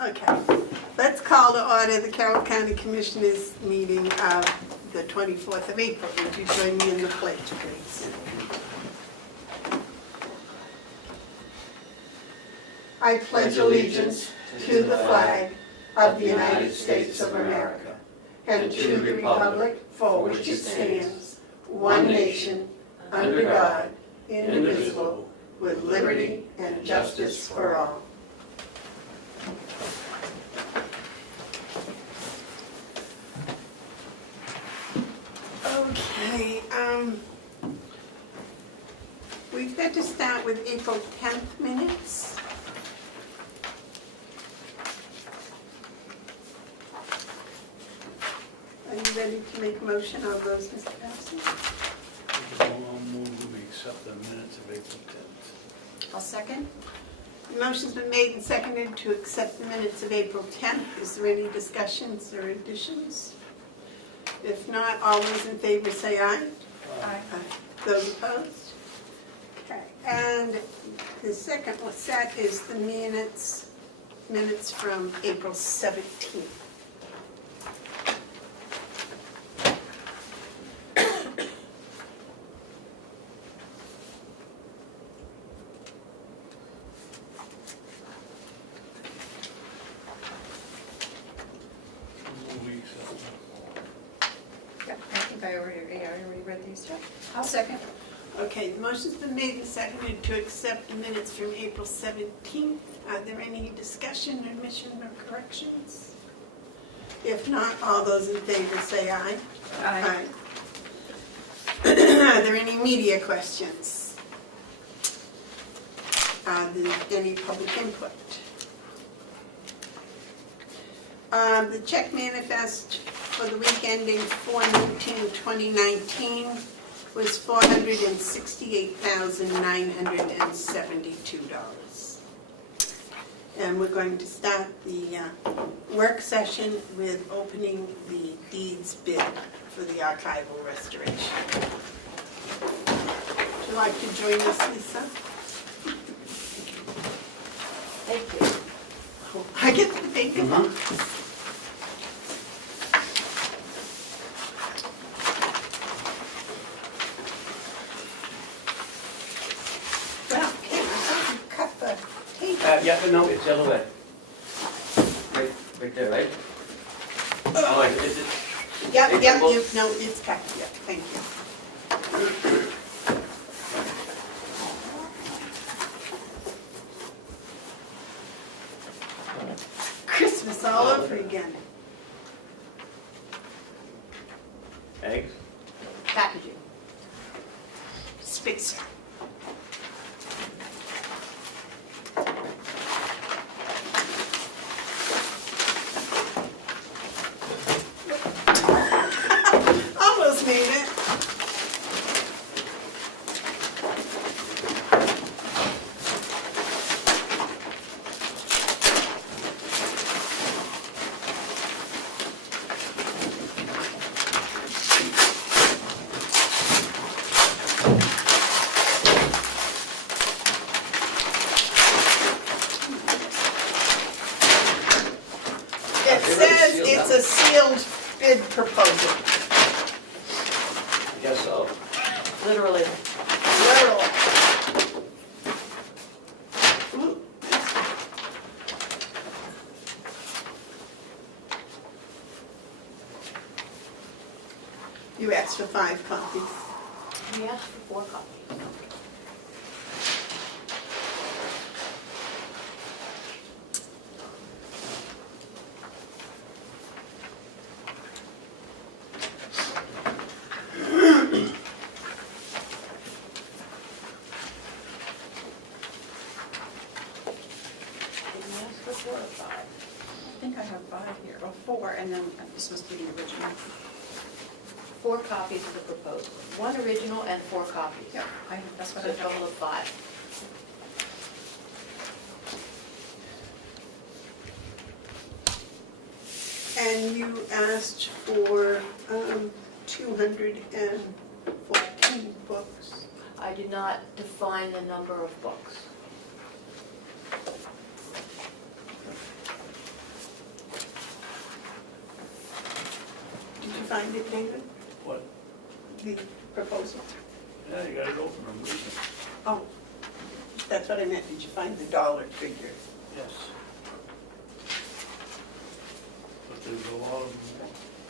Okay, let's call to order the Carroll County Commissioners meeting of the 24th of April. Would you join me in the pledge, please? I pledge allegiance to the flag of the United States of America and to the republic for which it stands, one nation, under God, indivisible, with liberty and justice for all. Okay, we've got to start with April 10th minutes. Are you ready to make a motion on those, Mr. Babson? I'll move we accept the minutes of April 10th. I'll second. The motion's been made and seconded to accept the minutes of April 10th. Is there any discussions or additions? If not, all those in favor say aye. Aye. Those opposed? Okay, and the second set is the minutes from April 17th. Move we accept them. Yep, I think I already read these two. I'll second. Okay, the motion's been made and seconded to accept the minutes from April 17th. Are there any discussion, omission, or corrections? If not, all those in favor say aye. Aye. Are there any media questions? Are there any public input? The check manifest for the week ending 4/19/2019 was $468,972. And we're going to start the work session with opening the deeds bid for the archival restoration. Would you like to join us, Lisa? Thank you. I get to think about it. Well, Kim, I thought you cut the tape. Yeah, no, it's the other way. Right there, right? Oh, is it? Yep, April? no, it's cut, yeah, thank you. Christmas all over again. Eggs? Packaging. Spitzer. Almost made it. It says it's a sealed bid proposal. I guess so. Literally. Literal. Ooh. You asked for 5 copies. We asked for 4 copies. Did we ask for 4 or 5? I think I have 5 here, or 4, and then this must be the original. 4 copies of the proposal. 1 original and 4 copies. Yeah, that's what So I a have. total of 5. And you asked for 214 books. I did not define the number of books. you find it, David? What? The proposal? Yeah, you got it open, I'm reading it. Oh, that's what I meant. Did you find the dollar figure? Yes. But there's a lot of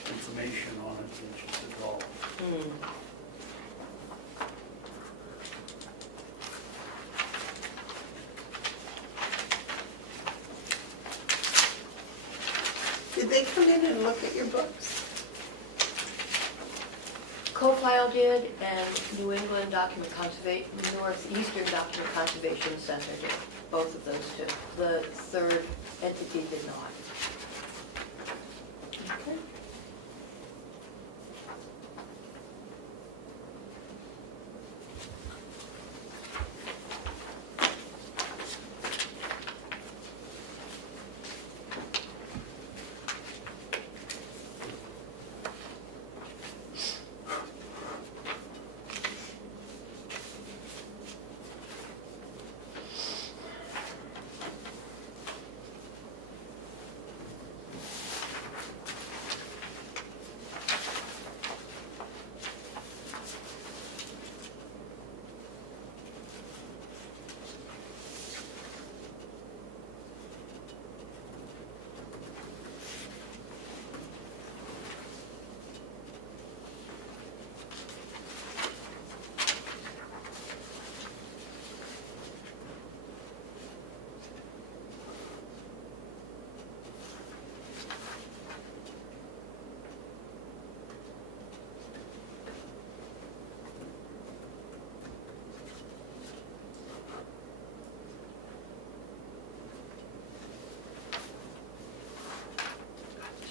information on it than just a dollar. Did they come in and look at your books? Co-File did, and New England Document Conservation, Northeastern Document Conservation Center did, both of those two. The third entity did not. Okay.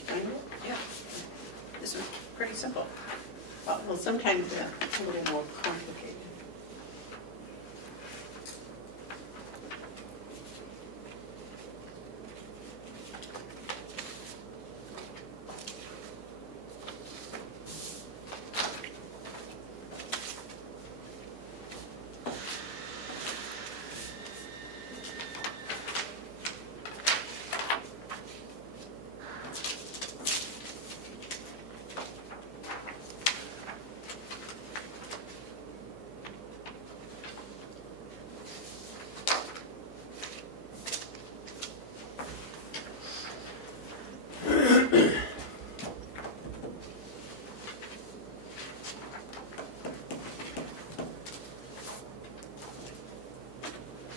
Find it? Yeah. This one's pretty simple. Well, sometimes it's a little more complicated.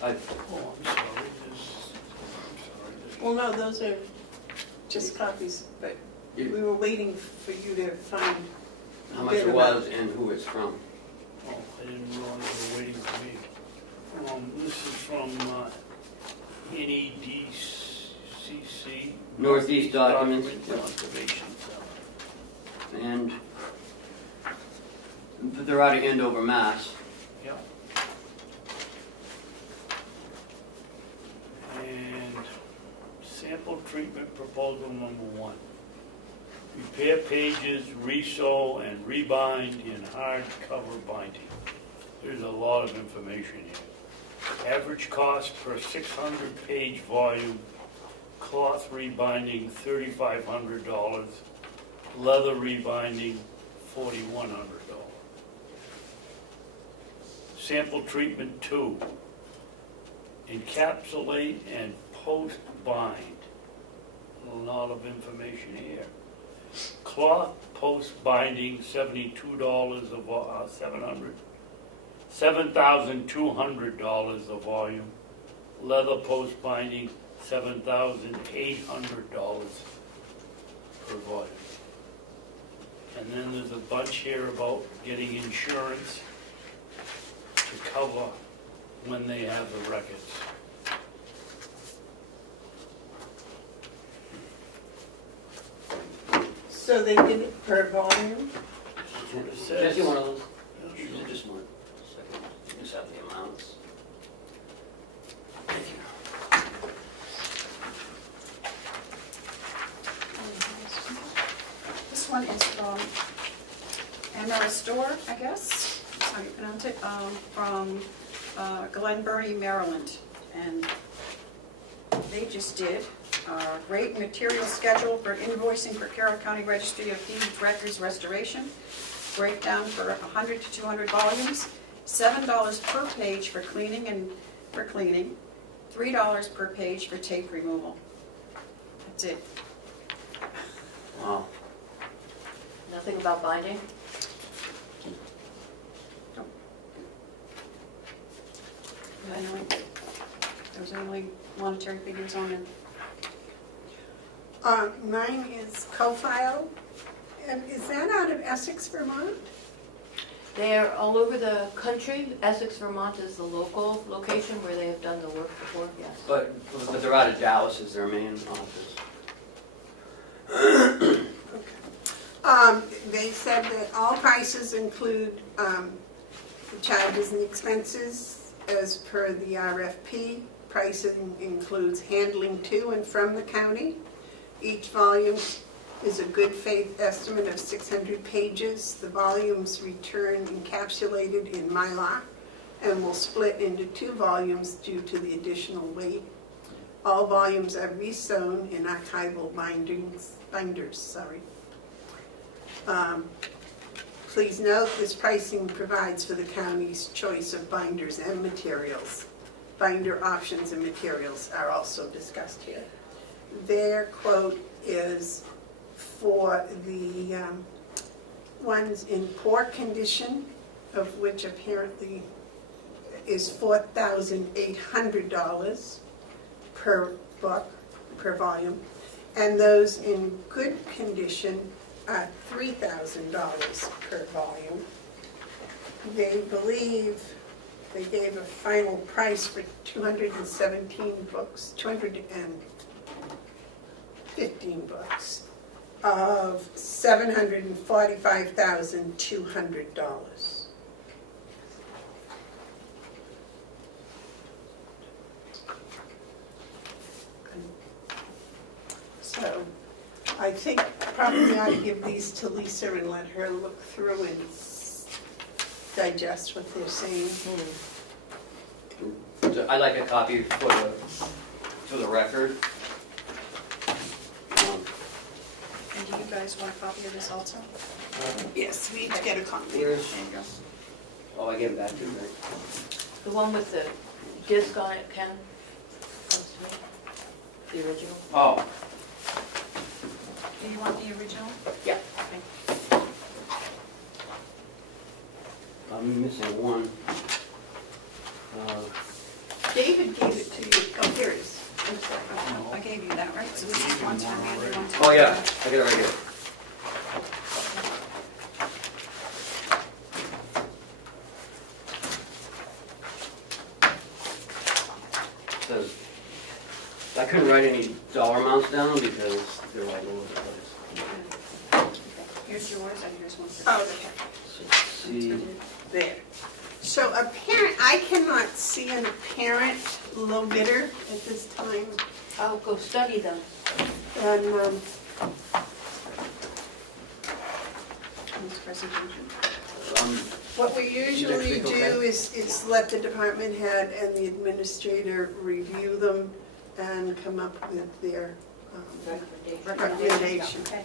Oh, I'm sorry, this. Well, no, those are just copies, but we were waiting for you to find How much it was and who it's from. Oh, I didn't realize you were waiting for me. This is from NEDCC. Northeast Documents. Document Conservation Center. And they're out of Andover, Mass. Yeah. And sample treatment proposal number 1. Repair pages, resew, and rebind in hardcover binding. There's a lot of information here. Average cost per 600-page volume, cloth rebinding $3,500, leather rebinding $4,100. Sample treatment 2, encapsulate and post-bind. A lot of information here. Cloth post-binding, $72 of 700. $7,200 a volume. Leather post-binding, $7,800 per volume. And then there's a bunch here about getting insurance to cover when they have the records. So they did it per volume? Jesse, one of those? Just one second. Just have the amounts. Thank you. This one is from Amara Store, I guess, that's how you pronounce it, from Glen Burnie, Maryland. And they just did rate and material schedule for invoicing for Carroll County Registry of Deeds Records Restoration. Breakdown for 100 to 200 volumes, $7 per page for cleaning $3 per page for tape removal. That's it. Wow. Nothing about binding? Those are only monetary figures on it. Mine is co-file, and is that out of Essex, Vermont? They're all over the country. Essex, Vermont is the local location where they have done the work before, yes. But they're out of Dallas is their main office. They said that all prices include the charges and expenses as per the RFP. Pricing includes handling to and from the county. Each volume is a good faith estimate of 600 pages. The volumes return encapsulated in Mylar and will split into 2 volumes due to the additional weight. All volumes are resewn in archival binders. Please note this pricing provides for the county's choice of binders and materials. Binder options and materials are also discussed here. Their quote is for the ones in poor condition, of which apparently is $4,800 per book, per volume, and those in good condition are $3,000 per volume. They believe they gave a final price for 217 books, 215 books, of $745,200. So I think probably ought to give these to Lisa and let her look through and digest what they're saying. I'd like a copy for the record. And do you guys want a copy of this also? Yes, we get a copy. Where's, There you go. oh, I gave it back to you, right? The one with the disc on it, Ken, comes to me, the original. Oh, Do you want the original? Yeah. I'm missing one. David gave it to you. Oh, here it is. I'm sorry. I gave you that, right? So this is one for me, the one for Oh, yeah, you. I got it right here. Says, I couldn't write any dollar amounts down because they're all over the place. Here's yours and here's one for Oh, you. okay. See, There. So I cannot see an apparent low bidder at this time. I'll go study them. And This presentation. what we usually Next week, do okay. is let the department head and the administrator review them and come up with their recommendation. Okay.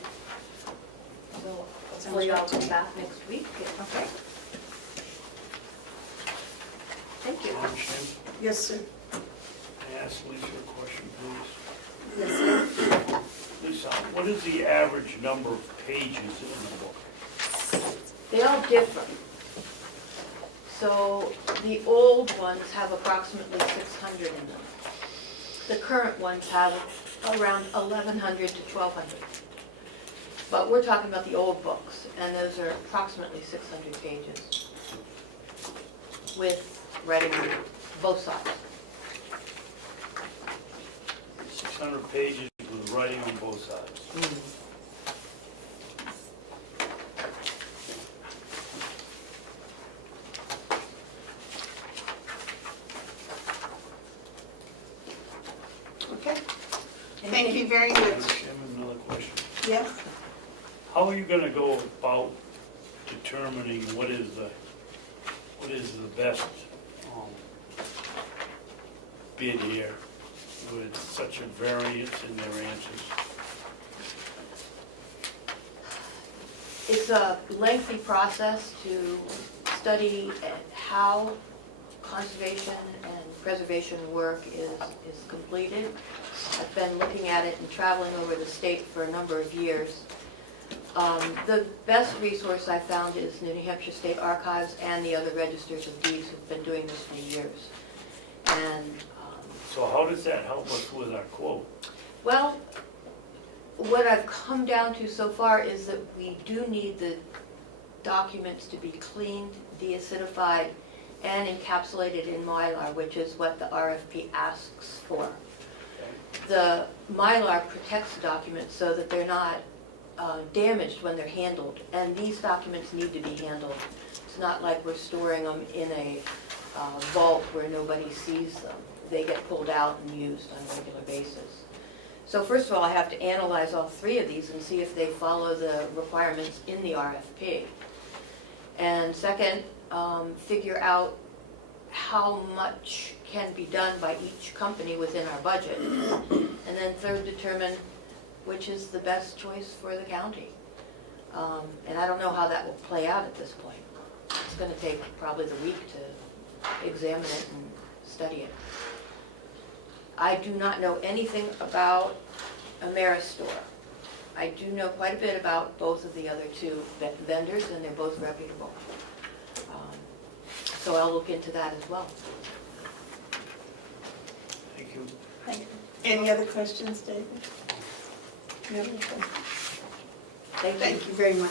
So hopefully I'll be back next week. Okay. Thank you. Jim, Yes, sir. can I ask Lisa a question, please? Yes, sir. Lisa, what is the average number of pages in the book? They all differ. So the old ones have approximately 600 in them. The current ones have around 1,100 to 1,200. But we're talking about the old books, and those are approximately 600 pages with writing on both sides. 600 pages with writing on both sides. Okay. Thank you very much. Madam Chairman, another question. Yes? How are you going to go about determining what is the best bid here? with such a variance in their answers? It's a lengthy process to study how conservation and preservation work is completed. I've been looking at it and traveling over the state for a number of years. The best resource I found is the New Hampshire State Archives and the other registers of deeds who've been doing this for years. And So how does that help us with our quote? well, what I've come down to so far is that we do need the documents to be cleaned, deacidified, and encapsulated in Mylar, which is what the RFP asks for. The Mylar protects the documents so that they're not damaged when they're handled, and these documents need to be handled. It's not like we're storing them in a vault where nobody sees them. They get pulled out and used on a regular basis. So first of all, I have to analyze all three of these and see if they follow the requirements in the RFP. And second, figure out how much can be done by each company within our budget. And then third, determine which is the best choice for the county. And I don't know how that will play out at this point. It's going to take probably the week to examine it and study it. I do not know anything about Ameristore. I do know quite a bit about both of the other two vendors, and they're both reputable. So I'll look into that as well. Thank you. Thank you. Any other questions, David? No? Thank you. Thank you very much.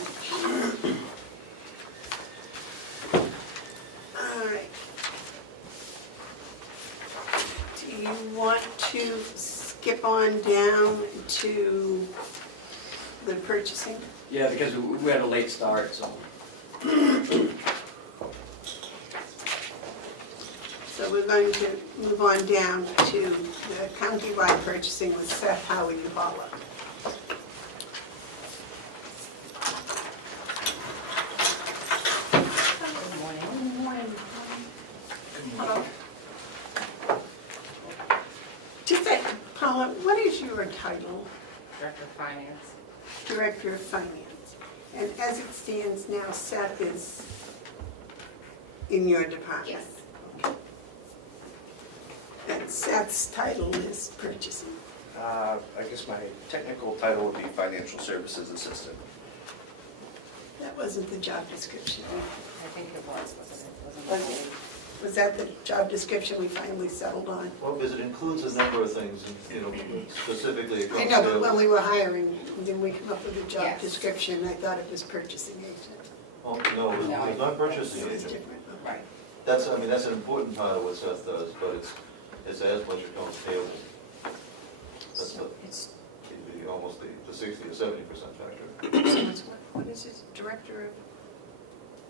All right. Do you want to skip on down to the purchasing? Yeah, because we had a late start, so. So we're going to move on down to the countywide purchasing with Seth, Howie, and Paula. Good morning. Good morning. Hello. Just say, Paula, what is your title? Director of Finance. Director of Finance. And as it stands now, Seth is in your department? Yes. And Seth's title is purchasing. I guess my technical title would be Financial Services Assistant. That wasn't the job description. I think it was, wasn't it? Was it? Was that the job description we finally settled on? Well, because it includes a number of things, you know, specifically I across know, but when sales. we were hiring, didn't we come up with a job Yes. description? I thought it was purchasing agent. Oh, no, it's not purchasing It was agent. different. Right. That's, I mean, that's an important part of what Seth does, but it's as much accounts payable. That's So it's, the almost the 60 or 70% factor. so it's what is it, Director of?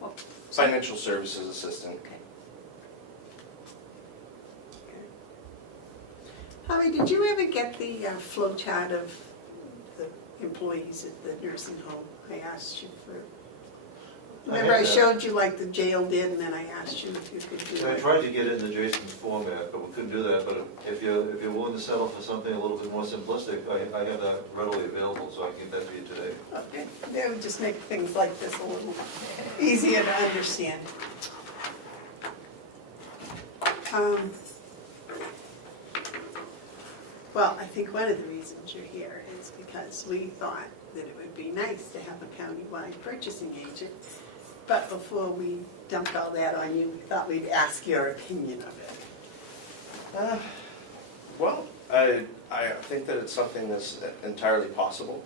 Well, Financial Services Assistant. okay. Howie, did you ever get the flow chart of the employees at the nursing home? I asked you for, remember I had that. showed you like the jail did, and then I asked you if you could do I it. tried to get it in the Jason's format, but we couldn't do that, but if you're willing to settle for something a little bit more simplistic, I have that readily available, so I can get that to you today. Okay, that would just make things like this a little easier to understand. Well, I think one of the reasons you're here is because we thought that it would be nice to have a countywide purchasing agent, but before we dumped all that on you, we thought we'd ask your opinion of it. Well, I think that it's something that's entirely possible.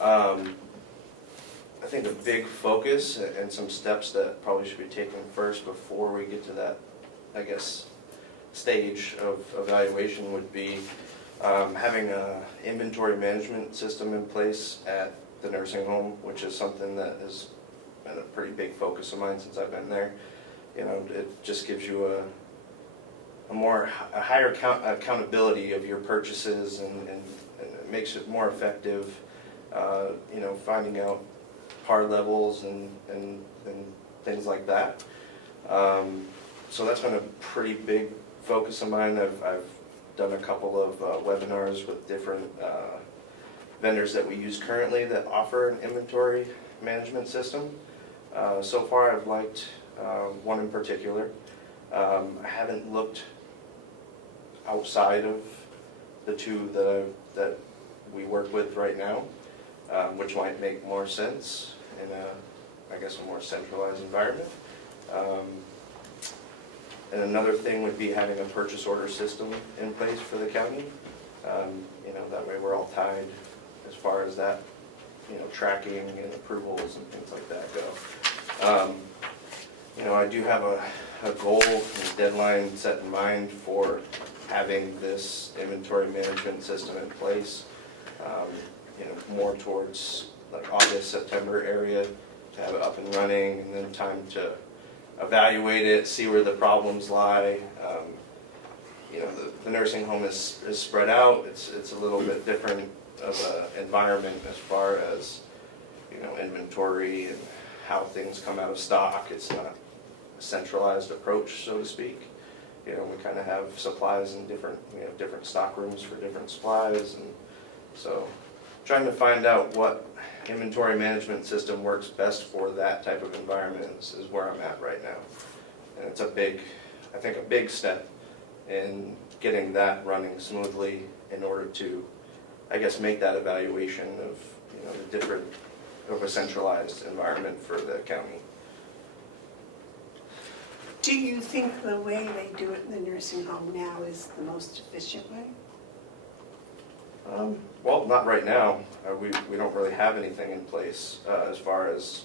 I think a big focus and some steps that probably should be taken first before we get to that, I guess, stage of evaluation would be having an inventory management system in place at the nursing home, which is something that has been a pretty big focus of mine since I've been there. You know, it just gives you a higher accountability of your purchases, and it makes it more effective. You know, finding out par levels and things like that. So that's been a pretty big focus of mine. I've done a couple of webinars with different vendors that we use currently that offer an inventory management system. So far, I've liked one in particular. I haven't looked outside of the two that we work with right now, which might make more sense in a, I guess, a more centralized environment. And another thing would be having a purchase order system in place for the county. You know, that way we're all tied as far as that, you know, tracking and approvals and things like that go. You know, I do have a goal and a deadline set in mind for having this inventory management system in place. You know, more towards like August, September area to have it up and running, and then time to evaluate it, see where the problems lie. You know, the nursing home is spread out. It's a little bit different of an environment as far as, you know, inventory and how things come out of stock. It's not a centralized approach, so to speak. You know, we kind of have supplies in we have different stock rooms for different supplies, and so trying to find out what inventory management system works best for that type of environment is where I'm at right now. And it's I think a big step in getting that running smoothly in order to, I guess, make that evaluation of, you know, the different, of a centralized environment for the county. Do you think the way they do it in the nursing home now is the most efficient way? Well, not right now. We don't really have anything in place as far as,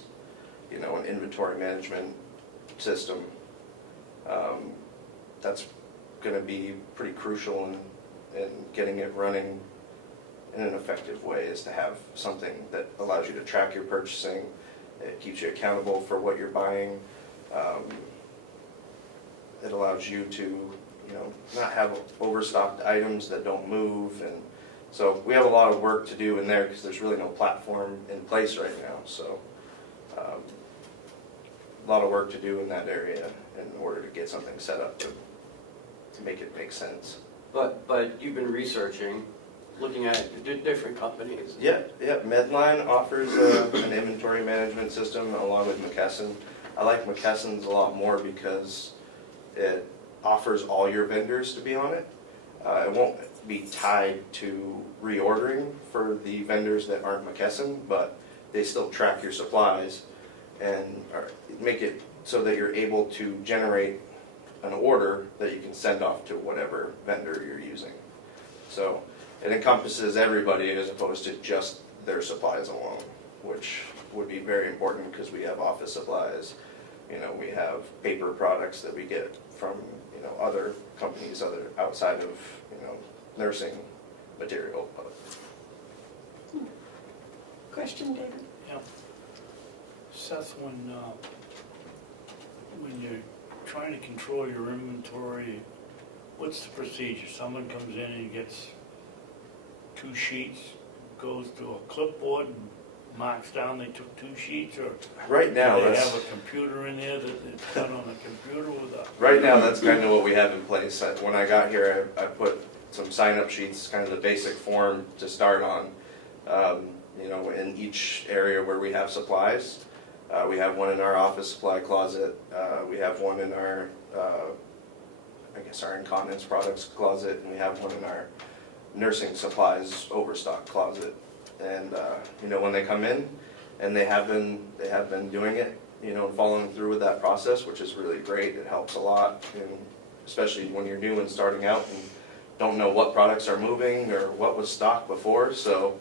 you know, an inventory management system. That's going to be pretty crucial in getting it running in an effective way, is to have something that allows you to track your purchasing. It keeps you accountable for what you're buying. It allows you to, you know, not have overstocked items that don't move. And so we have a lot of work to do in there because there's really no platform in place right now. So a lot of work to do in that area in order to get something set up to make it make sense. But you've been researching, looking at different companies. Yeah, Medline offers an inventory management system along with McKesson. I like McKesson's a lot more because it offers all your vendors to be on it. It won't be tied to reordering for the vendors that aren't McKesson, but they still track your supplies and make it so that you're able to generate an order that you can send off to whatever vendor you're using. So it encompasses everybody as opposed to just their supplies alone, which would be very important because we have office supplies. You know, we have paper products that we get from, you know, other companies, outside of, you know, nursing material. Question, David? Yeah. Seth, when you're trying to control your inventory, what's the procedure? Someone comes in and gets 2 sheets, goes to a clipboard and marks down they took 2 sheets, or Right now, do they that's have a computer in there that it's done on a computer with a... right now that's kind of what we have in place. When I got here, I put some sign-up sheets, kind of the basic form to start on. You know, in each area where we have supplies. We have one in our office supply closet. We have one in our, I guess, our incontinence products closet, and we have one in our nursing supplies overstock closet. And you know, when they come in, and they have been doing it, you know, following through with that process, which is really great. It helps a lot, and especially when you're new and starting out and don't know what products are moving or what was stocked before. So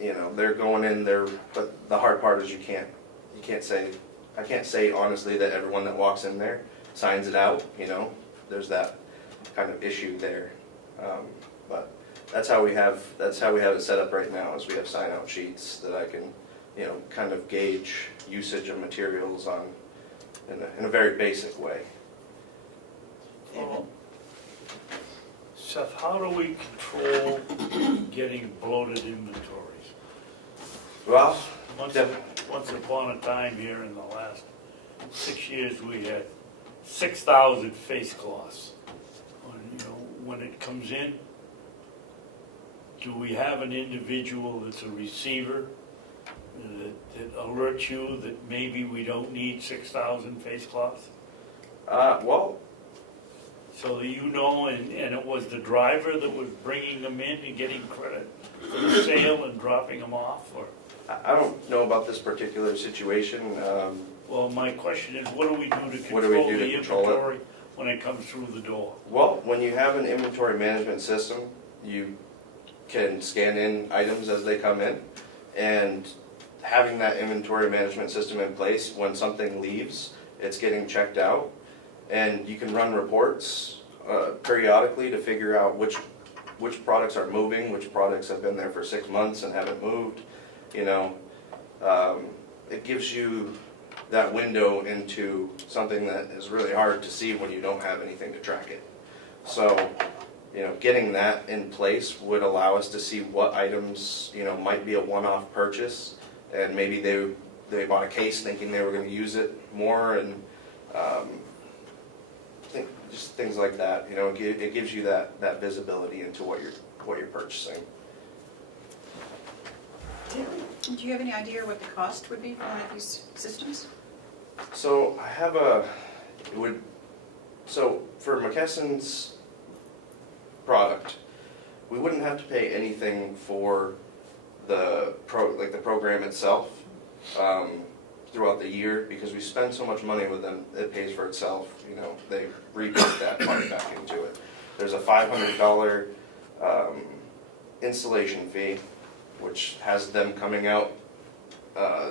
you know, they're going in there, but the hard part is I can't say honestly that everyone that walks in there signs it out. You know, there's that kind of issue there. But that's how we have it set up right now, is we have sign out sheets that I can, you know, kind of gauge usage of materials on in a very basic way. Seth, how do we control getting bloated inventories? Well, Once upon a time here in the last 6 years, we had 6,000 face cloths. You know, when it comes in, do we have an individual that's a receiver that alerts you that maybe we don't need 6,000 face cloths? Well, So that you know, and it was the driver that was bringing them in and getting credit for the sale and dropping them off, or? I don't know about this particular situation. Well, my question is, what do we do to What do we control do to the control it? inventory when it comes through the door? Well, when you have an inventory management system, you can scan in items as they come in, and having that inventory management system in place, when something leaves, it's getting checked out, and you can run reports periodically to figure out which products are moving, which products have been there for 6 months and haven't moved. You know, it gives you that window into something that is really hard to see when you don't have anything to track it. So, you know, getting that in place would allow us to see what items, you know, might be a one-off purchase, and maybe they bought a case thinking they were going to use it more, and just things like that. You know, it gives you that visibility into what you're purchasing. Do you have any idea what the cost would be for one of these systems? So I have so for McKesson's product, we wouldn't have to pay anything for the program itself throughout the year, because we spend so much money with them, it pays for itself. You know, they recoup that money back into it. There's a $500 installation fee, which has them coming out,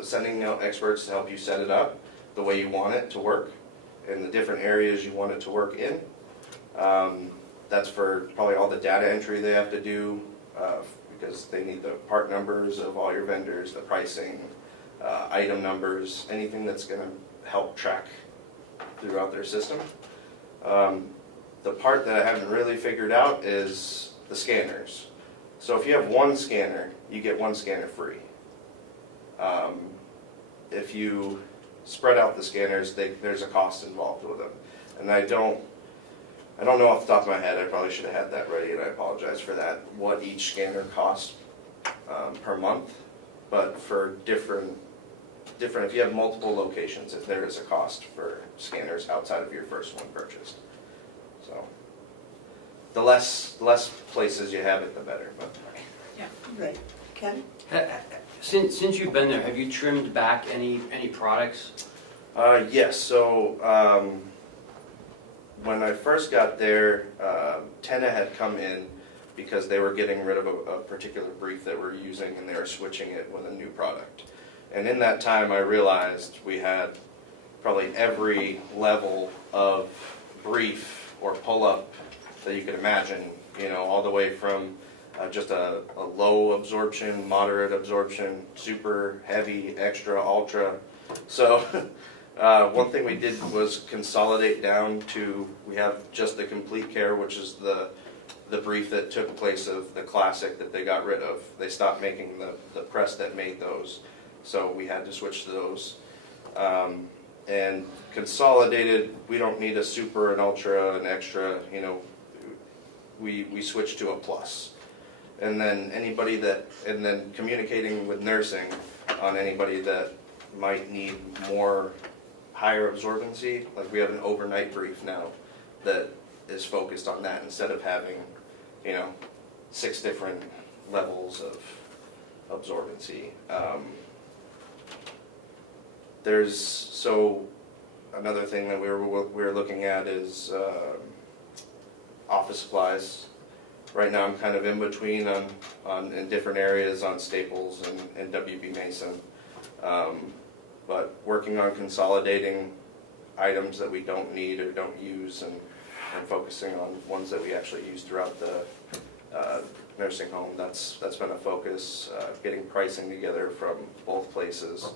sending out experts to help you set it up the way you want it to work in the different areas you want it to work in. That's for probably all the data entry they have to do, because they need the part numbers of all your vendors, the pricing, item numbers, anything that's going to help track throughout their system. The part that I haven't really figured out is the scanners. So if you have one scanner, you get one scanner free. If you spread out the scanners, there's a cost involved with them. And I don't know off the top of my head, I probably should have had that ready, and I apologize for that, what each scanner costs per month. But for different, if you have multiple locations, if there is a cost for scanners outside of your first one purchased. So the less places you have it, the better. But Right. Ken? Since you've been there, have you trimmed back any products? yes. So when I first got there, Tenna had come in because they were getting rid of a particular brief that we're using, and they were switching it with a new product. And in that time, I realized we had probably every level of brief or pull-up that you could imagine, you know, all the way from just a low absorption, moderate absorption, super heavy, extra, ultra. So one thing we did was consolidate down to, we have just the Complete Care, which is the brief that took place of the Classic that they got rid of. They stopped making the press that made those, so we had to switch to those. And consolidated, we don't need a super, an ultra, an extra, you know, we switched to a plus. And then and then communicating with nursing on anybody that might need more higher absorbency. Like we have an overnight brief now that is focused on that, instead of having, you know, 6 different levels of absorbency. So another thing that we were looking at is office supplies. Right now I'm kind of in between in different areas on Staples and WB Mason. But working on consolidating items that we don't need or don't use, and focusing on ones that we actually use throughout the nursing home. That's been a focus, getting pricing together from both places.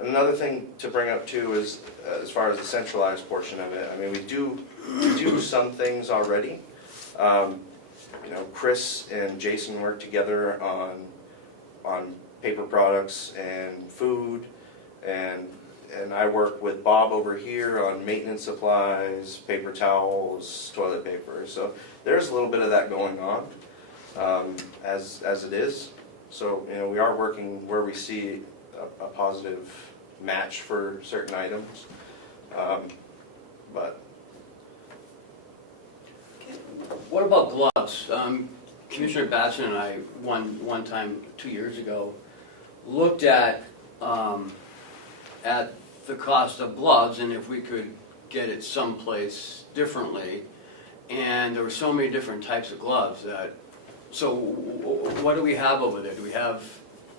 And another thing to bring up too is, as far as the centralized portion of it, I mean, we do some things already. You know, Chris and Jason work together on paper products and food, and and I work with Bob over here on maintenance supplies, paper towels, toilet paper. So there's a little bit of that going on as it is. So, you know, we are working where we see a positive match for certain items. But What about gloves? Commissioner Babson and I, one time 2 years ago, looked at the cost of gloves and if we could get it someplace differently. And there were so many different types of gloves that, so what do we have over there? Do we have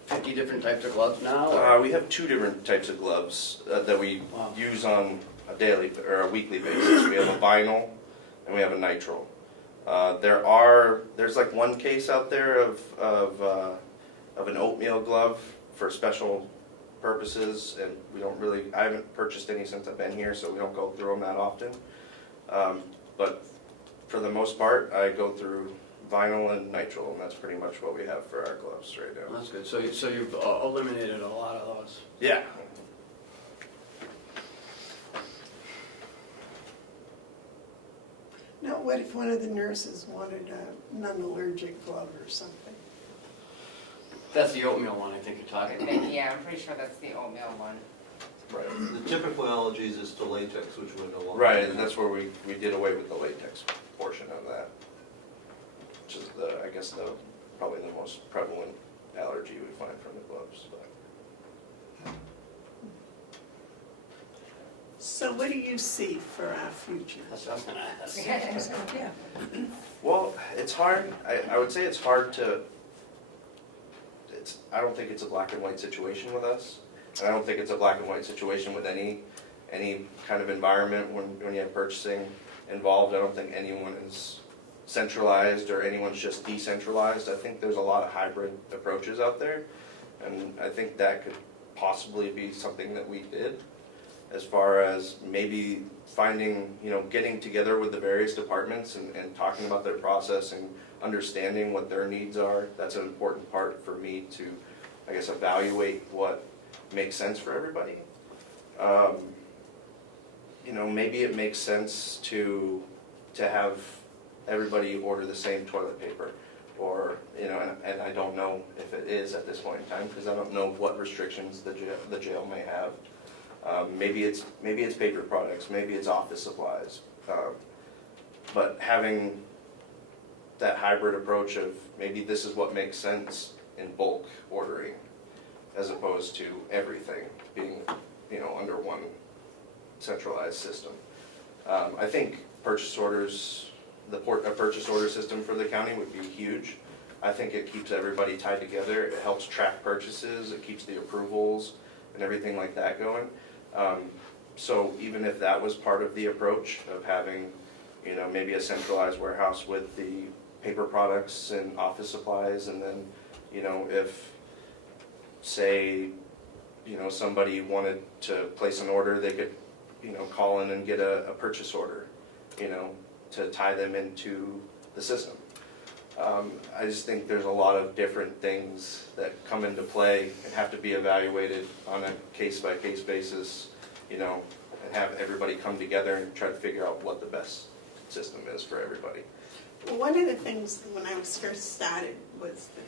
50 different types of gloves now? or- we have 2 different types of gloves that we Wow. use on a daily or a weekly basis. We have a vinyl and we have a nitrile. There's like one case out there of an oatmeal glove for special purposes, and I haven't purchased any since I've been here, so we don't go through them that often. But for the most part, I go through vinyl and nitrile, and that's pretty much what we have for our gloves right now. That's good. So you've eliminated a lot of those. Yeah. Now, what if one of the nurses wanted a non-allergic glove or something? That's the oatmeal one I think you're talking about. Yeah, I'm pretty sure that's the oatmeal one. Right. The typical allergies is to latex, which we're no longer. Right, and that's where we did away with the latex portion of that, which is I guess probably the most prevalent allergy we find from the gloves. But So what do you see for our future? That's what I was gonna ask. Yeah. Well, it's hard. I would say it's hard to. I don't think it's a black and white situation with us, and I don't think it's a black and white situation with any kind of environment when you have purchasing involved. I don't think anyone is centralized or anyone's just decentralized. I think there's a lot of hybrid approaches out there, and I think that could possibly be something that we did, as far as maybe finding, getting together with the various departments and talking about their process and understanding what their needs are. That's an important part for me to, I guess, evaluate what makes sense for everybody. Maybe it makes sense to have everybody order the same toilet paper, or, and I don't know if it is at this point in time, because I don't know what restrictions the jail may have. Maybe it's paper products, maybe it's office supplies. But having that hybrid approach of maybe this is what makes sense in bulk ordering, as opposed to everything being, under one centralized system. I think purchase orders, a purchase order system for the county would be huge. I think it keeps everybody tied together. It helps track purchases. It keeps the approvals and everything like that going. So even if that was part of the approach of having, maybe a centralized warehouse with the paper products and office supplies, and then, if, say, somebody wanted to place an order, they could, call in and get a purchase order, to tie them into the system. I just think there's a lot of different things that come into play and have to be evaluated on a case-by-case basis, and have everybody come together and try to figure out what the best system is for everybody. Well, one of the things when I was first started was that,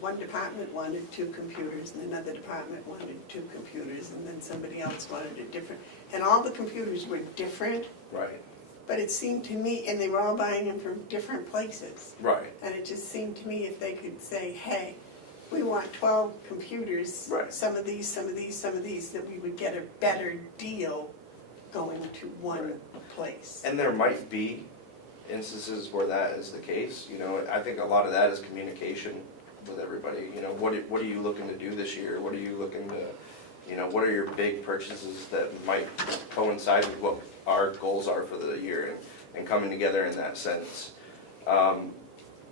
one department wanted 2 computers and another department wanted 2 computers, and then somebody else wanted a different, and all the computers were different, Right. but it seemed to me, and they were all buying them from different places. Right. And it just seemed to me if they could say, hey, we want 12 computers, Right. some of these, that we would get a better deal going to one place. And there might be instances where that is the case. I think a lot of that is communication with everybody. What are you looking to do this year? What are you looking to, what are your big purchases that might coincide with what our goals are for the year, and coming together in that sense.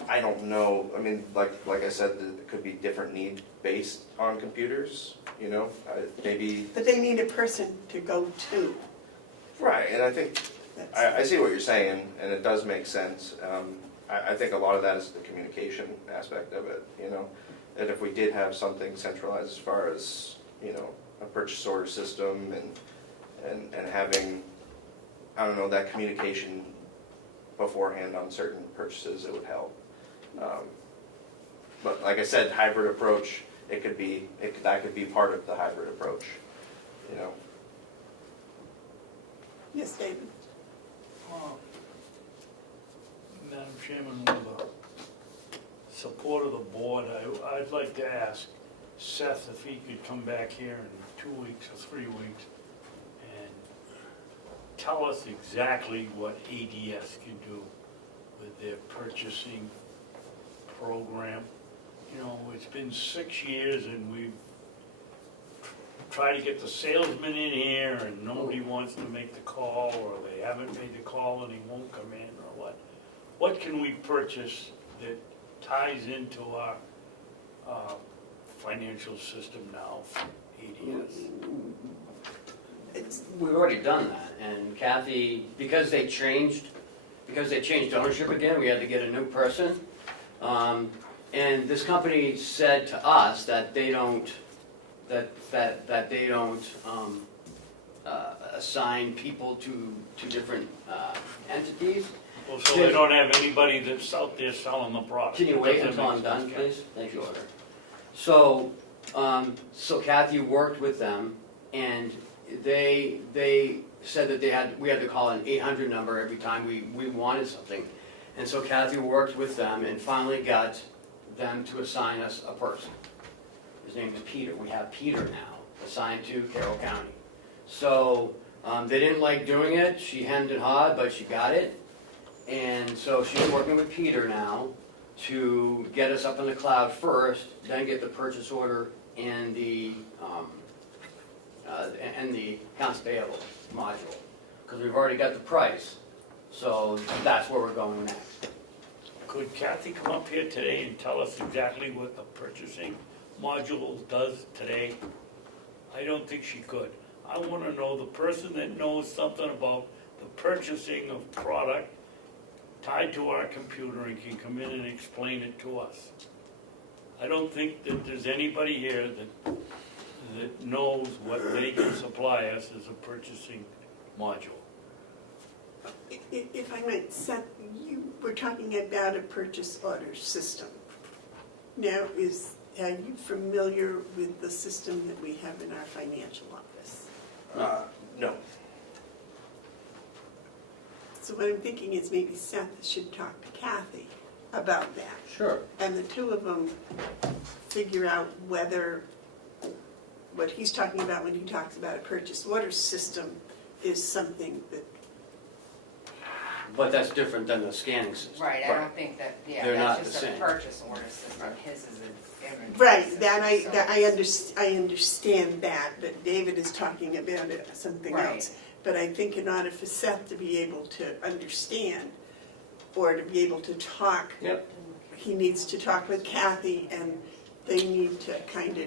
I don't know, like I said, it could be different need based on computers, maybe. But they need a person to go to. Right, and I think, That's- I see what you're saying, and it does make sense. I think a lot of that is the communication aspect of it, and if we did have something centralized as far as, a purchase order system and having, I don't know, that communication beforehand on certain purchases, it would help. But like I said, hybrid approach, that could be part of the hybrid approach, you know. Yes, David? Madam Chairman, with the support of the board, I'd like to ask Seth if he could come back here in 2 weeks or 3 weeks and tell us exactly what ADS can do with their purchasing program. You know, it's been 6 years and we've tried to get the salesman in here and nobody wants to make the call, or they haven't made the call and he won't come in, or what. What can we purchase that ties into our financial system now from ADS? We've already done that, and Kathy, because they changed ownership again, we had to get a new person. And this company said to us that they don't, assign people to different entities. Well, so they don't have anybody that's out there selling the product. Can you wait Doesn't until I'm make done, sense, please? Thank you. So, so Kathy worked with them, and they said that we had to call an 800 number every time we wanted something. And so Kathy worked with them and finally got them to assign us a person. His name is Peter. We have Peter now assigned to Carroll County. So they didn't like doing it. She hemmed and hawed, but she got it. And so she's working with Peter now to get us up in the cloud first, then get the purchase order and the accounts payable module, because we've already got the price. So that's where we're going next. Could Kathy come up here today and tell us exactly what the purchasing module does today? I don't think she could. I want to know the person that knows something about the purchasing of product tied to our computer and can come in and explain it to us. I don't think that there's anybody here that knows what they can supply us as a purchasing module. If I might, Seth, you were talking about a purchase order system. Now, are you familiar with the system that we have in our financial office? No. So what I'm thinking is maybe Seth should talk to Kathy about that. Sure. And the two of them figure out whether what he's talking about when he talks about a purchase order system is something that, But that's different than the scanning system. Right, I don't think that, yeah, They're not that's the just a same. purchase order system, his is an inventory right, system, I understand that, but David is talking about something Right. else. But I think in order for Seth to be able to understand or to be able to talk, Yep. he needs to talk with Kathy, and they need to kind of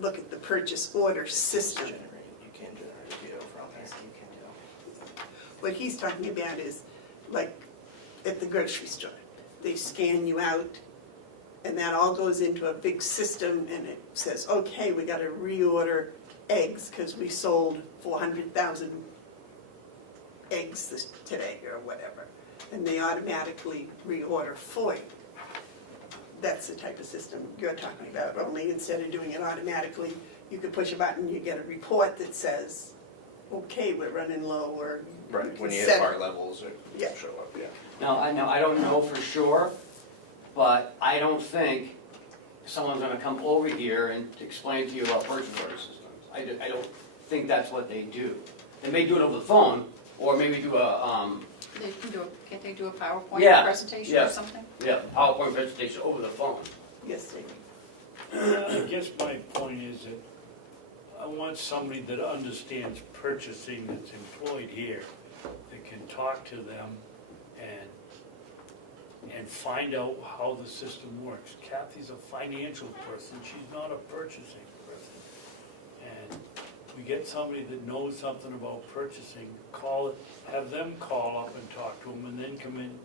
look at the purchase order system. You can generate a PO from Yes, you can do. What he's talking about is like at the grocery store. They scan you out, and that all goes into a big system, and it says, okay, we got to reorder eggs because we sold 400,000 eggs today or whatever. And they automatically reorder for you. That's the type of system you're talking about, only instead of doing it automatically, you could push a button, you get a report that says, okay, we're running low, or Right, when you set hit it. part levels, it Yeah. show up, yeah. Now, I don't know for sure, but I don't think someone's gonna come over here and explain to you about purchase order systems. I don't think that's what they do. They may do it over the phone, or maybe do They can do can't they do a PowerPoint Yeah, presentation yeah. or something? PowerPoint presentation over the phone. Yes, David. I guess my point is that I want somebody that understands purchasing that's employed here, that can talk to them and find out how the system works. Kathy's a financial person, she's not a purchasing person. And we get somebody that knows something about purchasing, have them call up and talk to them, and then come in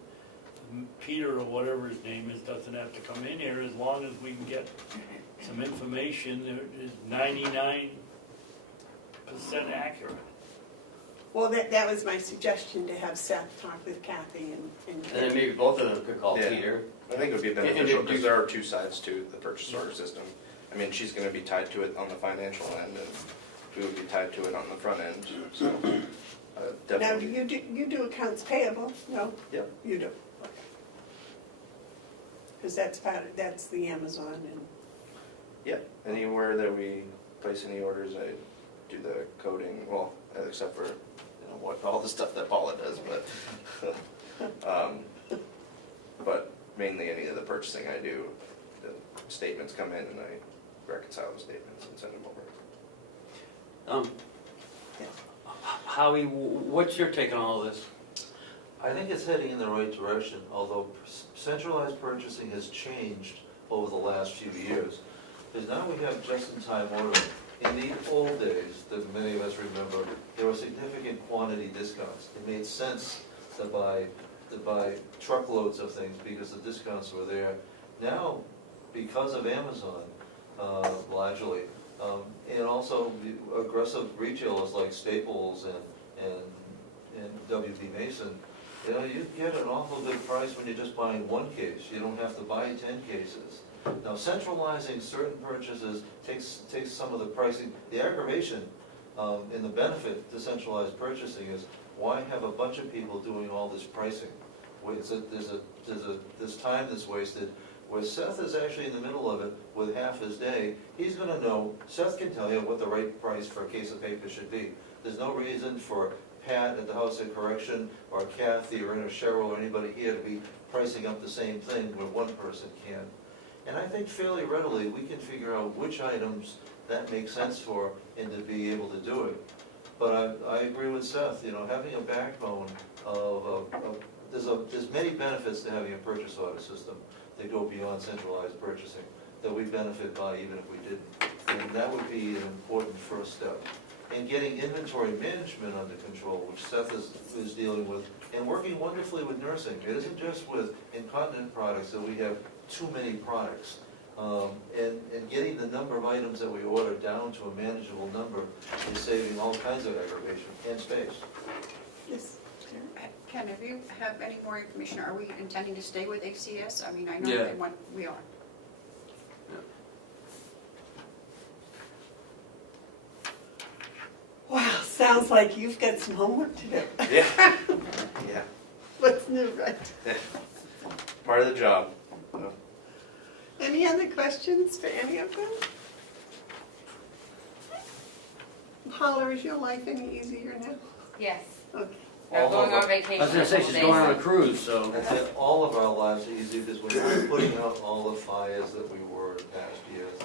Peter or whatever his name is doesn't have to come in here, as long as we can get some information that is 99% accurate. Well, that was my suggestion, to have Seth talk with Kathy And then maybe both of them could call Yeah. Peter. I think it would be And beneficial, do- because there are two sides to the purchase order system. I mean, she's gonna be tied to it on the financial end, and we would be tied to it on the front end, so, Now, do definitely. you do accounts payable? No? Yep. You do? Because that's the Amazon and, Yeah, anywhere that we place any orders, I do the coding, well, except for, what, all the stuff that Paula does, but mainly any of the purchasing I do, the statements come in and I reconcile the statements and send them over. Howie, what's your take on all of this? I think it's heading in the right direction, although centralized purchasing has changed over the last few years. Because now we have just-in-time ordering. In the old days, that many of us remember, there were significant quantity discounts. It made sense to buy truckloads of things because the discounts were there. Now, because of Amazon, largely, and also the aggressive retailers like Staples and W.B. Mason, you get an awful good price when you're just buying one case. You don't have to buy 10 cases. Now, centralizing certain purchases takes some of the pricing. The aggravation and the benefit to centralized purchasing is, why have a bunch of people doing all this pricing? There's time that's wasted, where Seth is actually in the middle of it with half his day. He's gonna know, Seth can tell you what the right price for a case of paper should be. There's no reason for Pat at the House of Correction, or Kathy, or Cheryl, or anybody here to be pricing up the same thing where one person can. And I think fairly readily, we can figure out which items that makes sense for, and to be able to do it. But I agree with Seth, having a backbone there's many benefits to having a purchase order system that go beyond centralized purchasing, that we benefit by even if we didn't. And that would be an important first step. And getting inventory management under control, which Seth is dealing with, and working wonderfully with nursing. It isn't just with incontinent products that we have too many products. And getting the number of items that we order down to a manageable number is saving all kinds of aggravation and space. yes. Ken, if you have any more information, are we intending to stay with ACS? I mean, I know Yeah. they want, we are. Wow, sounds like you've got some homework to do. Yeah, yeah, What's new, right? part of the job. Any other questions for any of them? Paula, is your life any easier now? Yes, Okay. I'm going on I vacation. was gonna say, she's going on a cruise, so. That's it. All of our lives are easy because we're not putting out all the fires that we were in past years.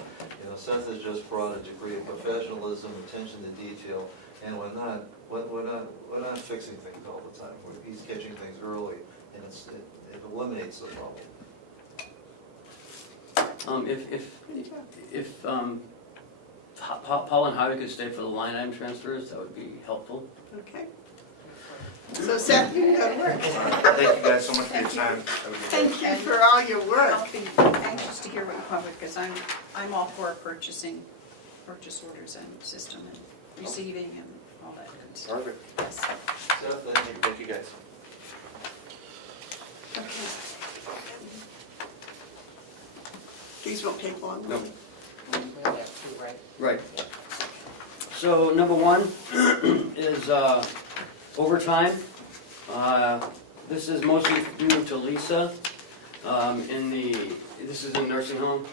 Seth has just brought a degree of professionalism, attention to detail, and we're not fixing things all the time. He's catching things early, and it eliminates the problem. If Paul and Howie could stay for the line item transfers, that would be helpful. Okay. So Seth, you can go to work. Thank you guys so much for your time. Have a good day. Thank you for all your work. I'll be anxious to hear what you come up with, because I'm all for purchase orders and system and receiving and all that good stuff. Perfect. Yes. Seth, thank you. Thank you guys. These won't take long. Nope. We only have two, right? Right. So number one is overtime. This is mostly due to Lisa. This is a nursing home.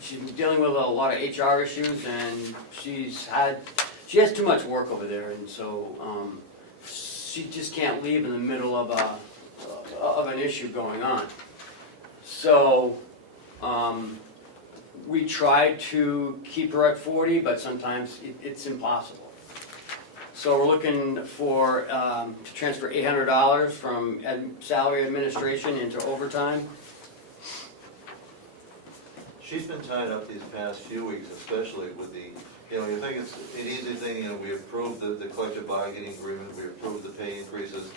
She's dealing with a lot of HR issues, and she has too much work over there, and so she just can't leave in the middle of an issue going on. So we try to keep her at 40, but sometimes it's impossible. So we're looking for, to transfer $800 from salary administration into overtime. She's been tied up these past few weeks, especially with the, you think it's an easy thing, we approved the collective bargaining agreement, we approved the pay increases.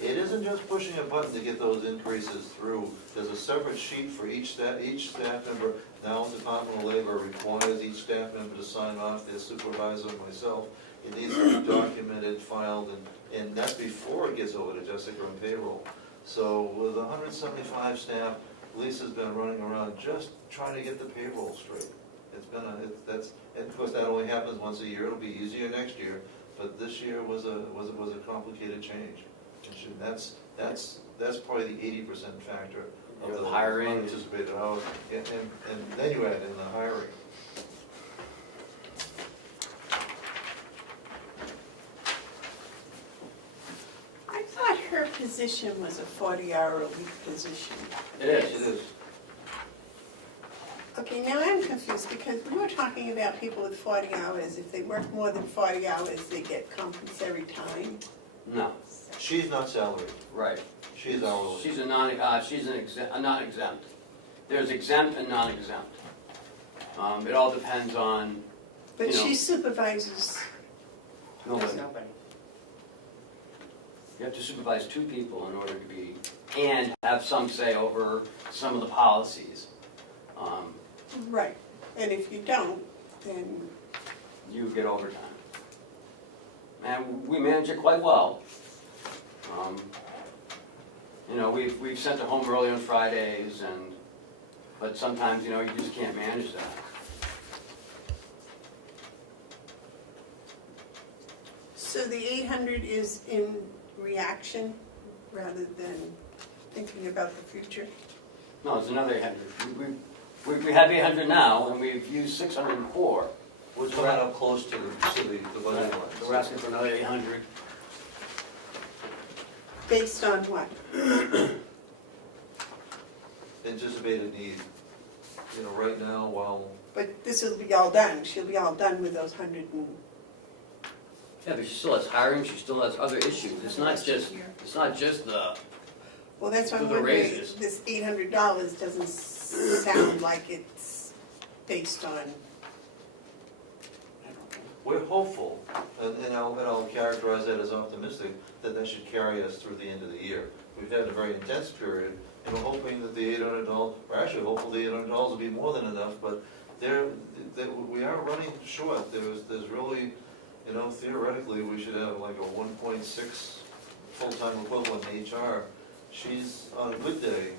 It is isn't just pushing a button to get those increases through. There's a separate sheet for each staff member. Now Department of Labor requires each staff member to sign off, their supervisor, myself. It needs to be documented, filed, and that's before it gets over to Jessica and payroll. So with 175 staff, Lisa's been running around just trying to get the payroll straight. It's been and of course that only happens once a year. It'll be easier next year, but this year was a complicated change. And that's probably the 80% factor of the Hiring. unanticipated hours. And then you add in the hiring. I thought her position was a 40-hour-a-week position. It It is. is. Okay, now I'm confused because we were talking about people with 40 hours. If they work more than 40 hours, they get compensatory time. No, She's not salaried. right. She's hourly. She's a not exempt. There's exempt and non-exempt. It all depends on, But You know. she supervises, nobody. Nobody. You have to supervise two people in order to be, and have some say over some of the policies. right. And if you don't, then, You get overtime. And we manage it quite well. You know, we've sent her home early on Fridays, but sometimes, you know, you just can't manage that. so the 800 is in reaction rather than thinking about the future? No, it's another 800. We have 800 now, and we've used 604. We're coming up close to the budget line. So we're asking for another 800. Based on what? Anticipated need. You know, right now, while But this will be all done. She'll be all done with those 100 and, Yeah, but she still has hiring, she still has other issues. It's not just the, well, that's what I'm For the wondering. raises. This $800 doesn't sound like it's based on, I don't know. we're hopeful, and I'll characterize that as optimistic, that should carry us through the end of the year. We've had a very intense period, and we're hoping that the $800, we're actually hopeful the $800 will be more than enough, but we are running short. There's really, you know, theoretically, we should have like a 1.6 full-time equivalent in HR. She's, on a good day,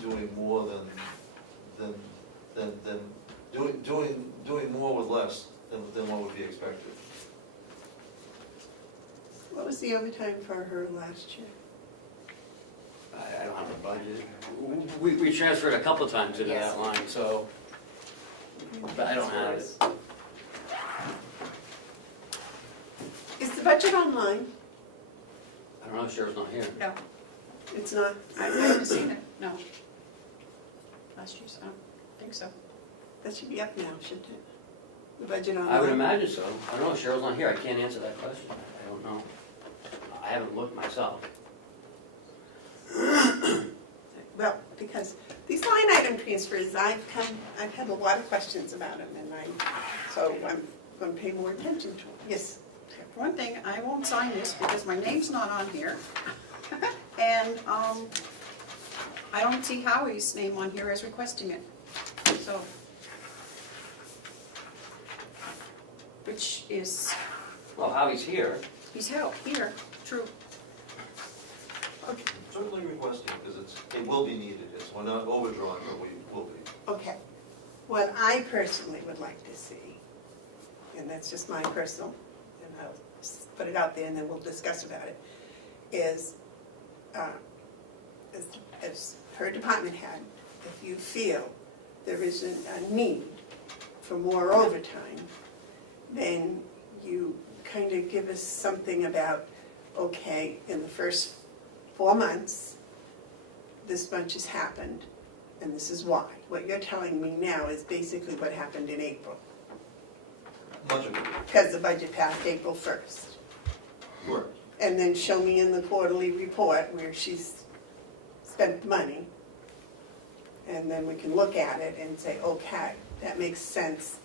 doing more doing more with less than what would be expected. What was the overtime for her last year? I don't have a budget. We transferred a couple times into Yes. that line, so, but I don't have it. Is the budget online? I don't know, Cheryl's not here. No, It's not? I haven't seen it, no. Last year's, I don't think so. That should be up now, shouldn't it? The budget online? I would imagine so. I don't know, Cheryl's not here, I can't answer that question. I don't know. I haven't looked myself. Well, because these line item transfers, I've had a lot of questions about them, and so I'm going to pay more attention to them. Yes? For one thing, I won't sign this because my name's not on here. And I don't see Howie's name on here as requesting it, so. Which is, Well, Howie's here. he's held here, true. Okay. Certainly requesting, because it will be needed. We're not overdrawn, but we will be. Okay. What I personally would like to see, and that's just my personal, and I'll put it out there and then we'll discuss about it, is as her department head, if you feel there isn't a need for more overtime, then you kind of give us something about, okay, in the first 4 months, this much has happened, and this is why. What you're telling me now is basically what happened in April, Much of it. because the budget passed April 1st. Correct. And then show me in the quarterly report where she's spent money, and then we can look at it and say, okay, that makes sense.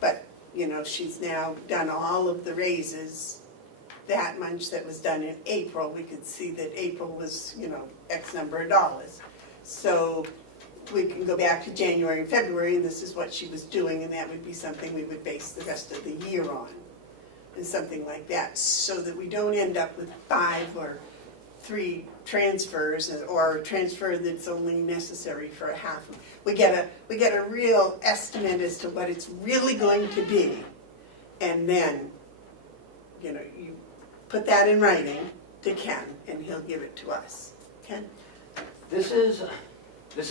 But, you know, she's now done all of the raises that much that was done in April. We could see that April was, X number of dollars. So we can go back to January and February, and this is what she was doing, and that would be something we would base the rest of the year on, and something like that, so that we don't end up with 5 or 3 transfers, or a transfer that's only necessary for a half. We get a real estimate as to what it's really going to be, and then, you put that in writing to Ken, and he'll give it to us. Ken? This is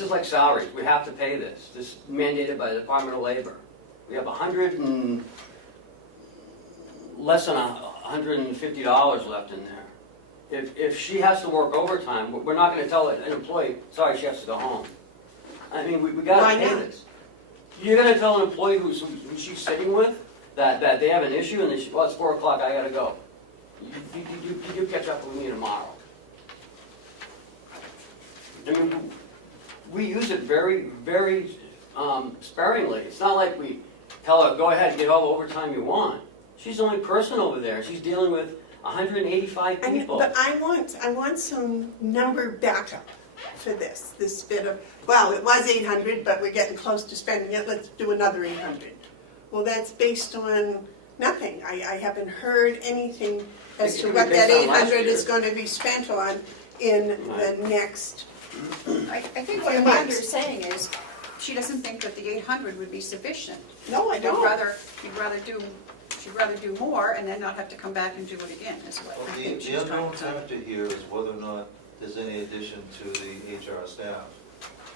like salaries, we have to pay this. This is mandated by the Department of Labor. We have less than $150 left in there. If she has to work overtime, we're not gonna tell an employee, sorry, she has to go home. I mean, we gotta Why pay not? this. You're gonna tell an employee who she's sitting with that they have an issue and it's 4 o'clock, I gotta go. You catch up with me tomorrow. I mean, we use it very, very sparingly. It's not like we tell her, go ahead and get all the overtime you want. She's the only person over there. She's dealing with 185 people. But I want some number backup for this bit of, well, it was 800, but we're getting close to spending it, let's do another 800. Well, that's based on nothing. I haven't heard anything as to It could what be that based on last 800 is year. going to be spent on in the next. I think what Amanda's saying is, she doesn't think that the 800 would be sufficient. No, I don't. She'd rather do more and then not have to come back and do it again, is what Well, I think the she's trying unknown to say. factor here is whether or not there's any addition to the HR staff.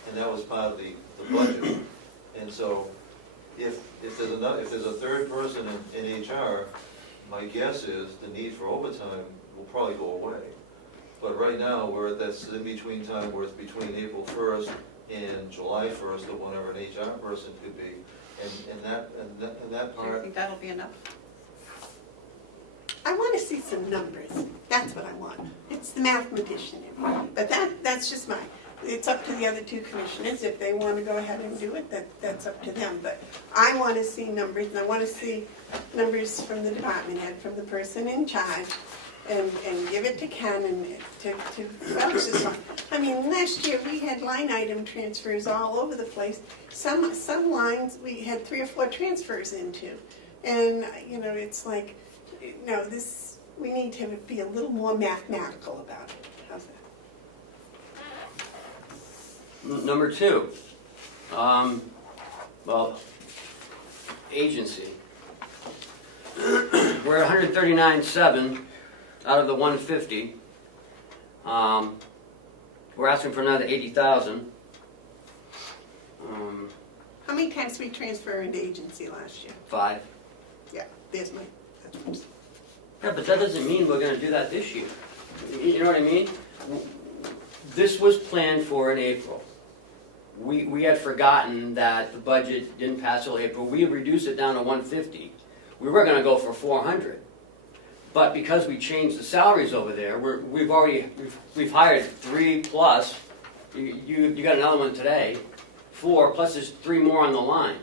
And that was part of the budget. And so if there's a third person in HR, my guess is the need for overtime will probably go away. But right now, we're at that in-between time where it's between April 1st and July 1st, or whenever an HR person could be. And that Do you part, think that'll be enough? I want to see some numbers. That's what I want. It's the mathematician in me. But that's just mine. It's up to the other 2 commissioners. If they want to go ahead and do it, that's up to them. But I want to see numbers, and I want to see numbers from the department head, from the person in charge, and give it to Ken and to vouch this on. I mean, last year we had line item transfers all over the place. Some lines we had 3 or 4 transfers into. And, it's like, no, we need to be a little more mathematical about it. How's that? Number 2, agency. We're at 139.7 out of the 150. We're asking for another 80,000. How many times did we transfer into agency last year? 5. Yeah, that's what I'm saying. Yeah, but that doesn't mean we're gonna do that this year. You know what I mean? This was planned for in April. We had forgotten that the budget didn't pass till April. We reduced it down to 150. We were gonna go for 400. But because we changed the salaries over there, we've hired 3 plus. You got another one today, 4 plus there's 3 more on the line.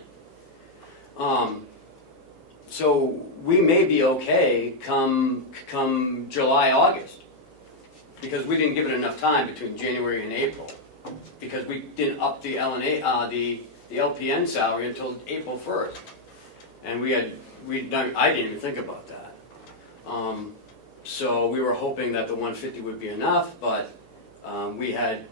So we may be okay come July, August, because we didn't give it enough time between January and April, because we didn't up the the LPN salary until April 1st, and I didn't even think about that. So we were hoping that the 150 would be enough, but we had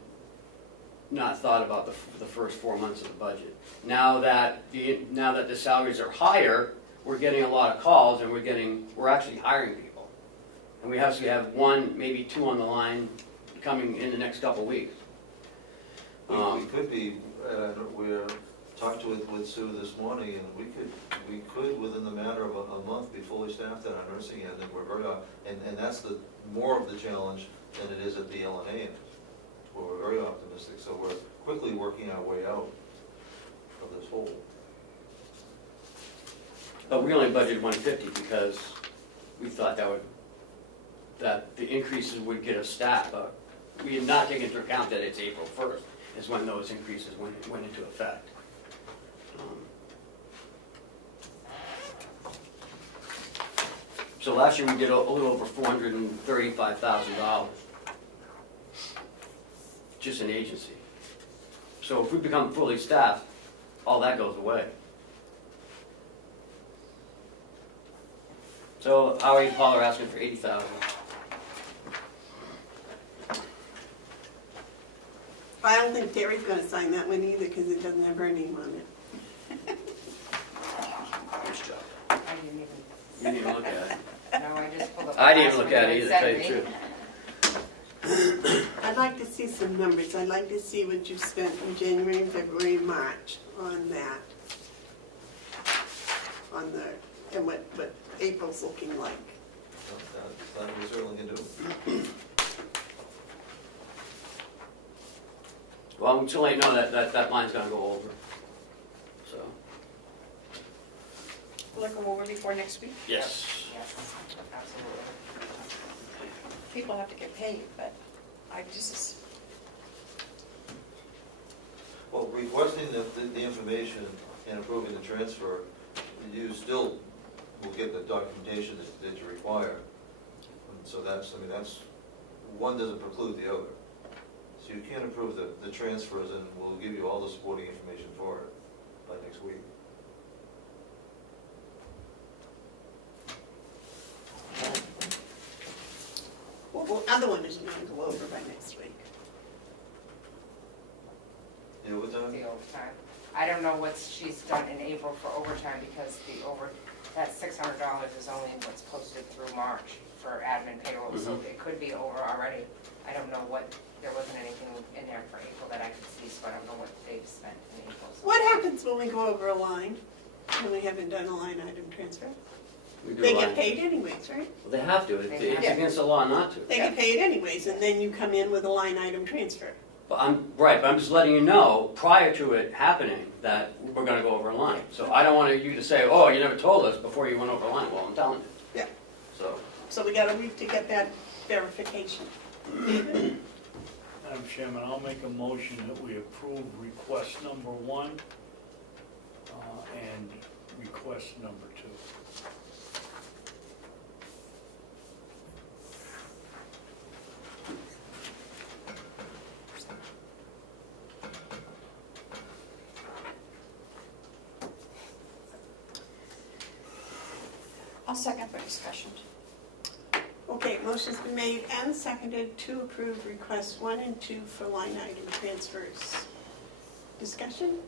not thought about the first 4 months of the budget. Now that the salaries are higher, we're getting a lot of calls, and we're actually hiring people. And we actually have 1, maybe 2 on the line coming in the next couple weeks. we could be, we talked with Sue this morning, and we could within the matter of a month be fully staffed at our nursing end, and we're very, and that's more of the challenge than it is at the LNA end, where we're very optimistic, so we're quickly working our way out of this hole. But we only budgeted 150 because we thought that the increases would get us staffed, but we had not taken into account that it's April 1st is when those increases went into effect. So last year we did a little over $435,000. Just an agency. So if we become fully staffed, all that goes away. So Howie and Paul are asking for 80,000. I don't think Terry's gonna sign that one either, because it doesn't have her name on it. Nice job. I didn't even, You didn't even look at it. no, I just pulled up. I didn't even look at it the either, last to one tell you you the had truth. I'd like to see some numbers. I'd like to see what you spent in January, February, March on that. On the, and what April's looking like. That we certainly can do. Well, I'm just letting you know that line's gonna go over. So, Will it go over before next week? yes. Yes, absolutely. People have to get paid, but I just, Well, requesting the information and approving the transfer, you still will get the documentation that you require. And so that's, I mean, that's, one doesn't preclude the other. So you can approve the transfers, and we'll give you all the supporting information for it by next week. Well, other one is gonna go over by next week. Yeah, what time? The overtime. I don't know what she's done in April for overtime, because that $600 is only what's posted through March for admin payroll, so it could be over already. I don't know there wasn't anything in there for April that I could see, so I don't know what they've spent in April. So What happens when we go over a line, when we haven't done a line item transfer? We do They a get line. paid anyways, right? Well, they have to. They It's have against the law not to. They get paid anyways, and then you come in with a line item transfer. But but I'm just letting you know, prior to it happening, that we're gonna go over a line. So I don't want you to say, oh, you never told us before you went over a line. Well, I'm telling you. Yeah. So, So we got a week to get that verification. David? Madam Chairman, I'll make a motion that we approve request number 1 and request number 2. I'll second for discussion. Okay, motion's been made and seconded to approve requests 1 and 2 for line item transfers. Discussion?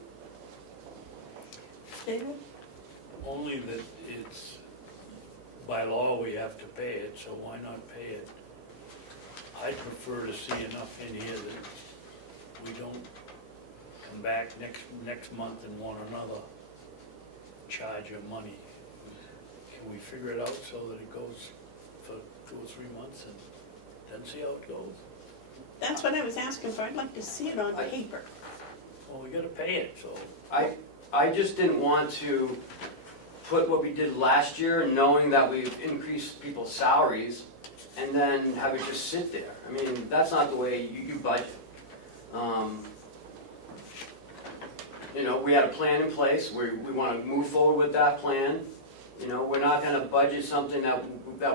David? Only that it's, by law, we have to pay it, so why not pay it? I prefer to see enough in here that we don't come back next month and want another charge of money. Can we figure it out so that it goes for 2 or 3 months and then see how it goes? That's what I was asking for. I'd like to see it on paper. Well, we gotta pay it, so. I just didn't want to put what we did last year, knowing that we've increased people's salaries, and then have it just sit there. I mean, that's not the way you budget. You know, we had a plan in place, we want to move forward with that plan. You know, we're not gonna budget something that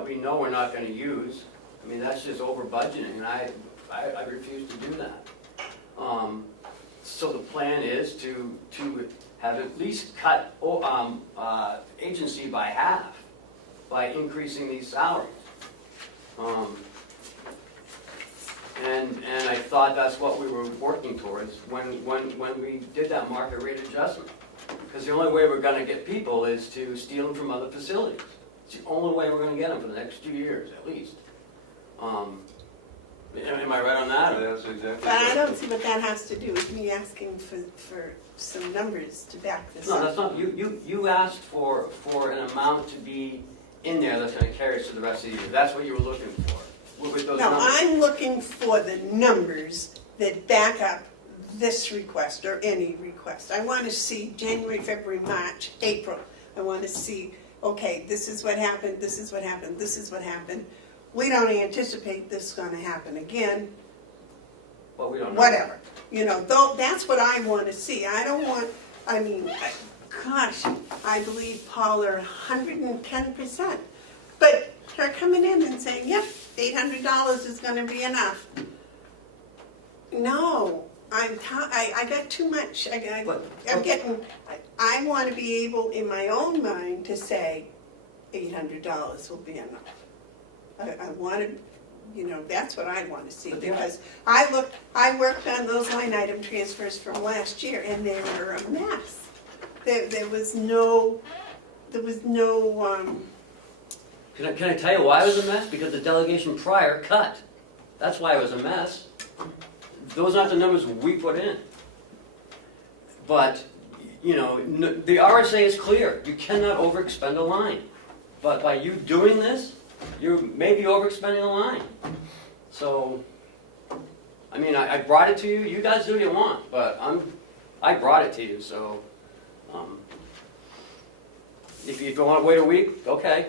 we know we're not gonna use. I mean, that's just over budgeting, and I refuse to do that. So the plan is to have at least cut agency by half by increasing these salaries. And I thought that's what we were working towards when we did that market rate adjustment. Because the only way we're gonna get people is to steal them from other facilities. It's the only way we're gonna get them for the next 2 years, at least. Am I right on that? That's exactly. But I don't see what that has to do with me asking for some numbers to back this No, up. that's not, you asked for an amount to be in there that's gonna carry us to the rest of the year. That's what you were looking for, with those No, numbers. I'm looking for the numbers that back up this request or any request. I want to see January, February, March, April. I want to see, okay, this is what happened, this is what happened, this is what happened. We don't anticipate this is going to happen again, But we don't know. whatever. You know, though, that's what I want to see. I don't want, gosh, I believe Paul are 110%. But her coming in and saying, yep, $800 is gonna be enough. No, I got too much, I wanna be able in my own mind to say, $800 will be enough. I wanna, that's what I wanna see, because I worked on those line item transfers from last year, and they were a mess. There was no, Can I tell you why it was a mess? Because the delegation prior cut. That's why it was a mess. Those aren't the numbers we put in. But, the RSA is clear. You cannot overexpend a line. But by you doing this, you're maybe overexpending a line. So, I brought it to you. You guys do what you want, but I brought it to you, so if you want to wait a week, okay.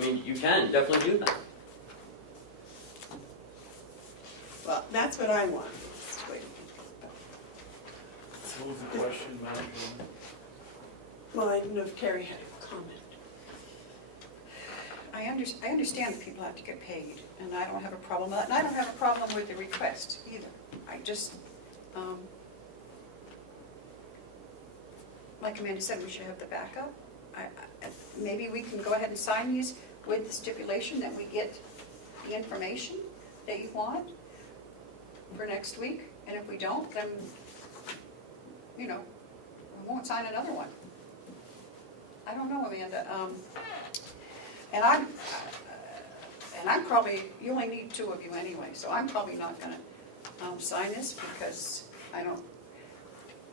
You can definitely do that. well, that's what I want. Wait. What was the question, Madam Chairman? Well, I didn't know if Terry had a comment. I understand that people have to get paid, and I don't have a problem with that, and I don't have a problem with the request either. I just, like Amanda said, we should have the backup. Maybe we can go ahead and sign these with the stipulation that we get the information that you want for next week, and if we don't, then, we won't sign another one. I don't know, Amanda. And I'm probably, you only need 2 of you anyway, so I'm probably not gonna sign this because I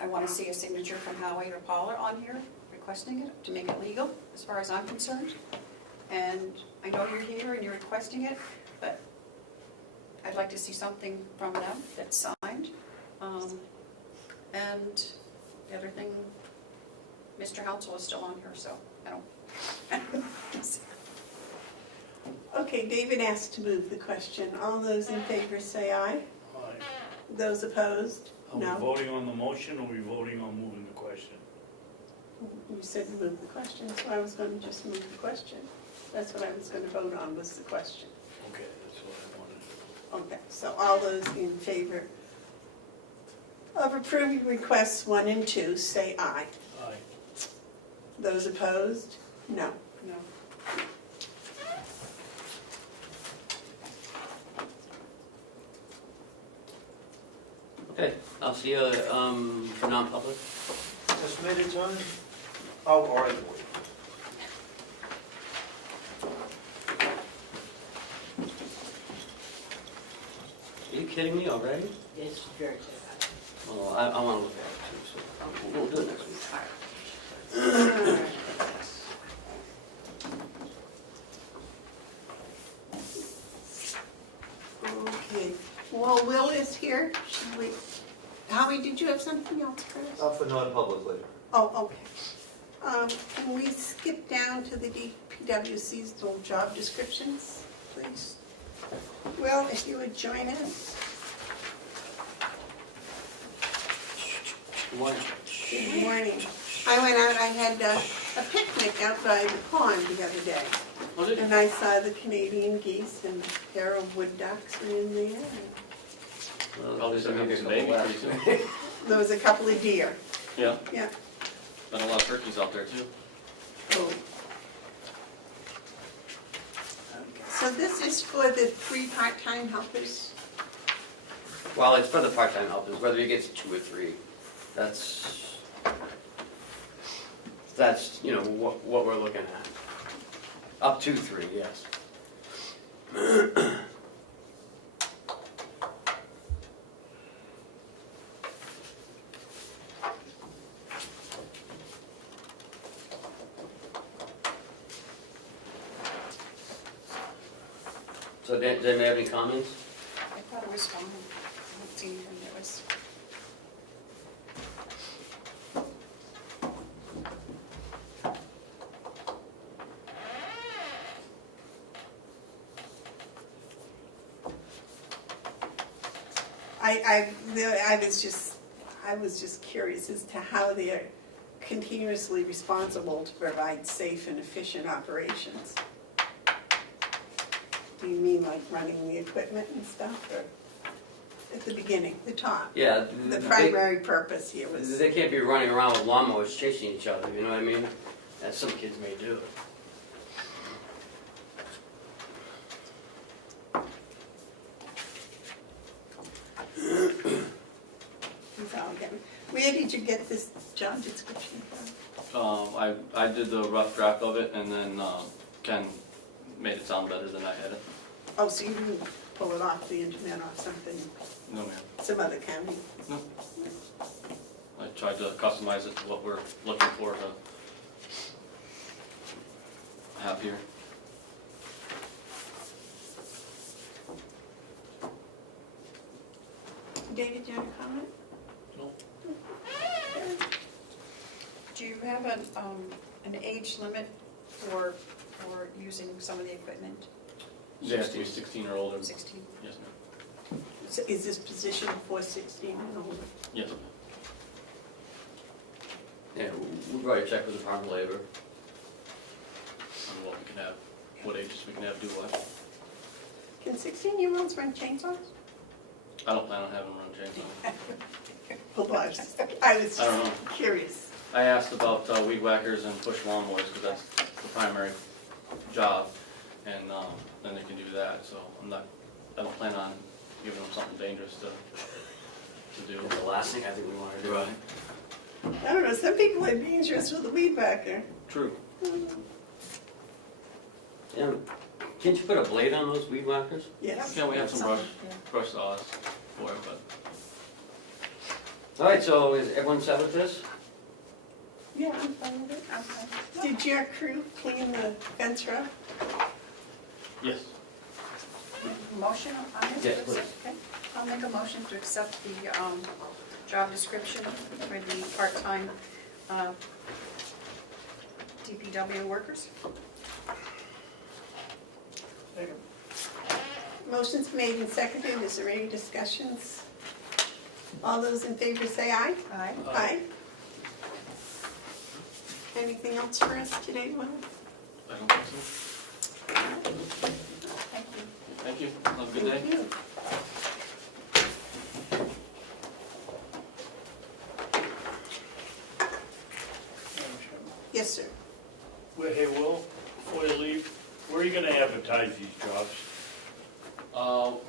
wanna see a signature from Howie or Paula on here requesting it to make it legal, as far as I'm concerned. And I know you're here and you're requesting it, but I'd like to see something from them that's signed. And the other thing, Mr. Hounsel is still on here, so I don't. Okay, David asked to move the question. All those in favor say aye. Aye. Those opposed? Are we No. voting on the motion, or are we voting on moving the question? You said move the question, so I was going to just move the question. That's what I was going to vote on, was the question. Okay, that's what I wanted. Okay, so all those in favor of approving requests 1 and 2, say aye. Aye. Those opposed? No. No. Okay, I'll see you for non-public. Estimated time? All right. Are you kidding me already? It's very good. Well, I want to look at it too, so we'll do it next week. Okay, well, Will is here. Should we, Howie, did you have something else for us? For non-public later. Oh, okay. Can we skip down to the DPW seasonal job descriptions, please? Will, if you would join us. Good morning. Good morning. I went out, I had a picnic out by the pond the other day. What did you? And I saw the Canadian geese and Carroll wood ducks were in there. And Well, there's maybe a couple baby left. pretty soon. there was a couple of deer. Yeah, Yeah. been a lot of turkeys out there too. Cool. So this is for the 3 part-time helpers? Well, it's for the part-time helpers, whether he gets 2 or 3. That's what we're looking at. Up to 3, yes. So, does anybody have any comments? I thought it was fine. I haven't seen anything that was. I was just curious as to how they are continuously responsible to provide safe and efficient operations. Do you mean like running the equipment and stuff, or at the beginning, the top? Yeah. The primary purpose here was, They can't be running around with lawnmowers chasing each other, you know what I mean? As some kids may do. where did you get this job description from? I did the rough draft of it, and then Ken made it sound better than I had it. Oh, so you didn't pull it off the internet or something, No, ma'am. some other county? No. I tried to customize it to what we're looking for to have here. David, do you have a comment? No. Do you have an age limit for using some of the equipment? They have to be 16 or older. 16? Yes, ma'am. So is this position for 16 and older? Yes, ma'am. Yeah, we've already checked with the Department of Labor. On what we can have, what ages we can have do what. Can 16-year-olds run chainsaws? I don't plan on having them run chainsaws. Well, I was I don't just know. curious. I asked about weed whackers and push lawnmowers, because that's the primary job, and then they can do that, so I don't plan on giving them something dangerous to do. That's the last thing I think we want to do. Right. I don't know, some people are dangerous with a weed whacker. True. Yeah, can't you put a blade on those weed whackers? Yes. Yeah, we have some brush saws for it, but All right, so is everyone set with this? Yeah, I'm fine with it. Okay. Did your crew clean the fence row? yes. Motion on this? Yes, please. Okay. I'll make a motion to accept the job description for the part-time DPW workers. Motion's made and seconded. Is there any discussions? All those in favor say aye. Aye. Aye. Anything else for us today, Will? I don't think so. Thank you. Thank you. Have a good day. Thank you. Yes, sir. Well, hey, Will, before you leave, where are you gonna advertise these jobs?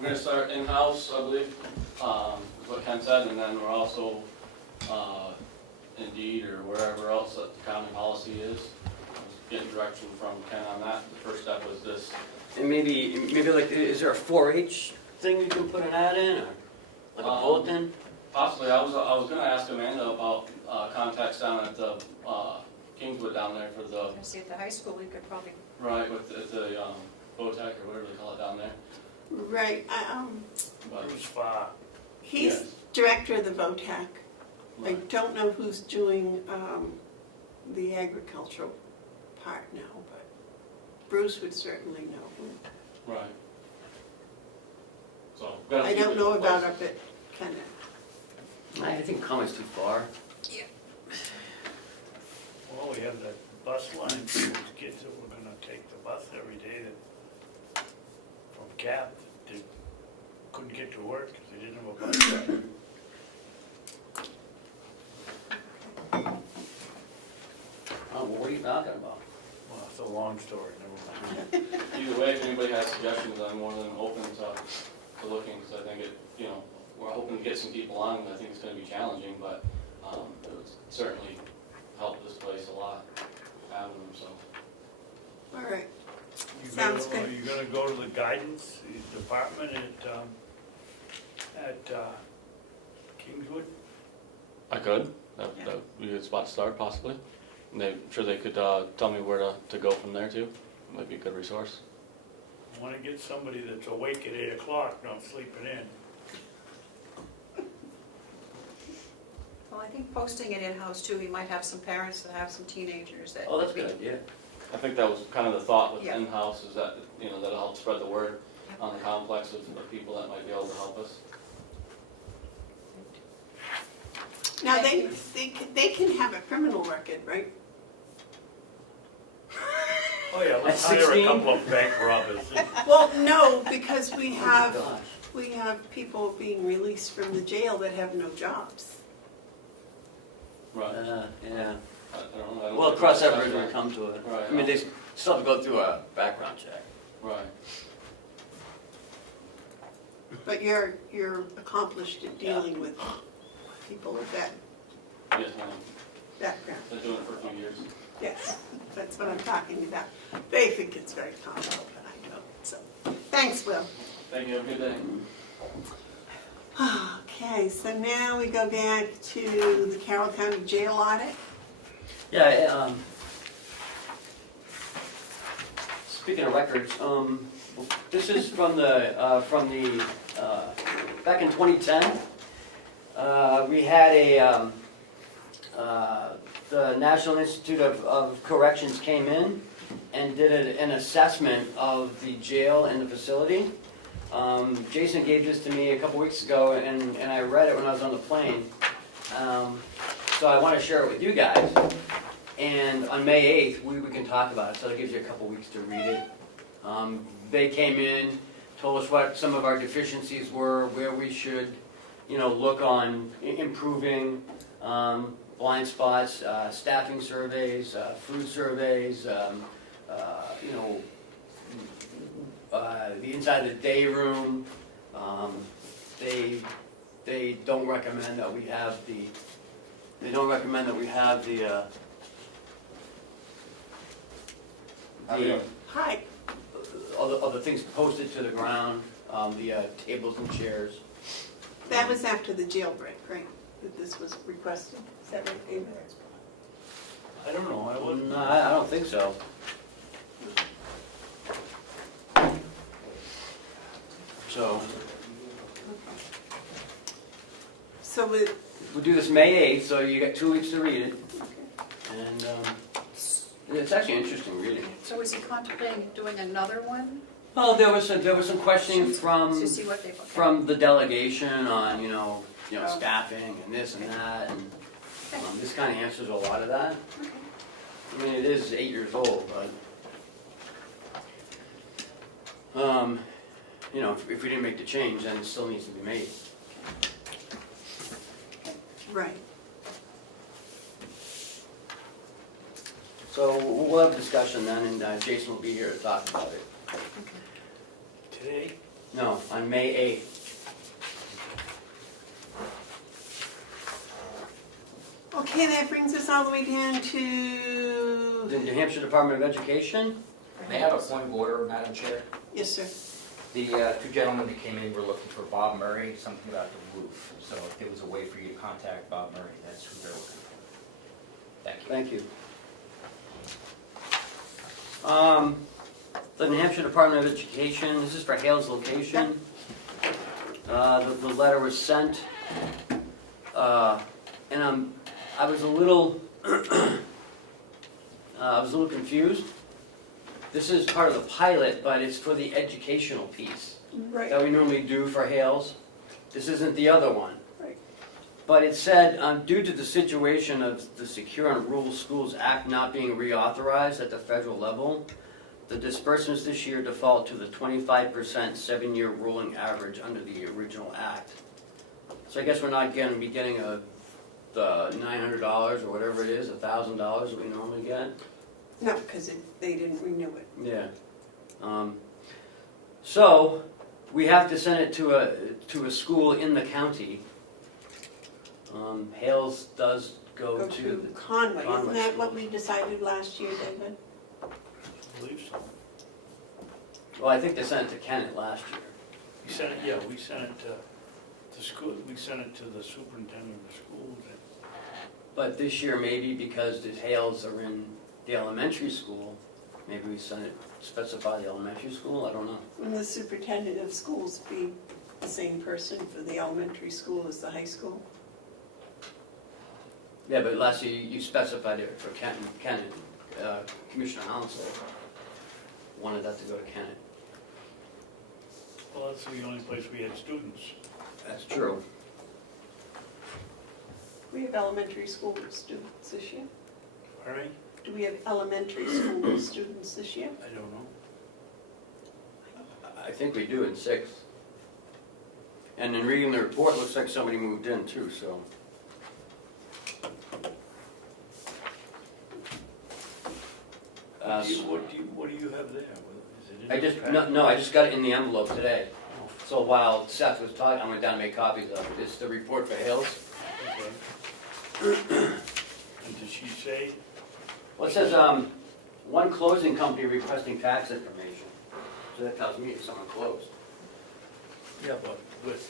We're gonna start in-house, I believe, is what Ken said, and then we're also, Indeed or wherever else that the county policy is. Getting direction from Ken on that. The first step was this. And maybe like, is there a 4-H thing you can put an ad in, or like a bulletin? Possibly, I was gonna ask Amanda about, contacts down at the, Kingswood down there for the, I see at the high school, we could probably, right, with the, VOTEC or whatever they call it down there. Right, But, Bruce Farr. he's Yes. director of the VOTAC. I right. don't know who's doing the agricultural part now, but Bruce would certainly know. Right. So. gotta I keep don't it know in about place. up at Kennett. I think Comeau's too far. Well, we have that bus line for those kids that were gonna take the bus every day from Cap, they couldn't get to work because they didn't have a bus driver. Oh, well, what are you talking about? Well, it's a long story, never mind. Either way, if anybody has suggestions, I'm more than open to looking, because I think it, we're hoping to get some people on, and I think it's gonna be challenging, but, it would certainly help this place a lot, having them, so. All right, You Sounds gonna- good. Are you gonna go to the guidance department at Kingswood? I could, that would be a good spot to start possibly. And I'm sure they could, tell me where to go from there too, might be a good resource. I wanna get somebody that's awake at 8 o'clock, not sleeping in. well, I think posting it in-house too, we might have some parents that have some teenagers that. Oh, that's a good idea. I think that was kind of the thought with Yeah. in-house, is that, that'll help spread the word on the complex of people that might be able to help us. now they can have a criminal record, right? Oh, yeah, let's At hire a 16? couple of bank robbers. Well, no, because we Oh, have, gosh. we have people being released from the jail that have no jobs. Right. Yeah. I don't know. I don't We'll think cross that that's bridge when right. we come to it. Right. I mean, they still have to go through a background check. Right. But you're accomplished at dealing with people of that Yes, ma'am. background. Been doing it for a few years. Yes, that's what I'm talking about. They think it's very common, but I don't, so. Thanks, Will. Thank you, have a good day. Okay, so now we go back to the Carroll County Jail audit. Yeah, speaking of records, this is from the, back in 2010. We had the National Institute of Corrections came in and did an assessment of the jail and the facility. Jason gave this to me a couple weeks ago, and I read it when I was on the plane. So I want to share it with you guys. And on May 8th, we can talk about it, so that gives you a couple weeks to read it. They came in, told us what some of our deficiencies were, where we should, look on improving, blind spots, staffing surveys, food surveys, the inside of the day room. They don't recommend that we have the. They don't recommend that we have the. Hi. All the things posted to the ground, the tables and chairs. That was after the jailbreak, right? That this was requested? Is that right, David? I don't know, I wouldn't. No, I don't think so. So, So we'll do this May 8th, so you got 2 weeks to read it. And it's actually interesting reading. So is he contemplating doing another one Well, there was some questioning from to see what they've? the delegation on, Oh. staffing and this and that, and this kind of answers a lot of that. I mean, it is 8 years old, but, if we didn't make the change, then it still needs to be made. right. So we'll have a discussion then, and Jason will be here to talk about it. Today? No, on May 8th. Okay, that brings us all the way down to, The New Hampshire Department of Education. May I have a point of order, Madam Chair? yes, sir. The two gentlemen that came in were looking for Bob Murray, something about the roof. So if there was a way for you to contact Bob Murray, that's who they're looking for. Thank you. Thank you. The New Hampshire Department of Education, this is for Hale's location. The letter was sent, and I was a little confused. This is part of the pilot, but it's for the educational piece Right. that we normally do for Hales. This isn't the other one. Right. But it said, due to the situation of the Secure and Rural Schools Act not being reauthorized at the federal level, the disbursements this year default to the 25% 7-year rolling average under the original act. So I guess we're not going to be getting the $900 or whatever it is, $1,000 that we normally get. No, because they didn't renew it. Yeah. So we have to send it to a school in the county. Hales does go to Conway. Conway. Isn't that what we decided last year, David? I believe so. well, I think they sent it to Kennett last year. We sent it to school, we sent it to the superintendent of schools. But this year, maybe because the Hales are in the elementary school, maybe we specify the elementary school, I don't know. Wouldn't the superintendent of schools be the same person for the elementary school as the high school? Yeah, but last year you specified it for Kennett. Commissioner Hounslow wanted that to go to Kennett. Well, that's the only place we had students. That's true. We have elementary school students this year. All right? Do we have elementary school students this year? I don't know. I think we do in 6th. And in reading the report, it looks like somebody moved in too, so. What do you have there? Is it in I the just, packet? no, I just got it in the envelope today. So while Seth was talking, I went down to make copies of it. It's the report for Hills. Okay. And did she say? Well, it says, one closing company requesting tax information. So that tells me if someone closed. Yeah, but there's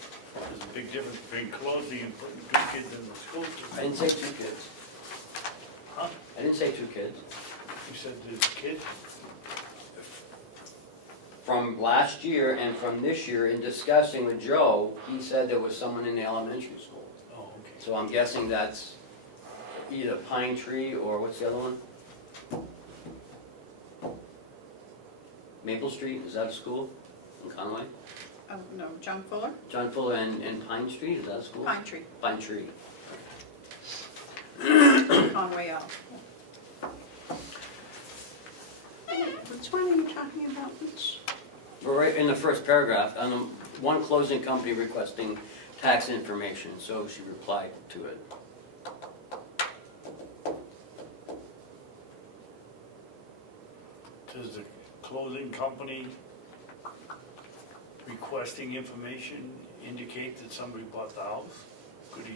a big difference between closing and putting 2 kids in the school. I didn't say 2 kids. Huh? I didn't say 2 kids. You said there's kids? From last year and from this year, in discussing with Joe, he said there was someone in the elementary school. Oh, okay. So I'm guessing that's either Pine Tree or what's the other one? Maple Street, is that a school in Conway? Oh, no, John Fuller, John Fuller and Pine Street, is that a school? Pine Tree, Pine Tree. Conway L. Which one are you talking about? Which? We're right in the first paragraph, on one closing company requesting tax information, so she replied to it. Does the closing company requesting information indicate that somebody bought the house? Could he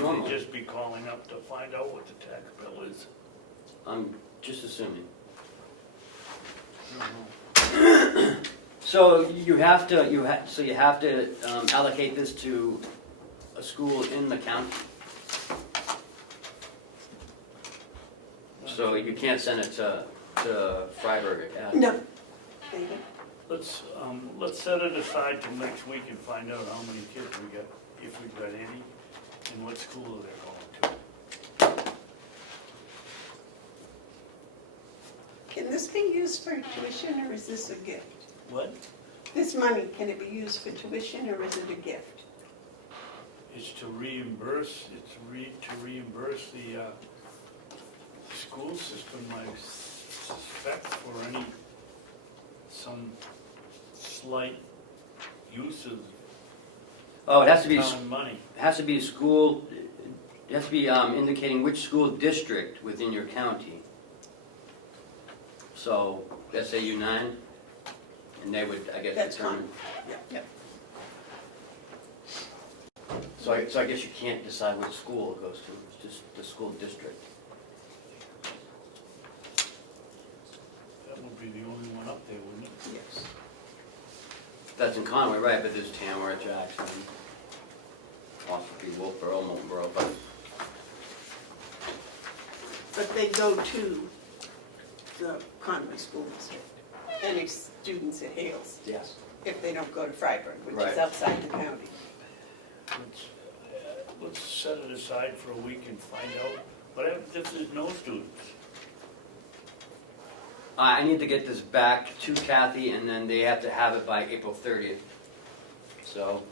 Normally. just be calling up to find out what the tax bill is? I'm just assuming. I don't know. So you have to allocate this to a school in the county. So you can't send it to Freiburg Academy. No. David? Let's set it aside till next week and find out how many kids we got, if we've got any, and what school they're going to. Can this be used for tuition or is this a gift? What? This money, can it be used for tuition or is it a gift? It's to reimburse, to reimburse the school system, I suspect, for some slight use of Oh, it has to be, town money. it has to be school, it has to be indicating which school district within your county. So, let's say U9, and they would, I guess, That's determine. Yeah. So I guess you can't decide which school it goes to, it's just the school district. That would be the only one up there, wouldn't it? Yes. That's in Conway, right, but there's Tamworth, Jackson, Ossipee, Wolfboro, Moultonboro, but But they go to the Conway School District. Any students at Hales, yes. if they don't go to Freiburg, which Right. is outside the county. Let's set it aside for a week and find out. What happens if there's no students? I need to get this back to Kathy, and then they have to have it by April 30th. So,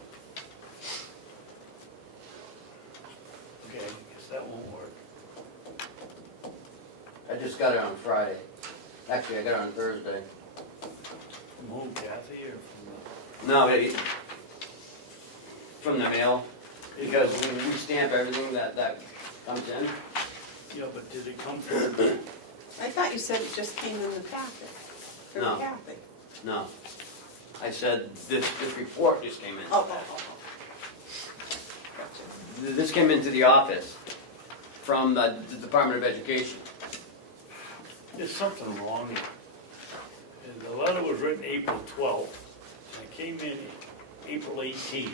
Okay, I guess that won't work. I just got it on Friday. Actually, I got it on Thursday. From whom, Kathy, or from No, from the mail, because we stamp everything that comes in. the... Yeah, but did it come from... I thought you said it just came in the packet. From No. Kathy. No. I said this report just came in. Oh. Gotcha. This came into the office from the Department of Education. There's something wrong here. And the letter was written April 12th, and it came in April 18th.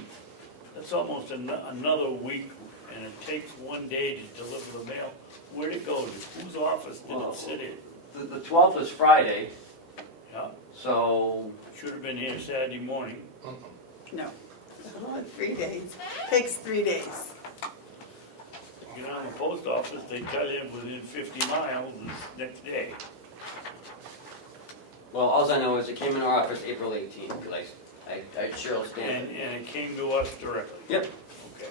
That's almost another week, and it takes one day to deliver the mail. Where'd it go? Whose office did it sit in? The 12th is Friday, Yeah, so should have been here Saturday morning. No. Oh, 3 days. Takes 3 days. You get on the post office, they tell you within 50 miles the next day. well, all I know is it came in our office April 18th. Like I had Cheryl And stamp it. it came to us directly. Yep. Okay.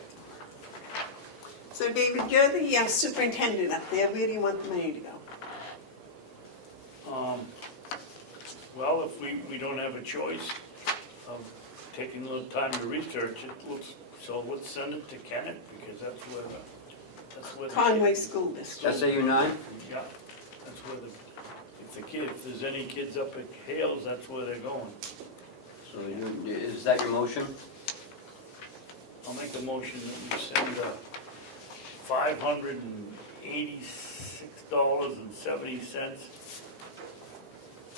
So David, you're the superintendent up there. Where do you want the money to go? Well, if we don't have a choice of taking a little time to research it, let's send it to Kennett, because that's where the. Conway School District. SAU 9? Yeah, that's where if there's any kids up at Hales, that's where they're going. So is that your motion? I'll make a motion that we send $586.70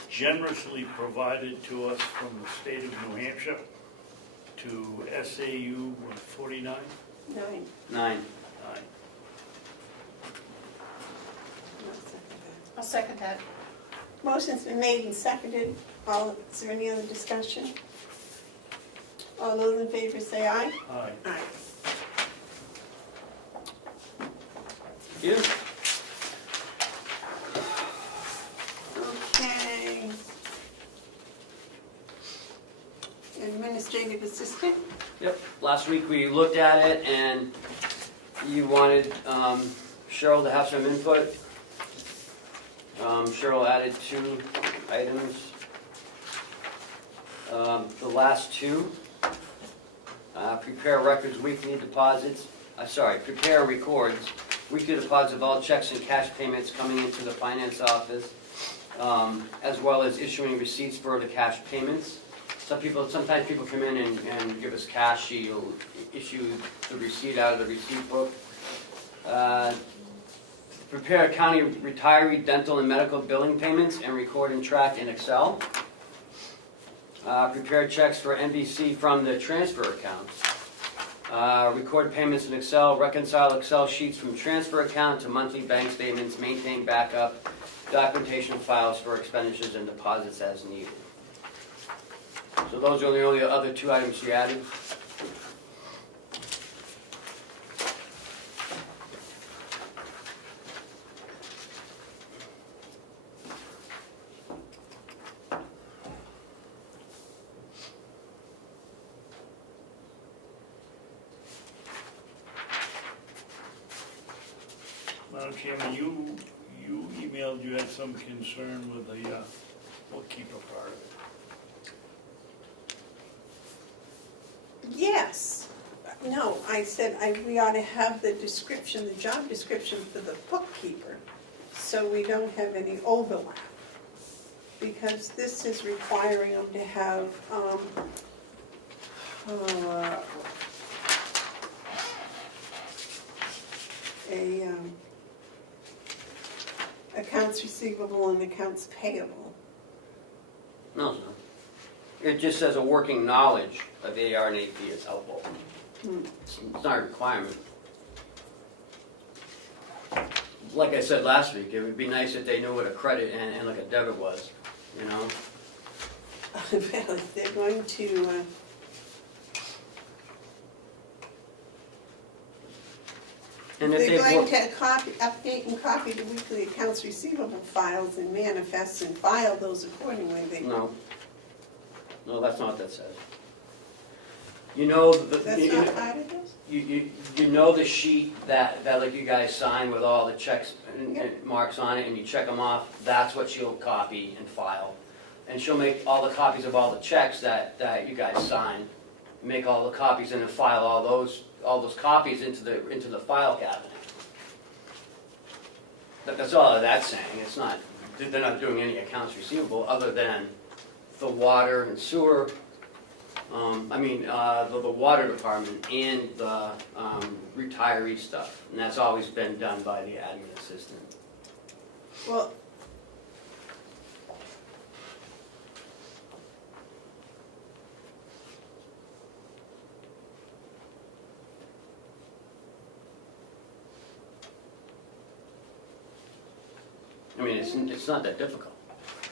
generously provided to us from the state of New Hampshire to SAU 49? 9. 9. I'll second that. Motion's been made and seconded. Is there any other discussion? All those in favor say aye. Aye. Aye. You? Okay. Administrative assistant? Yep. Last week we looked at it and you wanted Cheryl to have some input. Cheryl added 2 items. The last 2, prepare records weekly deposits, prepare records weekly deposits of all checks and cash payments coming into the finance office, as well as issuing receipts for the cash payments. Sometimes people come in and give us cash, you'll issue the receipt out of the receipt book. Prepare county retiree, dental, and medical billing payments and record and track in Excel. Prepare checks for NBC from the transfer accounts. Record payments in Excel, reconcile Excel sheets from transfer account to monthly bank statements, maintain backup, documentation files for expenditures and deposits as needed. So those are the only other 2 items she added. Madam Chairman, you emailed, you had some concern with the bookkeeper part of it. Yes. No, I said we ought to have the description, the job description for the bookkeeper, so we don't have any overlap. Because this is requiring them to have, accounts receivable and accounts payable. No, it's not. It just says a working knowledge of AR and AP is helpful. It's not a requirement. Like I said last week, it would be nice if they knew what a credit and like a debit was, you know? Well, if they're going to, And if they're they going to update and copy the weekly accounts receivable files and manifests and file those accordingly, they. No, that's not what that says. You know, That's not part of this? you know the sheet that like you guys sign with all the checks and marks on it and you check them off, that's what she'll copy and file. And she'll make all the copies of all the checks that you guys sign, make all the copies and then file all those copies into the file cabinet. That's all that's saying. It's not, they're not doing any accounts receivable other than the water and sewer, the water department and the retiree stuff. And that's always been done by the admin assistant. Well, I mean, it's not that difficult.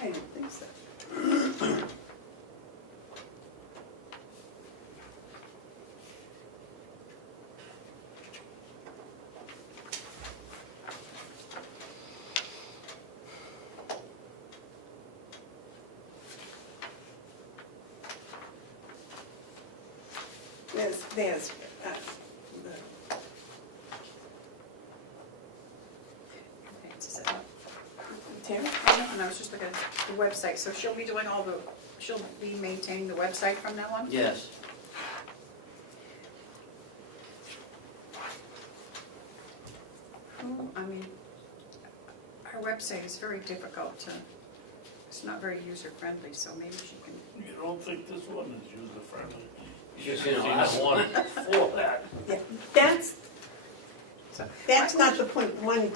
I don't think so. There's Terry? and I was just looking at the website, so she'll be doing she'll be maintaining the website from now on? Yes. I mean, our website is very difficult to, it's not very user-friendly, so maybe she can, You don't think this one is user-friendly? Just, You you should know, have seen the one before that. Yeah, so. that's not the point. One,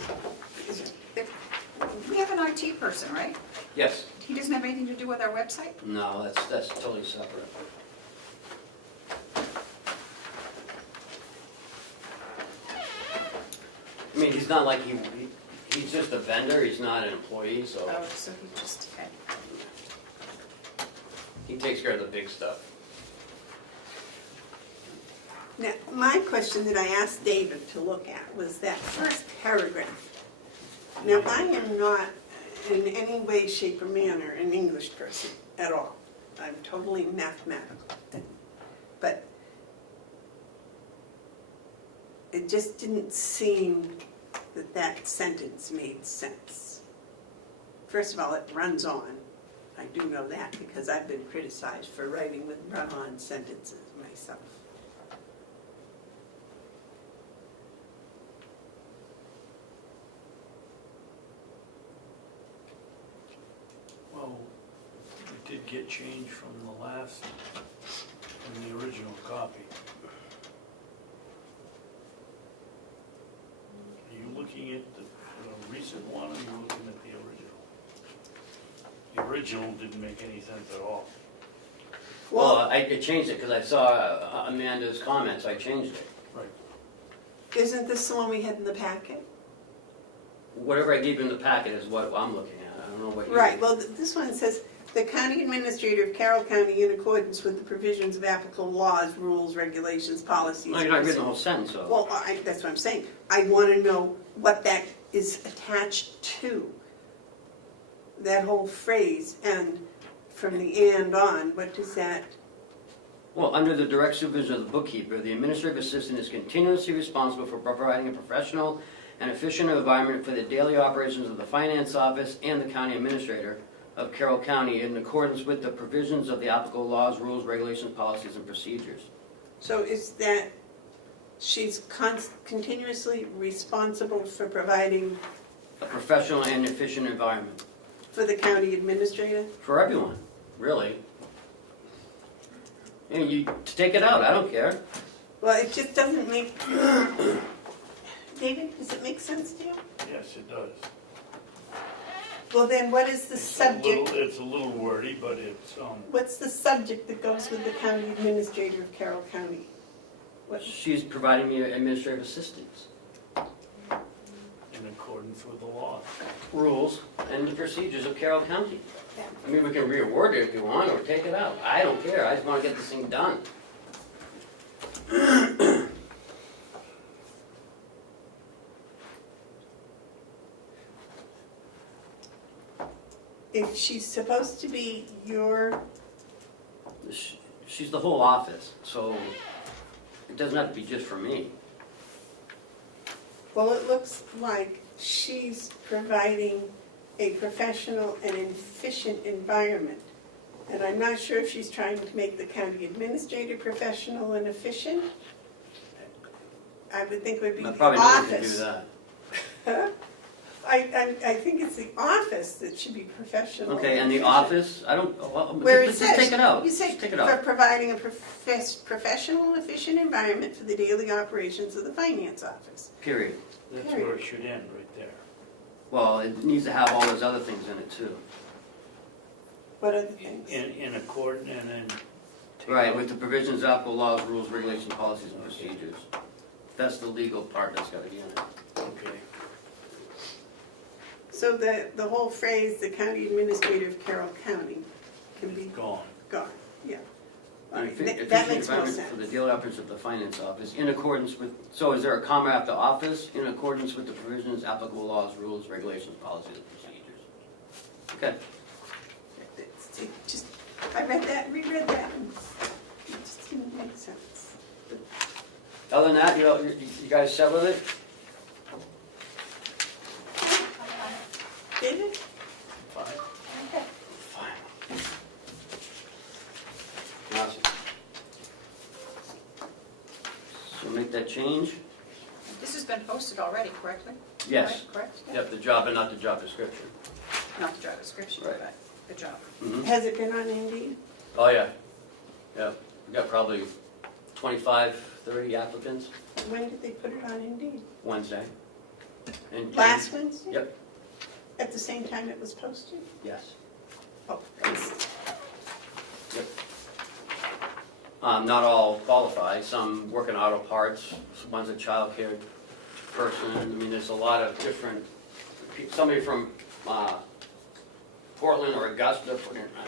We have an IT person, right? yes. He doesn't have anything to do with our website? No, that's totally separate. I mean, he's not like he's just a vendor, he's not an employee, so Oh, so he just, okay. he takes care of the big stuff. now, my question that I asked David to look at was that first paragraph. Now, I am not in any way, shape, or manner an English person at all. I'm totally mathematical. But it just didn't seem that that sentence made sense. First of all, it runs on. I do know that because I've been criticized for writing with run-on sentences myself. Well, it did get changed from the last, from the original copy. Are you looking at the recent one, or are you looking at the original? The original didn't make any sense at all. Well, I changed it because I saw Amanda's comments, I changed it. Right. Isn't this the one we had in the packet? Whatever I gave you in the packet is what I'm looking at, I don't know what you. Right, well, this one says, "The county administrator of Carroll County, in accordance with the provisions of applicable laws, rules, regulations, policies." No, you're not reading the whole sentence, though. Well, that's what I'm saying. I want to know what that is attached to. That whole phrase, and from the "and" on, what does that? Well, under the direct supervision of the bookkeeper, the administrative assistant is continuously responsible for providing a professional and efficient environment for the daily operations of the finance office and the county administrator of Carroll County in accordance with the provisions of the applicable laws, rules, regulations, policies, and procedures. So is that she's continuously responsible for providing A professional and efficient environment for the county administrator? for everyone, really. And you take it out, I don't care. Well, it just doesn't make, David, does it make sense to you? Yes, it does. Well, then what is the subject? It's a little wordy, but it's, What's the subject that goes with the county administrator of Carroll County? What? She's providing me administrative assistance, in accordance with the law. rules, and the procedures of Carroll County. I mean, we can reword it if you want, or take it out. I don't care, I just want to get this thing done. If she's supposed to be your, She's the whole office, so it doesn't have to be just for me. well, it looks like she's providing a professional and efficient environment. And I'm not sure if she's trying to make the county administrator professional and efficient. I would think it would be the Probably no one can do office. that. Huh? I think it's the office that should be professional. Okay, and the efficient. office, I don't, well, Where it just says, take it out. you say Just take it for out. providing a professional, efficient environment for the daily operations of the finance office. Period. That's where it should end, right there. Well, it needs to have all those other things in it too. What other things? In accord, and then. take Right, out- with the provisions of applicable laws, rules, regulations, policies, and procedures. That's the legal part that's gotta be in it. Okay. So the whole phrase, "the county administrator of Carroll County," can be Gone. gone, yeah. All An right, efficient that makes more environment for the sense. daily operations of the finance office in accordance with, so is there a comma after office? In accordance with the provisions, applicable laws, rules, regulations, policies, and procedures. Okay. It just, I read that, reread that, and it just didn't make sense. Other than that, you guys set with it? David? Fine. make that change. This has been posted already, correctly? Yes. Right, correct? Yeah. Yep, the job and not the job description. Not the job description, Right. but the job. Mhm. Has it been on Indeed? Oh, yeah. Yeah, we got probably 25, 30 applicants When did they put it on Indeed? Wednesday. And Last Wednesday? Yep, At the same time it was posted? yes. Oh, that's- Yep. Not all qualify, some work in auto parts, one's a childcare person. I mean, there's a lot of different, somebody from Portland or Augusta put in that.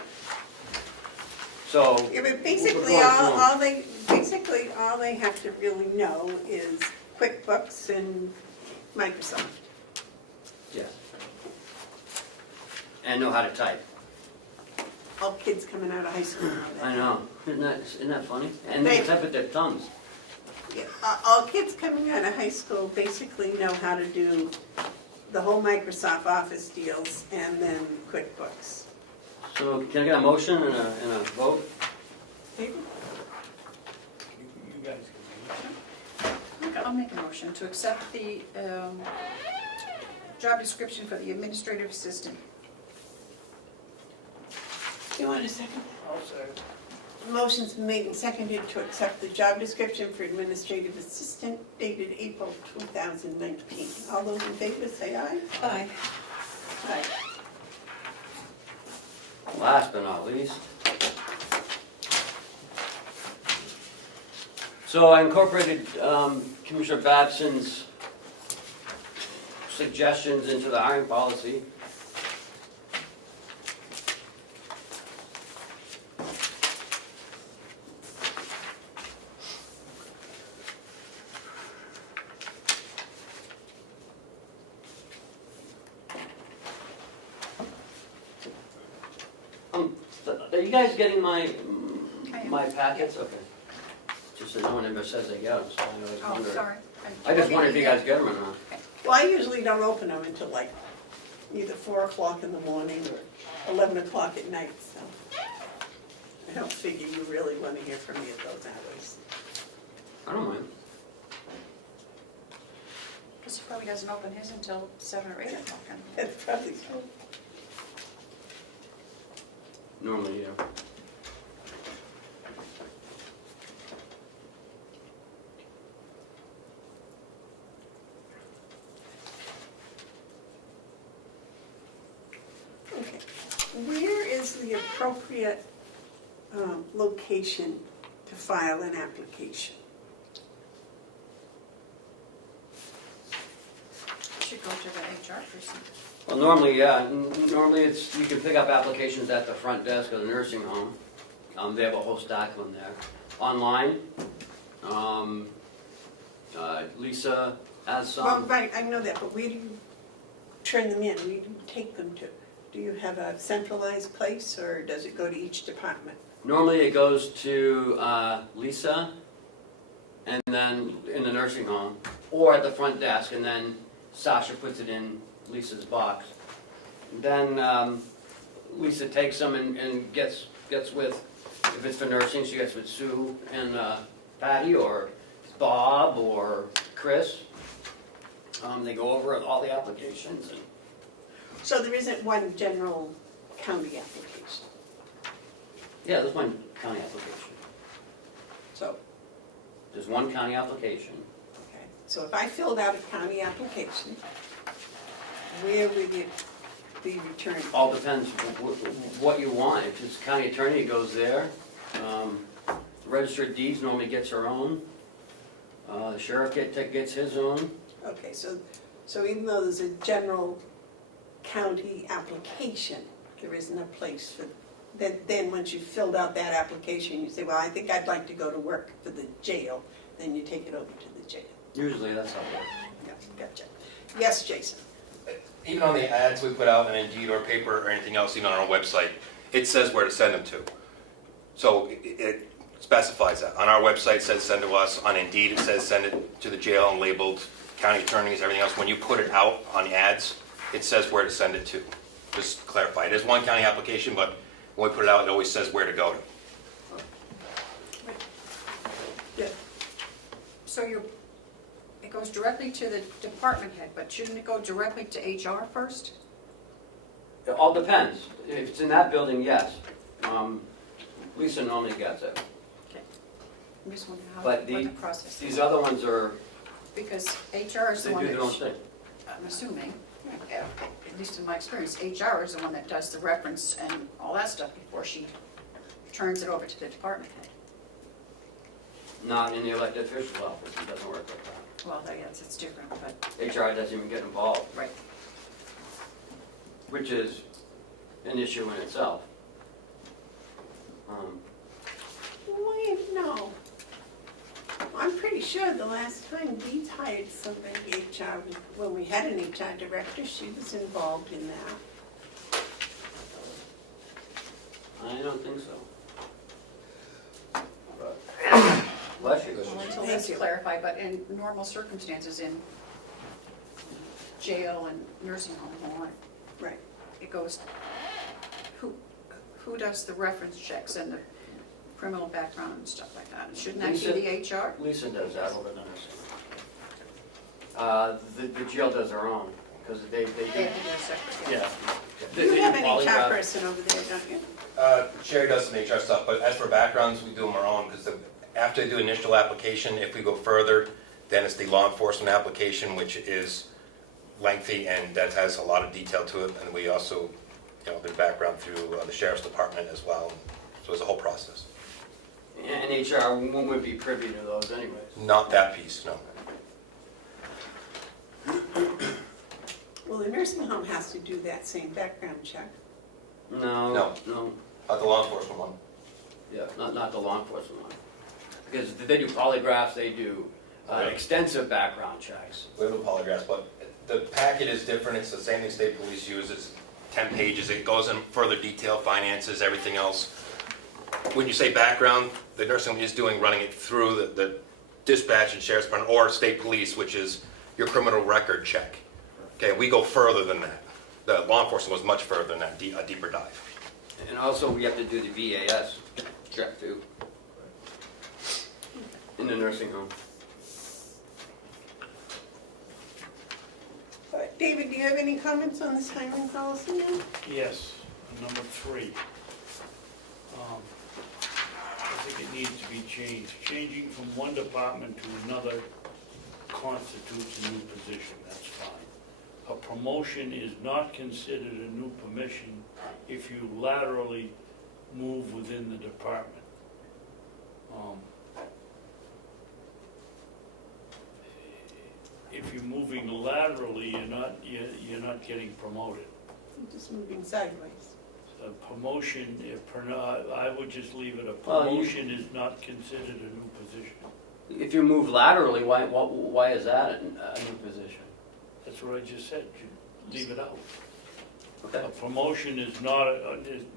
So. Yeah, but we're basically, going through. all they have to really know is QuickBooks and Microsoft. Yes. And know how to type. All kids coming out of high school know that. I know, isn't that funny? And they type with their thumbs. Yeah, all kids coming out of high school basically know how to do the whole Microsoft Office deals and then QuickBooks. So can I get a motion and a vote? Maybe? You guys can do it. Okay, I'll make a motion to accept the job description for the administrative assistant. You want a second? I'll say. Motion's been made and seconded to accept the job description for administrative assistant dated April 2019. All those in favor say aye. Aye. Aye. Last but not least. So I incorporated Commissioner Babson's suggestions into the hiring policy. Are you guys getting my packets? Okay. Just so no one ever says they get them, so I always Oh, wonder. sorry. I just wonder if you guys get them or not. Well, I usually don't open them until like either 4 o'clock in the morning or 11 o'clock at night, so I don't figure you really want to hear from me at those hours. I don't mind. Because he probably doesn't open his until 7 or 8 o'clock. That's probably true. Normally, yeah. Okay. Where is the appropriate location to file an application? Should go to the HR person. Well, normally, yeah. Normally, you can pick up applications at the front desk of the nursing home. They have a whole stack of them there. Online, Lisa has Well, some. right, I know that, but where do you turn them in? Where do you take them to? Do you have a centralized place, or does it go to each department? Normally, it goes to Lisa, and then in the nursing home, or at the front desk, and then Sasha puts it in Lisa's box. Then Lisa takes them and gets with, if it's for nursing, she gets with Sue and Patty or Bob or Chris. They go over all the applications. And So there isn't one general county application? yeah, there's one county application. So, There's one county application. okay, so if I filled out a county application, where would it be returned? All depends what you want. If it's county attorney, it goes there. Registered deeds normally gets her own. The sheriff gets his own. Okay, so even though there's a general county application, there isn't a place for, then once you've filled out that application, you say, well, I think I'd like to go to work for the jail, then you take it over to the jail. Usually that's how it works. Yeah, gotcha. Yes, Jason? Even on the ads we put out in Indeed or paper or anything else, even on our website, it says where to send them to. So it specifies that. On our website, it says send to us. On Indeed, it says send it to the jail and labeled county attorneys, everything else. When you put it out on the ads, it says where to send it to. Just to clarify, it is one county application, but when we put it out, it always says where to go to. So So it goes directly to the department head, but shouldn't it go directly to HR first? It all depends. If it's in that building, yes. Lisa normally gets it. I'm just wondering But what the process is. These other ones are, Because HR is they the one do their own that, thing. I'm assuming, at least in my experience, HR is the one that does the reference and all that stuff before she turns it over to the department head. Not in the elected official's office, it doesn't work like that. Well, yes, it's different, but, HR doesn't even get involved, right. which is an issue in itself. Wait, no. I'm pretty sure the last time we hired somebody HR, when we had an HR director, she was involved in that. I don't think so. But- Bless you. Well, until Thank that's you. clarified, but in normal circumstances, in jail and nursing home and all that, Right. it goes, who does the reference checks and the criminal background and stuff like that? Shouldn't that be the HR? Lisa does that over the nursing. The jail does their own, because they They do, have to do a separate, yeah. You have an HR Polygraph. person over there, don't you? Sherry does some HR stuff, but as for backgrounds, we do them our own, because after they do initial application, if we go further, then it's the law enforcement application, which is lengthy and that has a lot of detail to it, and we also, the background through the sheriff's department as well, so it's a whole process. And HR wouldn't be privy to those anyways. Not that piece, no. Well, the nursing home has to do that same background check. No, No. no, Not the law enforcement one. yeah, not the law enforcement one. Because they do polygraphs, they do Really? extensive background checks. We have a polygraph, but the packet is different. It's the same thing state police use. It's 10 pages. It goes in further detail, finances, everything else. When you say background, the nursing home is running it through the dispatch and sheriff's department or state police, which is your criminal record check. Okay, we go further than that. The law enforcement goes much further than that, a deeper dive. And also, we have to do the VAS check too. In the nursing home. David, do you have any comments on this hiring policy now? Yes, number 3. I think it needs to be changed. Changing from one department to another constitutes a new position, that's fine. A promotion is not considered a new position if you laterally move within the department. If you're moving laterally, you're not getting promoted. Just moving sideways. A promotion, I would just leave it, a Well, you- promotion is not considered a new position. If you move laterally, why is that a new position? That's what I just said, you leave it out. Okay. A promotion is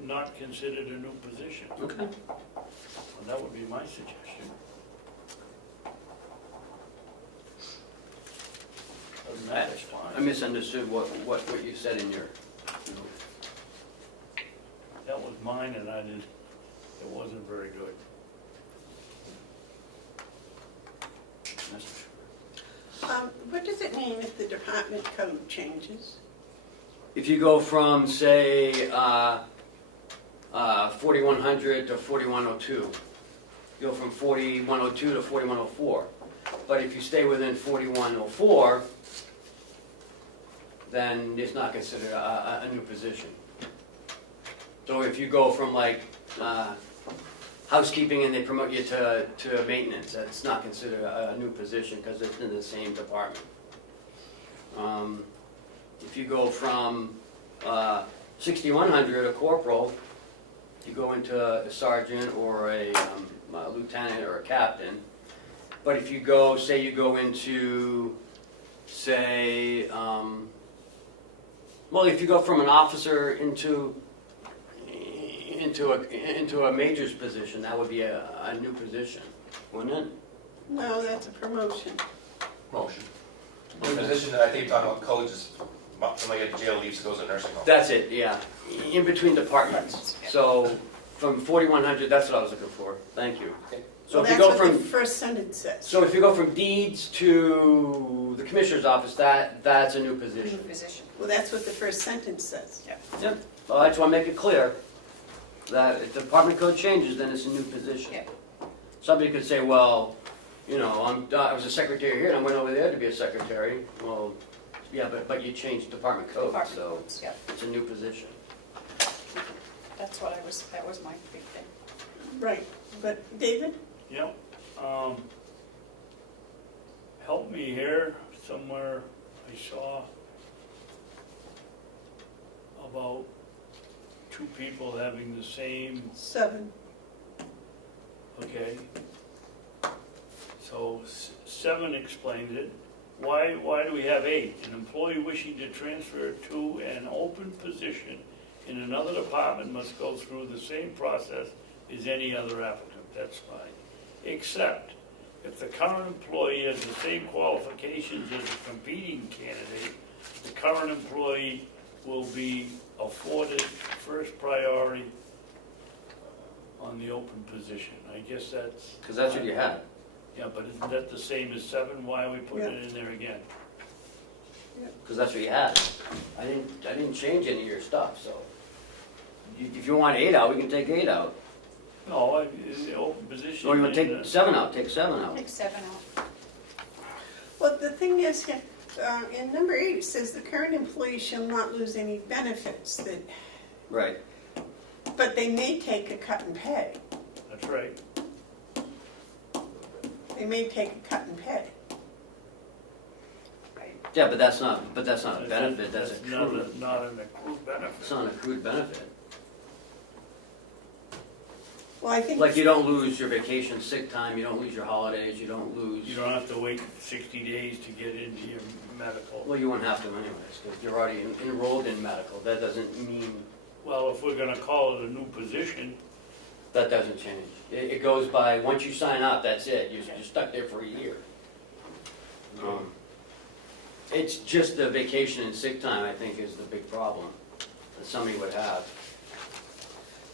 not considered a new position. Okay. Well, that would be my suggestion. Other than that, it's I fine. misunderstood what you said in your, That was mine and it wasn't very good. What does it mean if the department code changes? if you go from, say, 4100 to 4102, you go from 4102 to 4104. But if you stay within 4104, then it's not considered a new position. So if you go from like housekeeping and they promote you to maintenance, that's not considered a new position because it's in the same department. If you go from 6100, a corporal, you go into a sergeant or a lieutenant or a captain. But if you go, say you go into, say, well, if you go from an officer into a major's position, that would be a new position, wouldn't it? No, that's a promotion. Motion. The position that I think you're talking about codes is somebody at jail leaves, goes to nursing home. That's it, yeah. In between departments. So from 4100, that's what I was looking for. Thank you. So Well, if you that's go what the from, first sentence says. so if you go from deeds to the commissioner's office, that's a new New position. position. Well, that's what the first sentence says. Yep, well, I just want to make it clear that if the department code changes, then it's a new position. Yep. Somebody could say, well, you know, I was a secretary here and I went over there to be a secretary. Well, yeah, but you changed department code, Department so codes, yep. it's a new position. That was my big thing. Right, but David? Yep. Help me here, somewhere I saw about two people having the same, 7. okay. So 7 explains it. Why do we have 8? An employee wishing to transfer to an open position in another department must go through the same process as any other applicant. That's fine. Except if the current employee has the same qualifications as a competing candidate, the current employee will be afforded first priority on the open position. I guess that's... Because that's what you had. Yeah, but isn't that the same as 7? Why are we putting it in there again? Because that's what you had. I didn't change any of your stuff, so. If you want 8 out, we can take 8 out. No, the open position... Or you want to and, take 7 out, take 7 out. Take 7 out. Well, the thing is, in number 8, it says the current employee shall not lose any benefits, that, Right. but they may take a cut in pay. That's right. They may take a cut in pay. Yeah, but that's not a benefit, that's not accrued. not an accrued benefit. It's not an accrued benefit. Well, I think. Like you don't lose your vacation, sick time, you don't lose your holidays, you don't lose. You don't have to wait 60 days to get into your medical. Well, you won't have to anyways, because you're already enrolled in medical. That doesn't mean, Well, if we're gonna call it a new position, that doesn't change. It goes by, once you sign up, that's it. You're stuck there for a year. It's just the vacation and sick time, I think, is the big problem that somebody would have.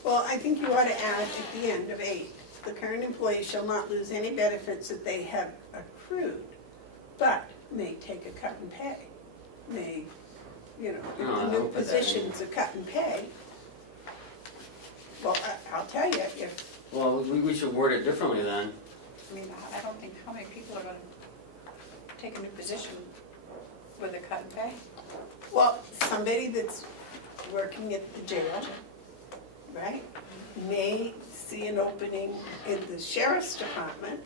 Well, I think you ought to add at the end of 8, the current employee shall not lose any benefits that they have accrued, but may take a cut in pay. May, you know, No, if I the new don't put that in. position's a cut in pay, well, I'll tell you, if, Well, we should word it differently then. I mean, I don't think, how many people are gonna take a new position with a cut in pay? well, somebody that's working at the jail, right, may see an opening in the sheriff's department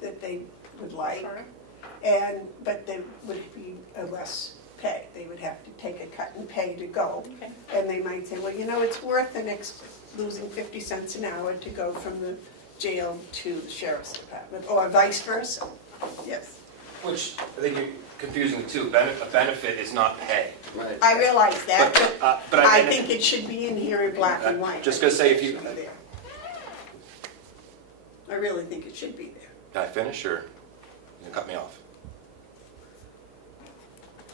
that they would like, Sorry? but they would be a less pay. They would have to take a cut in pay to go. Okay. And they might say, well, you know, it's worth losing 50 cents an hour to go from the jail to the sheriff's department, or vice versa. Yes, Which I think you're confusing the two. A benefit is not pay. Right. I realize that, but I mean, think it should be in here in black and white. Just gonna say if you- I think it should be there. I really think it should be there. Can I finish, or you gonna cut me off?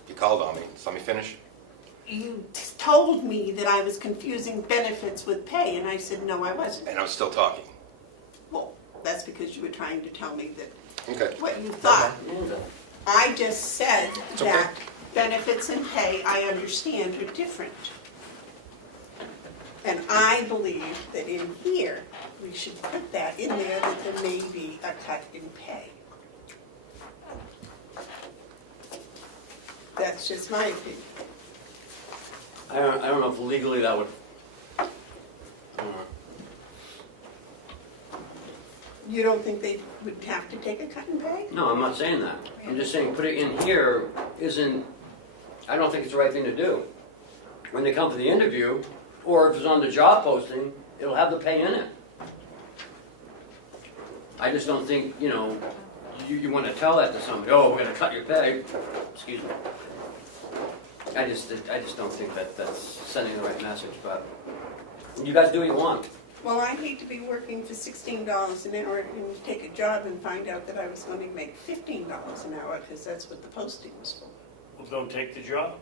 You called on me, so let me finish. You told me that I was confusing benefits with pay, and I said, no, I wasn't. And I'm still talking. Well, that's because you were trying to tell me that Okay. what you thought. I just said It's okay. that benefits and pay, I understand, are different. And I believe that in here, we should put that in there, that there may be a cut in pay. That's just my opinion. I don't know if legally that would, I don't know. You don't think they would have to take a cut in pay? No, I'm not saying that. I'm just saying put it in here isn't, I don't think it's the right thing to do. When they come for the interview, or if it's on the job posting, it'll have the pay in it. I just don't think, you know, you want to tell that to somebody, oh, we're going to cut your pay, excuse me. I just don't think that's sending the right message, but you guys do what you want. Well, I hate to be working for $16 an hour and take a job and find out that I was going to make $15 an hour, because that's what the posting was for. well, don't take the job.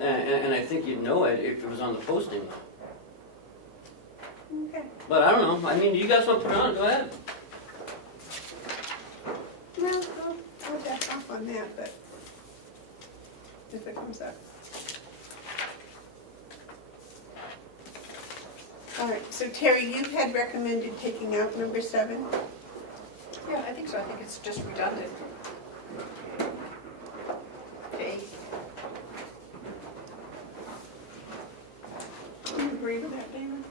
And I think you'd know it if it was on the posting. Okay. But I don't know, I mean, you guys want to put it on, go ahead. Well, I'll back off on that, but if it comes up. All right, so Terry, you had recommended taking out number 7? Yeah, I think so. I think it's just redundant. Okay. Do you agree with that, David?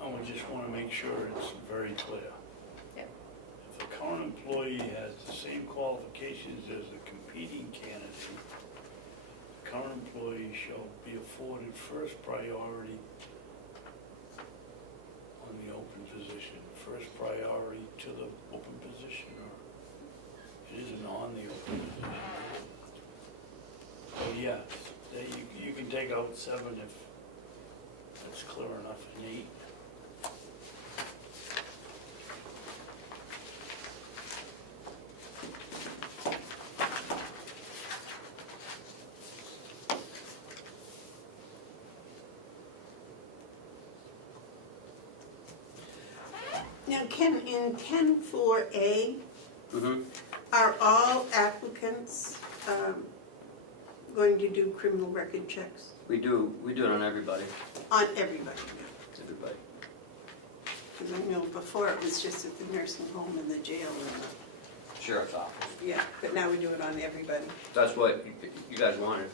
I would just want to make sure it's very clear. Yep. If a current employee has the same qualifications as a competing candidate, the current employee shall be afforded first priority on the open position. First priority to the open position, or it isn't on the open position. So yes, you can take out 7 if that's clear enough, and 8. Now, Ken, in 10-4A, Mm-hmm. are all applicants going to do criminal record checks We do it on everybody, on everybody? everybody. Because I know before it was just at the nursing home and the jail and the, Sheriff's office. yeah, but now we do it on everybody. That's what you guys wanted.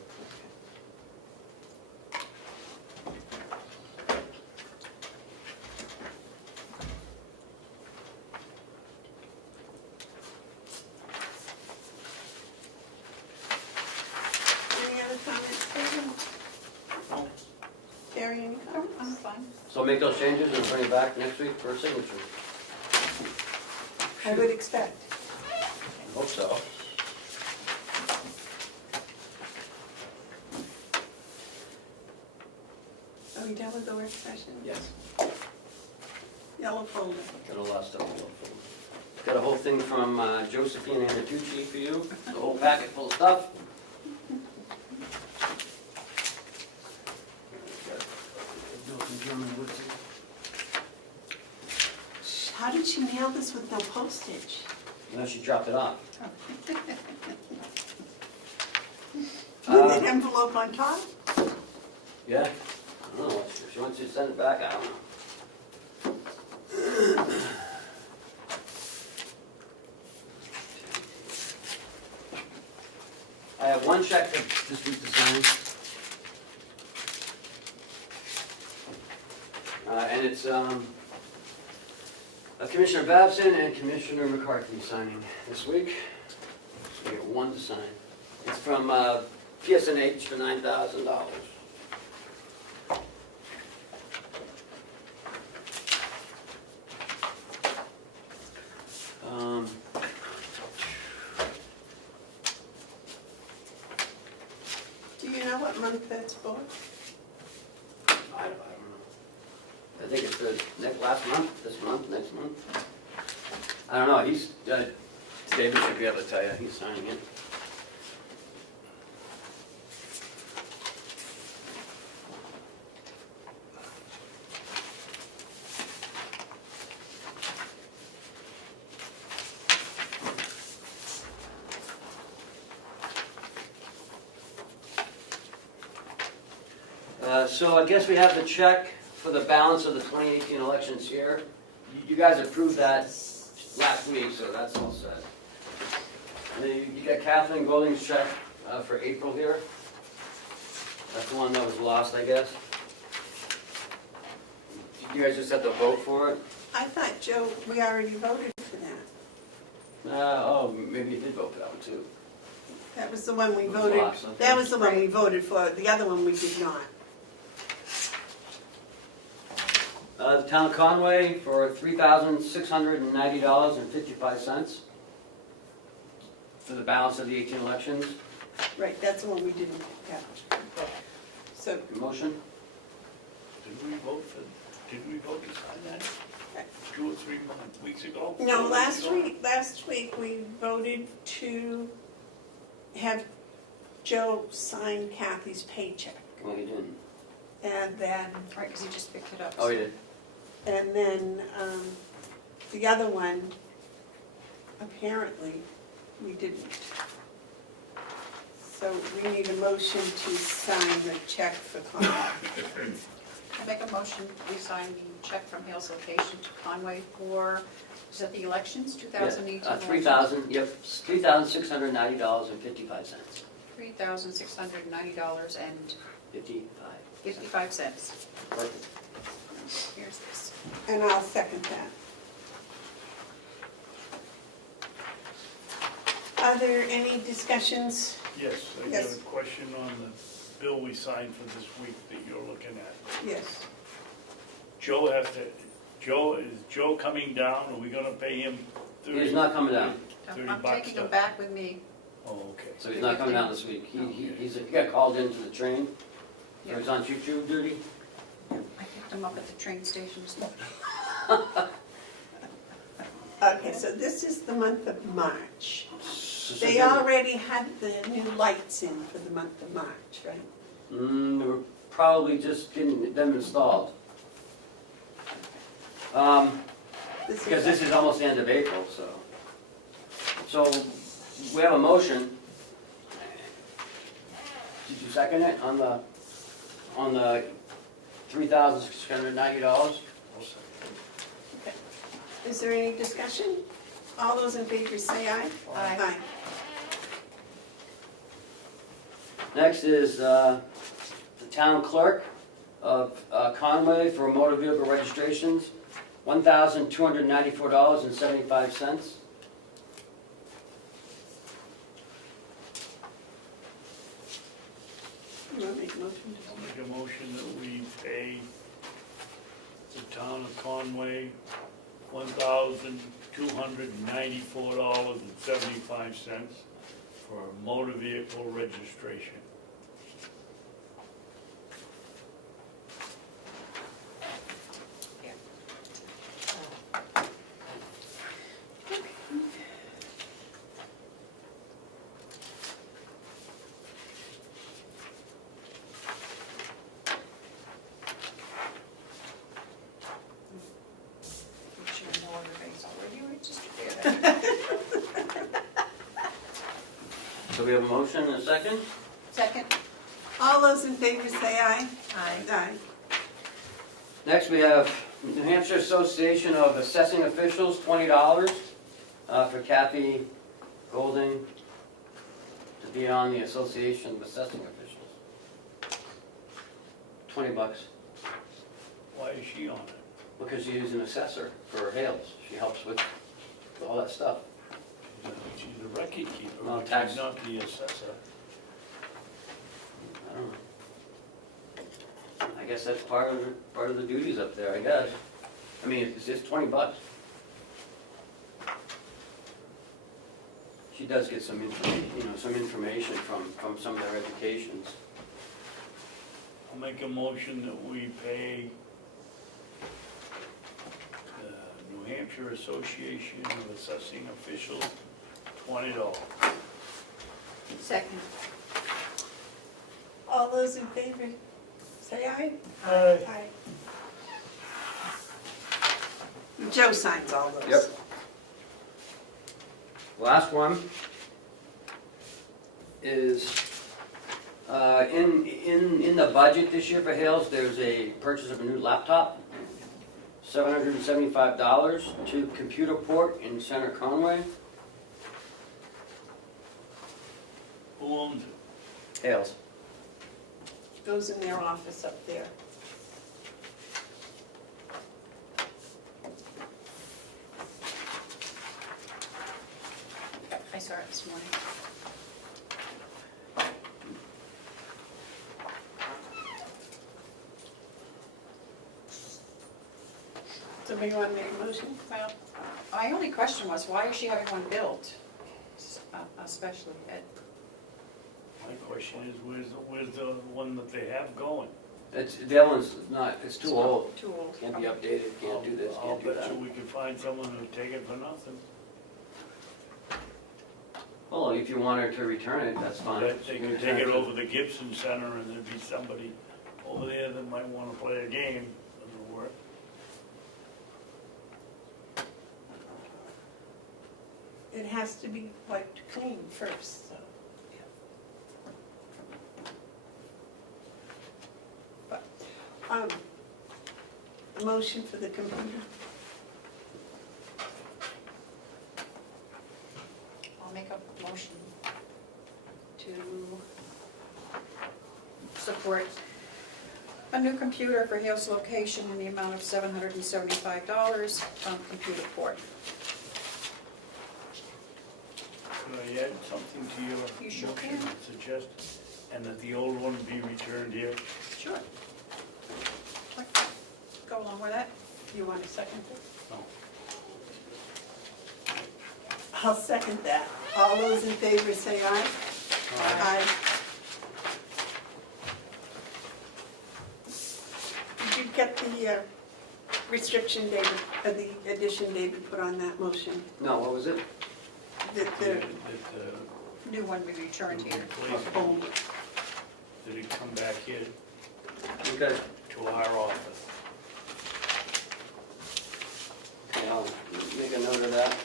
Any other comments, David? No. Terry, any comments? I'm fine. So make those changes and bring it back next week for a signature. I would expect. Hope so. Are we done with the work session? Yes. Yellow folder. Got a lot of stuff. Got a whole thing from Josephine and Anatucci for you, the whole packet full of stuff. How did she mail this with no postage? No, she dropped it off. With an envelope on top? Yeah? I don't know, if she wants you to send it back, I don't know. I have one check for this week to sign. And it's Commissioner Babson and Commissioner McCarthy signing this week. So we get one to sign. It's from PSNH for $9,000. Do you know what month that's for? I don't know. I think it's the last month, this month, next month. I don't know, he's, David should be able to tell you, he's signing it. So I guess we have the check for the balance of the 2018 elections here. You guys approved that last week, so that's all set. And then you got Kathleen Golding's check for April here. That's the one that was lost, I guess. You guys just have to vote for it? I thought, Joe, we already voted for that. Oh, maybe you did vote for that one too. That was the one we It was voted, lost, okay. that was the one we voted for, the other one we did not. The town of Conway for $3,690.55 for the balance of the 18 elections. Right, that's the one we didn't have. So, Motion? Did we vote to sign that Right. 2 or 3 weeks ago? no, 4 last weeks ago? week we voted to have Joe sign Kathy's paycheck. Well, you didn't. And then, Right, because you just picked it up. Oh, you did. and then the other one, Apparently, we didn't. So we need a motion to sign the check for Conway. I make a motion, we sign the check from Hales Location to Conway for, is that the elections, 2018? Yeah, 3,000, yep, $3,690.55. $3,690.55. 55. Perfect. Here's this. And I'll second that. Are there any discussions? Yes, I got Yes. a question on the bill we signed for this week that you're looking at. Yes. Joe is Joe coming down? Are we gonna pay him 30? He's not coming down, I'm $30 taking them stuff. back with me. Oh, okay. so he's not coming down this week. He got called into the train, so Yeah. he's on choo-choo duty. I picked them up at the train station this morning. Okay, so this is the month of March. So They already had the new lights in for the month of March, right? We're probably just getting them installed. Because this is almost the end of April, so. So, we have a motion. Did you second it on the $3,690? Is there any discussion? All those in favor say aye. Aye. Next is the town clerk of Conway for motor vehicle registrations, $1,294.75. You want to make a motion? I'll make a motion that we pay the town of Conway $1,294.75 for motor vehicle registration. Which you know everybody's already registered there. So we have a motion and a second? Second. All those in favor say aye. Aye. Aye. Next, we have New Hampshire Association of Assessing Officials, $20 for Kathy Golding to be on the Association of Assessing Officials. $20, Why is she on it? because she is an assessor for Hales. She helps with all that stuff. She's a record keeper, No, but tax. she's not the assessor. I don't know. I guess that's part of the duties up there, I guess. I mean, it's just $20. She does get some information from some of their educations. I'll make a motion that we pay the New Hampshire Association of Assessing Officials $20. Second. All those in favor say aye. Aye. Aye. Joe signs all those. Yep. Last one is, in the budget this year for Hales, there's a purchase of a new laptop, $775 to Computer Port in Center Conway. Who owns it? Hales. Goes in their office up there. I saw it this morning. Somebody want to make a motion? Well, my only question was, why is she having one built, especially at, My question is, where's the one that they have going? The other one's not, it's too old. too old? Can't be updated, can't do this, I'll can't do bet that. you we could find someone who'd take it for nothing. Well, if you want her to return it, that's fine. Bet they could take it over the Gibson Center and there'd be somebody over there that might want to play a game. It'll work. it has to be wiped clean first, so. But, a motion for the computer. I'll make a motion to support a new computer for Hale's location in the amount of $775 from Computer Port. Could I add something to your You sure motion can. suggest? And that the old one be returned here? Sure. Go along with that. You want a second? No. I'll second that. All those in favor say aye. Aye. Did you get the restriction David, the addition David put on that motion? No, what was it? The New one we returned here. home. Did it come back here Okay, to our office? okay, I'll make a note of that.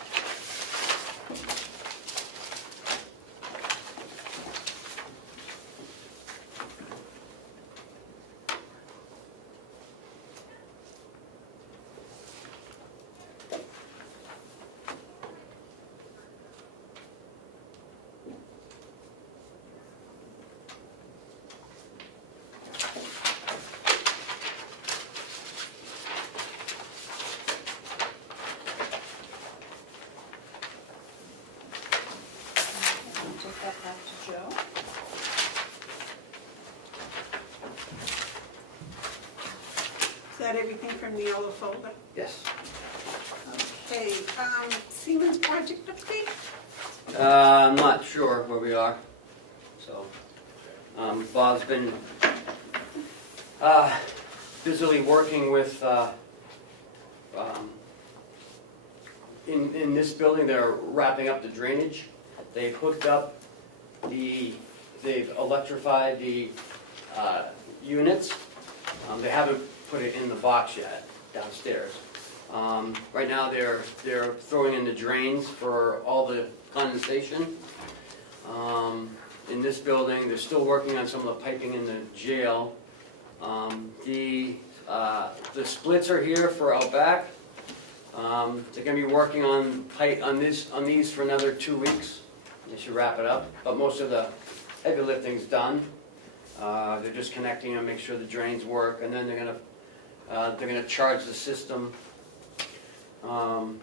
I'll take that back to Joe. Is that everything from the yellow folder? Yes. Okay, Siemens project update? I'm not sure where we are, so, Bob's been, busily working with, in this building, they're wrapping up the drainage. They've hooked up they've electrified the, units. They haven't put it in the box yet downstairs. Right now, they're throwing in the drains for all the condensation. In this building, they're still working on some of the piping in the jail. The splits are here for out back. They're gonna be working on these for another 2 weeks. They should wrap it up, but most of the heavy lifting's done. They're just connecting them, make sure the drains work, and then they're gonna charge the system,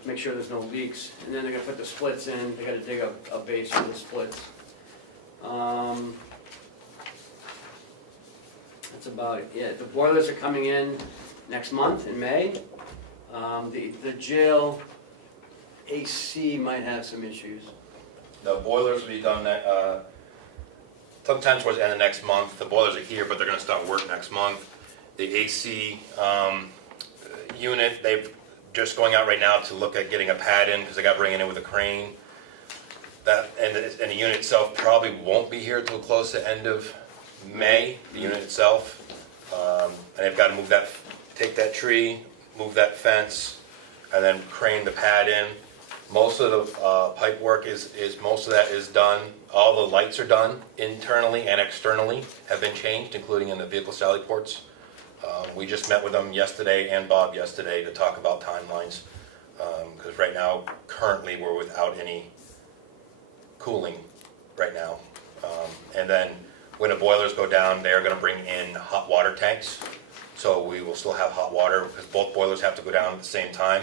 make sure there's no leaks, and then they're gonna put the splits in. They gotta dig a base for the splits. That's about it. The boilers are coming in next month in May. The jail AC might have some issues. The boilers will be done sometime towards the end of next month. The boilers are here, but they're gonna start work next month. The AC unit, they're just going out right now to look at getting a pad in, because they got to bring it in with a crane. And the unit itself probably won't be here till close to end of May, the unit itself. And they've got to take that tree, move that fence, and then crane the pad in. Most of the pipe work most of that is done. All the lights are done internally and externally, have been changed, including in the vehicle sally ports. We just met with them yesterday and Bob yesterday to talk about timelines. Because right now, currently, we're without any cooling right now. And then when the boilers go down, they're going to bring in hot water tanks. So we will still have hot water, because both boilers have to go down at the same time,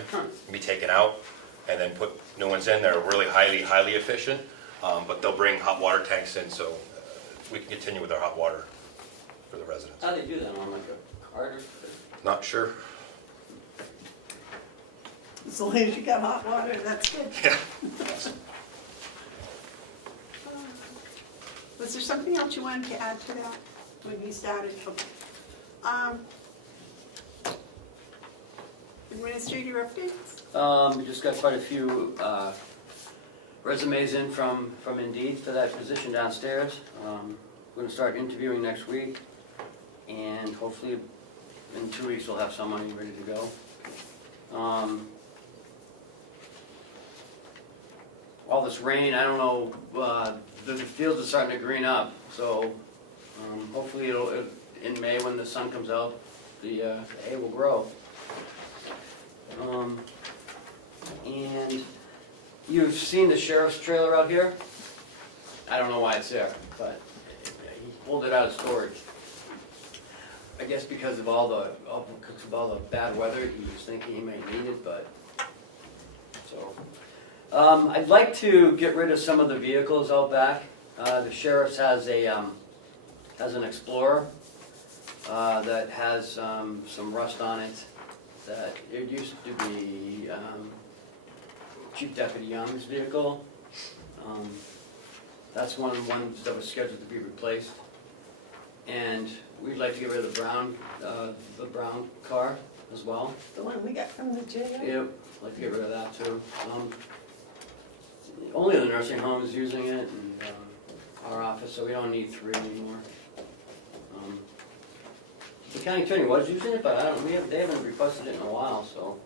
be taken out, and then put new ones in. They're really highly efficient, but they'll bring hot water tanks in, so we can continue with our hot water for the residents. How do they do that, on like a cart or? Not sure. As long as you got hot water, that's good. Yeah. Was there something else you wanted to add to that when you started? Administrator updates? We just got quite a few resumes in from Indeed for that position downstairs. We're gonna start interviewing next week, and hopefully in 2 weeks we'll have someone ready to go. all this rain, I don't know, the fields are starting to green up, so hopefully in May when the sun comes out, the hay will grow. And you've seen the sheriff's trailer out here? I don't know why it's there, but he pulled it out of storage. I guess because of all the bad weather, he was thinking he might need it, but, so. I'd like to get rid of some of the vehicles out back. The sheriff's has an Explorer that has some rust on it. That it used to be Chief Deputy Young's vehicle. That's one of the ones that was scheduled to be replaced. And we'd like to get rid of the brown car as well. The one we got from the jail? Yep, like to get rid of that too. Only the nursing home is using it, and our office, so we don't need 3 anymore. The county attorney was using it, but they haven't requested it in a while, so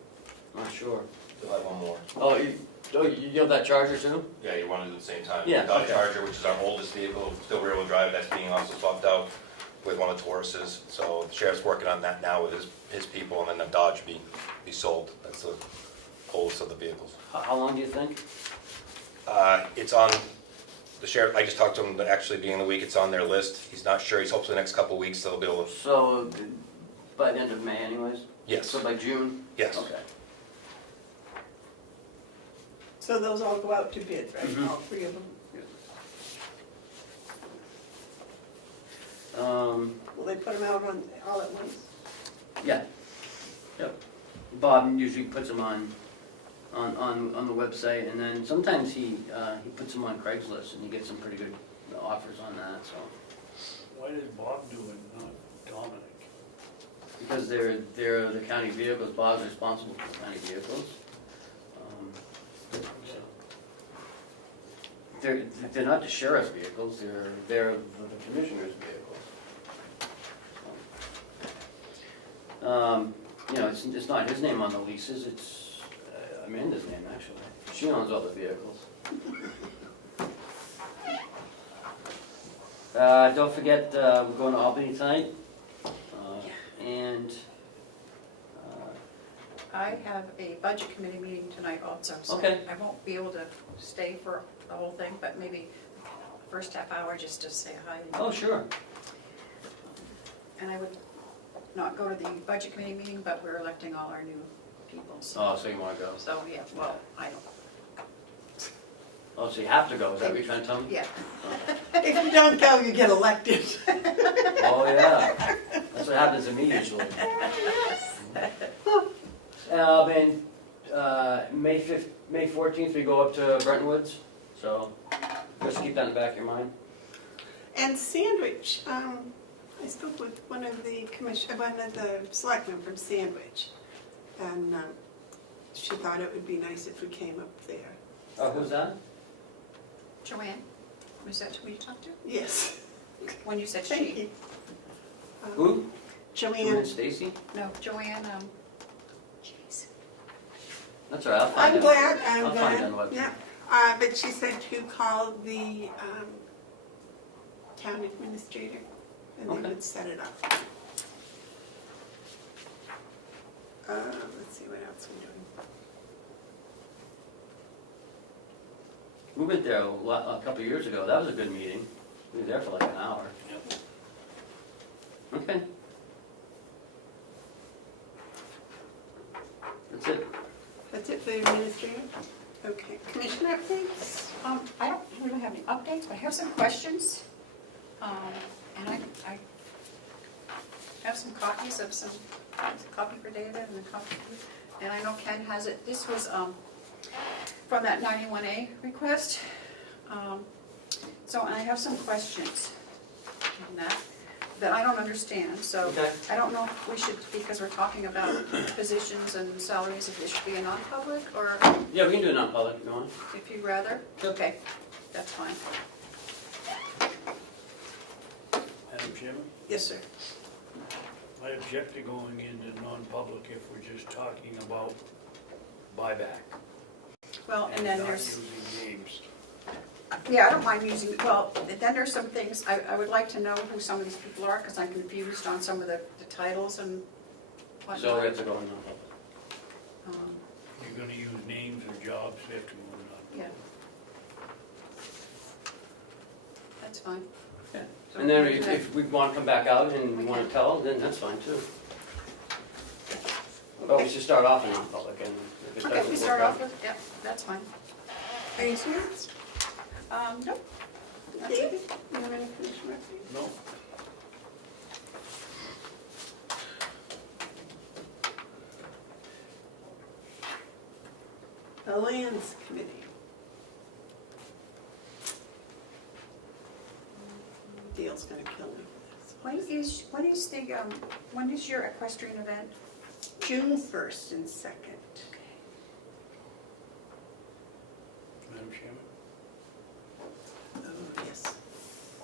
I'm not sure. You'll have one more. Oh, you have that Charger too? Yeah, you want it at the same time. Yeah, The Dodge okay. Charger, which is our oldest vehicle, still rear-wheel drive, that's being also swapped out with one of the Tauruses. So the sheriff's working on that now with his people, and then the Dodge be sold. That's the oldest of the vehicles. How long do you think? It's on, the sheriff, I just talked to him, actually being the week, it's on their list. He's not sure, he's hoping the next couple of weeks they'll be able to, So, by the end of May anyways? yes, So by June? yes. Okay. So those all go out to bid, right? Mhm. All 3 of them? Will they put them out all at once? Yeah. Yep. Bob usually puts them on the website, and then sometimes he puts them on Craigslist, and he gets some pretty good offers on that, so. Why did Bob do it, not Dominic? Because they're the county vehicles, Bob's responsible for the county vehicles. They're not the sheriff's vehicles, they're the commissioner's vehicles. You know, it's not his name on the leases, it's Amanda's name, actually. She owns all the vehicles. Don't forget, we're going to Albany tonight. And, I have a budget committee meeting tonight also, so Okay. I won't be able to stay for the whole thing, but maybe first half hour just to say hi. oh, sure. And I would not go to the budget committee meeting, but we're electing all our new people, so. Oh, so you want to go? So, yeah, well, I don't, Oh, so you have to go, is that what you're trying to tell me? yeah. If you don't go, you get elected. Oh, yeah. That's what happens to me usually. And May 14th, we go up to Bretton Woods, so just keep that in the back of your mind. And Sandwich, I spoke with one of the selectmen from Sandwich, and she thought it would be nice if we came up there. Oh, who's that? Joanne, was that who you talked to? Yes, When you said thank she? you. Who? Joanne. and Stacy? No, Joanne, jeez. That's all right, I'll find I'm out. glad, I'll find out what. yeah. But she said to call the town administrator, and they Okay. would set it up. Let's see what else we're doing. We went there a couple of years ago, that was a good meeting. We were there for like an hour. Okay. That's it. That's it for the administrator? Okay, commissioner updates? I don't really have any updates, but I have some questions. And I have some copies of some, there's a copy for David and a copy for you. And I know Ken has it. This was from that 91A request. So I have some questions on that I don't understand. So Okay. I don't know if we should, because we're talking about positions and salaries, if it should be a non-public or Yeah, we can do it non-public if you want. if you'd rather. Sure. Okay, that's fine. Madam Chairman, Yes, sir. I object to going into non-public if we're just talking about buyback. Well, and then not there's, using names. yeah, I don't mind using, well, then there's some things, I would like to know who some of these people are, because I'm confused on some of the titles and So we whatnot. have to go in. You're gonna use names or jobs, we have to move on. Yeah. That's fine. Yeah. So And then we can- if we want to come back out and We want can. to tell, then that's fine too. But we should start off in non-public, and if it Okay, doesn't we work start out- off with, yeah, that's fine. Anything else? Nope. That's it. David, you have any commissioner updates? No? The Lands Committee. Dale's gonna kill me for this. When is your equestrian event? June 1st and 2nd. Madam Chairman? Oh, yes.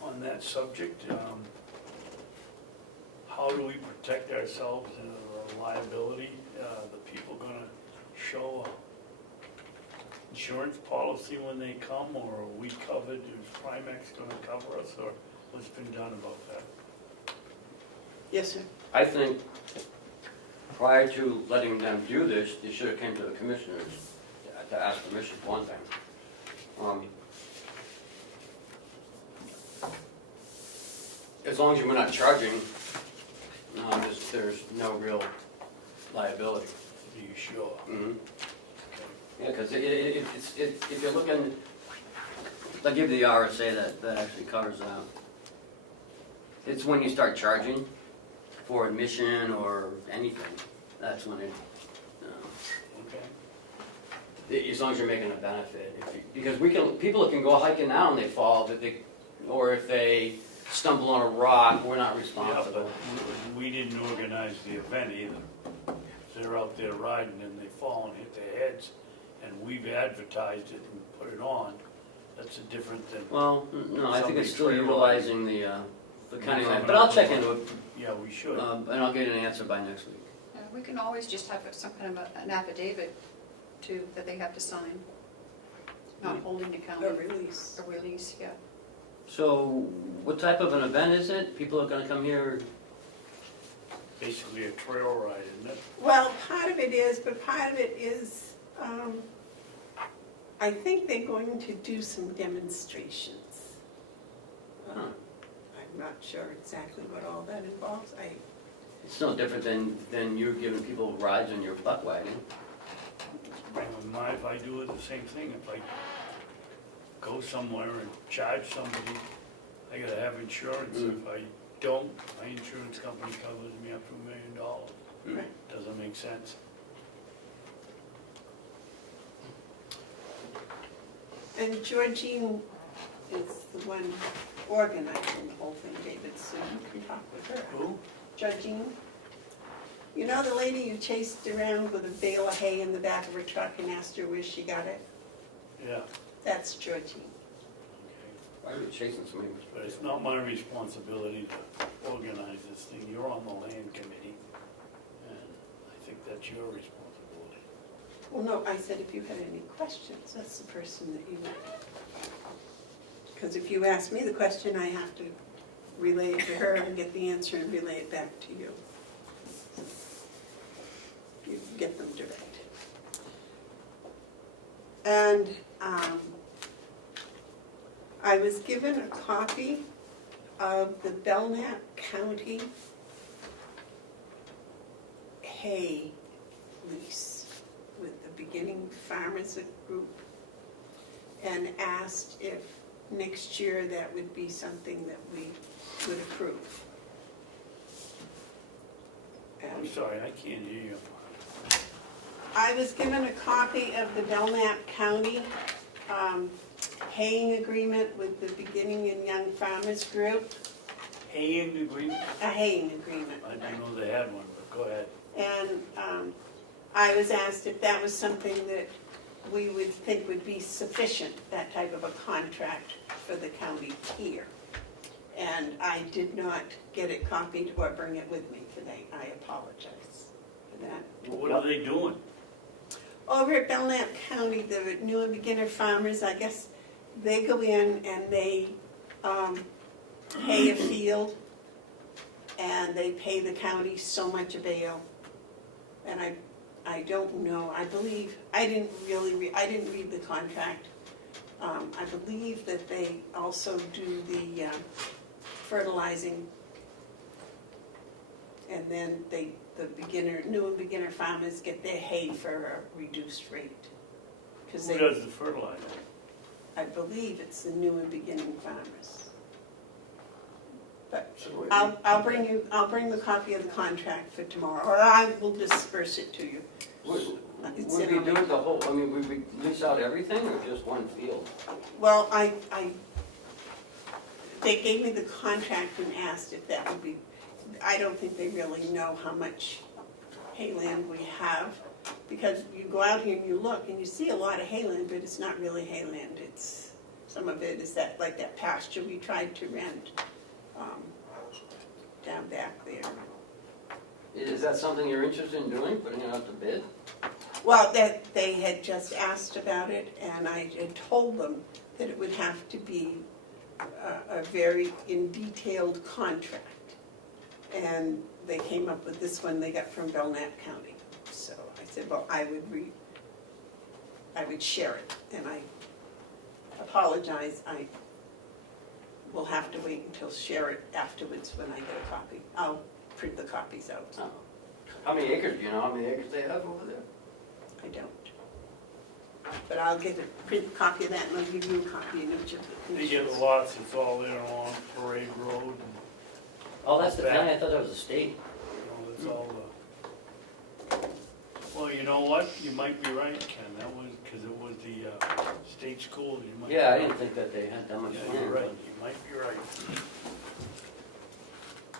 On that subject, how do we protect ourselves in a liability? The people gonna show a insurance policy when they come, or are we covered? Is Primex gonna cover us, or what's been done about that? Yes, sir. I think prior to letting them do this, they should have came to the commissioners to ask permission for one thing. As long as we're not charging, there's no real liability. Are you sure? Mhm. Okay. Yeah, because if you're looking, I'll give you the RSA that actually covers that. It's when you start charging for admission or anything, that's when it, Okay. as long as you're making a benefit. Because people can go hiking now and they fall, or if they stumble on a rock, we're not Yeah, responsible. but we didn't organize the event either. They're out there riding and they fall and hit their heads, and we've advertised it and put it on. That's a different than, Well, no, I think it's still Somebody utilizing the county land, but I'll check into it, yeah, we should. and I'll get an answer by next week. We can always just have some kind of an affidavit too, that they have to sign. Not holding the county. A release. A release, yeah. So, what type of an event is it? People are gonna come here, Basically a trail ride, isn't it? Well, part of it is, but part of it is, I think they're going to do some demonstrations. Huh. I'm not sure exactly what all that involves. it's no different than you giving people rides on your buck wagon. If I do it the same thing, if I go somewhere and charge somebody, I gotta have insurance. If I don't, my insurance company covers me up to $1 million. Right. Doesn't make sense. And Georgine is the one organizing the whole thing, David, so you can talk with her. Who? Georgine, you know the lady you chased around with a bale of hay in the back of her truck and asked her where she got it? Yeah, That's Georgine. okay. Why are we chasing somebody? But it's not my responsibility to organize this thing. You're on the land committee, and I think that's your responsibility. Well, no, I said if you had any questions, that's the person that you would. Because if you ask me the question, I have to relay it to her and get the answer and relay it back to you. You get them direct. And I was given a copy of the Belknap County hay lease with the Beginning Farmers Group, and asked if next year that would be something that we would approve. I'm And sorry, I can't hear you. I was given a copy of the Belknap County haying agreement with the Beginning and Young Farmers Group, Haying agreement? a haying agreement. I didn't know they had one, but go ahead. And I was asked if that was something that we would think would be sufficient, that type of a contract for the county here. And I did not get it copied or bring it with me today. I apologize for that. What are they doing? Over at Belknap County, the new and beginner farmers, I guess, they go in and they hay a field, and they pay the county so much a bale. And I don't know, I believe, I didn't read the contract. I believe that they also do the fertilizing, and then the new and beginner farmers get their hay for a reduced rate. 'Cause Who does the fertilizer? I believe it's the new and beginning farmers. But So we- I'll bring the copy of the contract for tomorrow, or I will disperse it to you. Would It's would in we a do link. the whole, I mean, would we lease out everything or just one field? Well, they gave me the contract and asked if that would be, I don't think they really know how much hayland we have, because you go out here and you look and you see a lot of hayland, but it's not really hayland. It's, some of it is that, like that pasture we tried to rent down back there. Is that something you're interested in doing, putting it out to bid? Well, that they had just asked about it, and I had told them that it would have to be a very in-detailed contract. And they came up with this one they got from Belknap County. So I said, well, I would share it, and I apologize, I will have to wait until share it afterwards when I get a copy. I'll print the copies out. Oh. How many acres, do you know how many acres they have over there? I don't. But I'll get a print copy of that, and I'll give you a copy in each of the They get conditions. lots, it's all there along Parade Road, and, Oh, that's the county, I thought that was the state. you know, it's all the... Well, you know what, you might be right, Ken, that was, because it was the state school, you might be Yeah, I right. didn't think that they had that much Yeah, land. you're right, but- you might be right.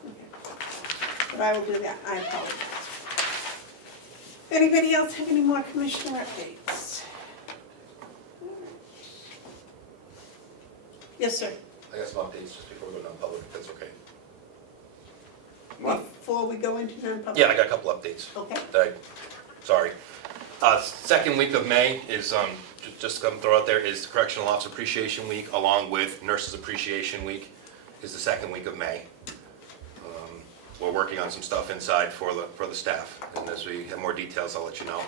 Okay. But I will do that, I apologize. Anybody else have any more commissioner updates? Yes, sir. I got some updates just before we go non-public, if that's okay. Before we go into non-public? Yeah, I got a couple updates. Okay. Sorry. Second week of May is, just gonna throw out there, is Correctional Officer Appreciation Week, along with Nurses Appreciation Week, is the second week of May. We're working on some stuff inside for the staff, and as we have more details, I'll let you know.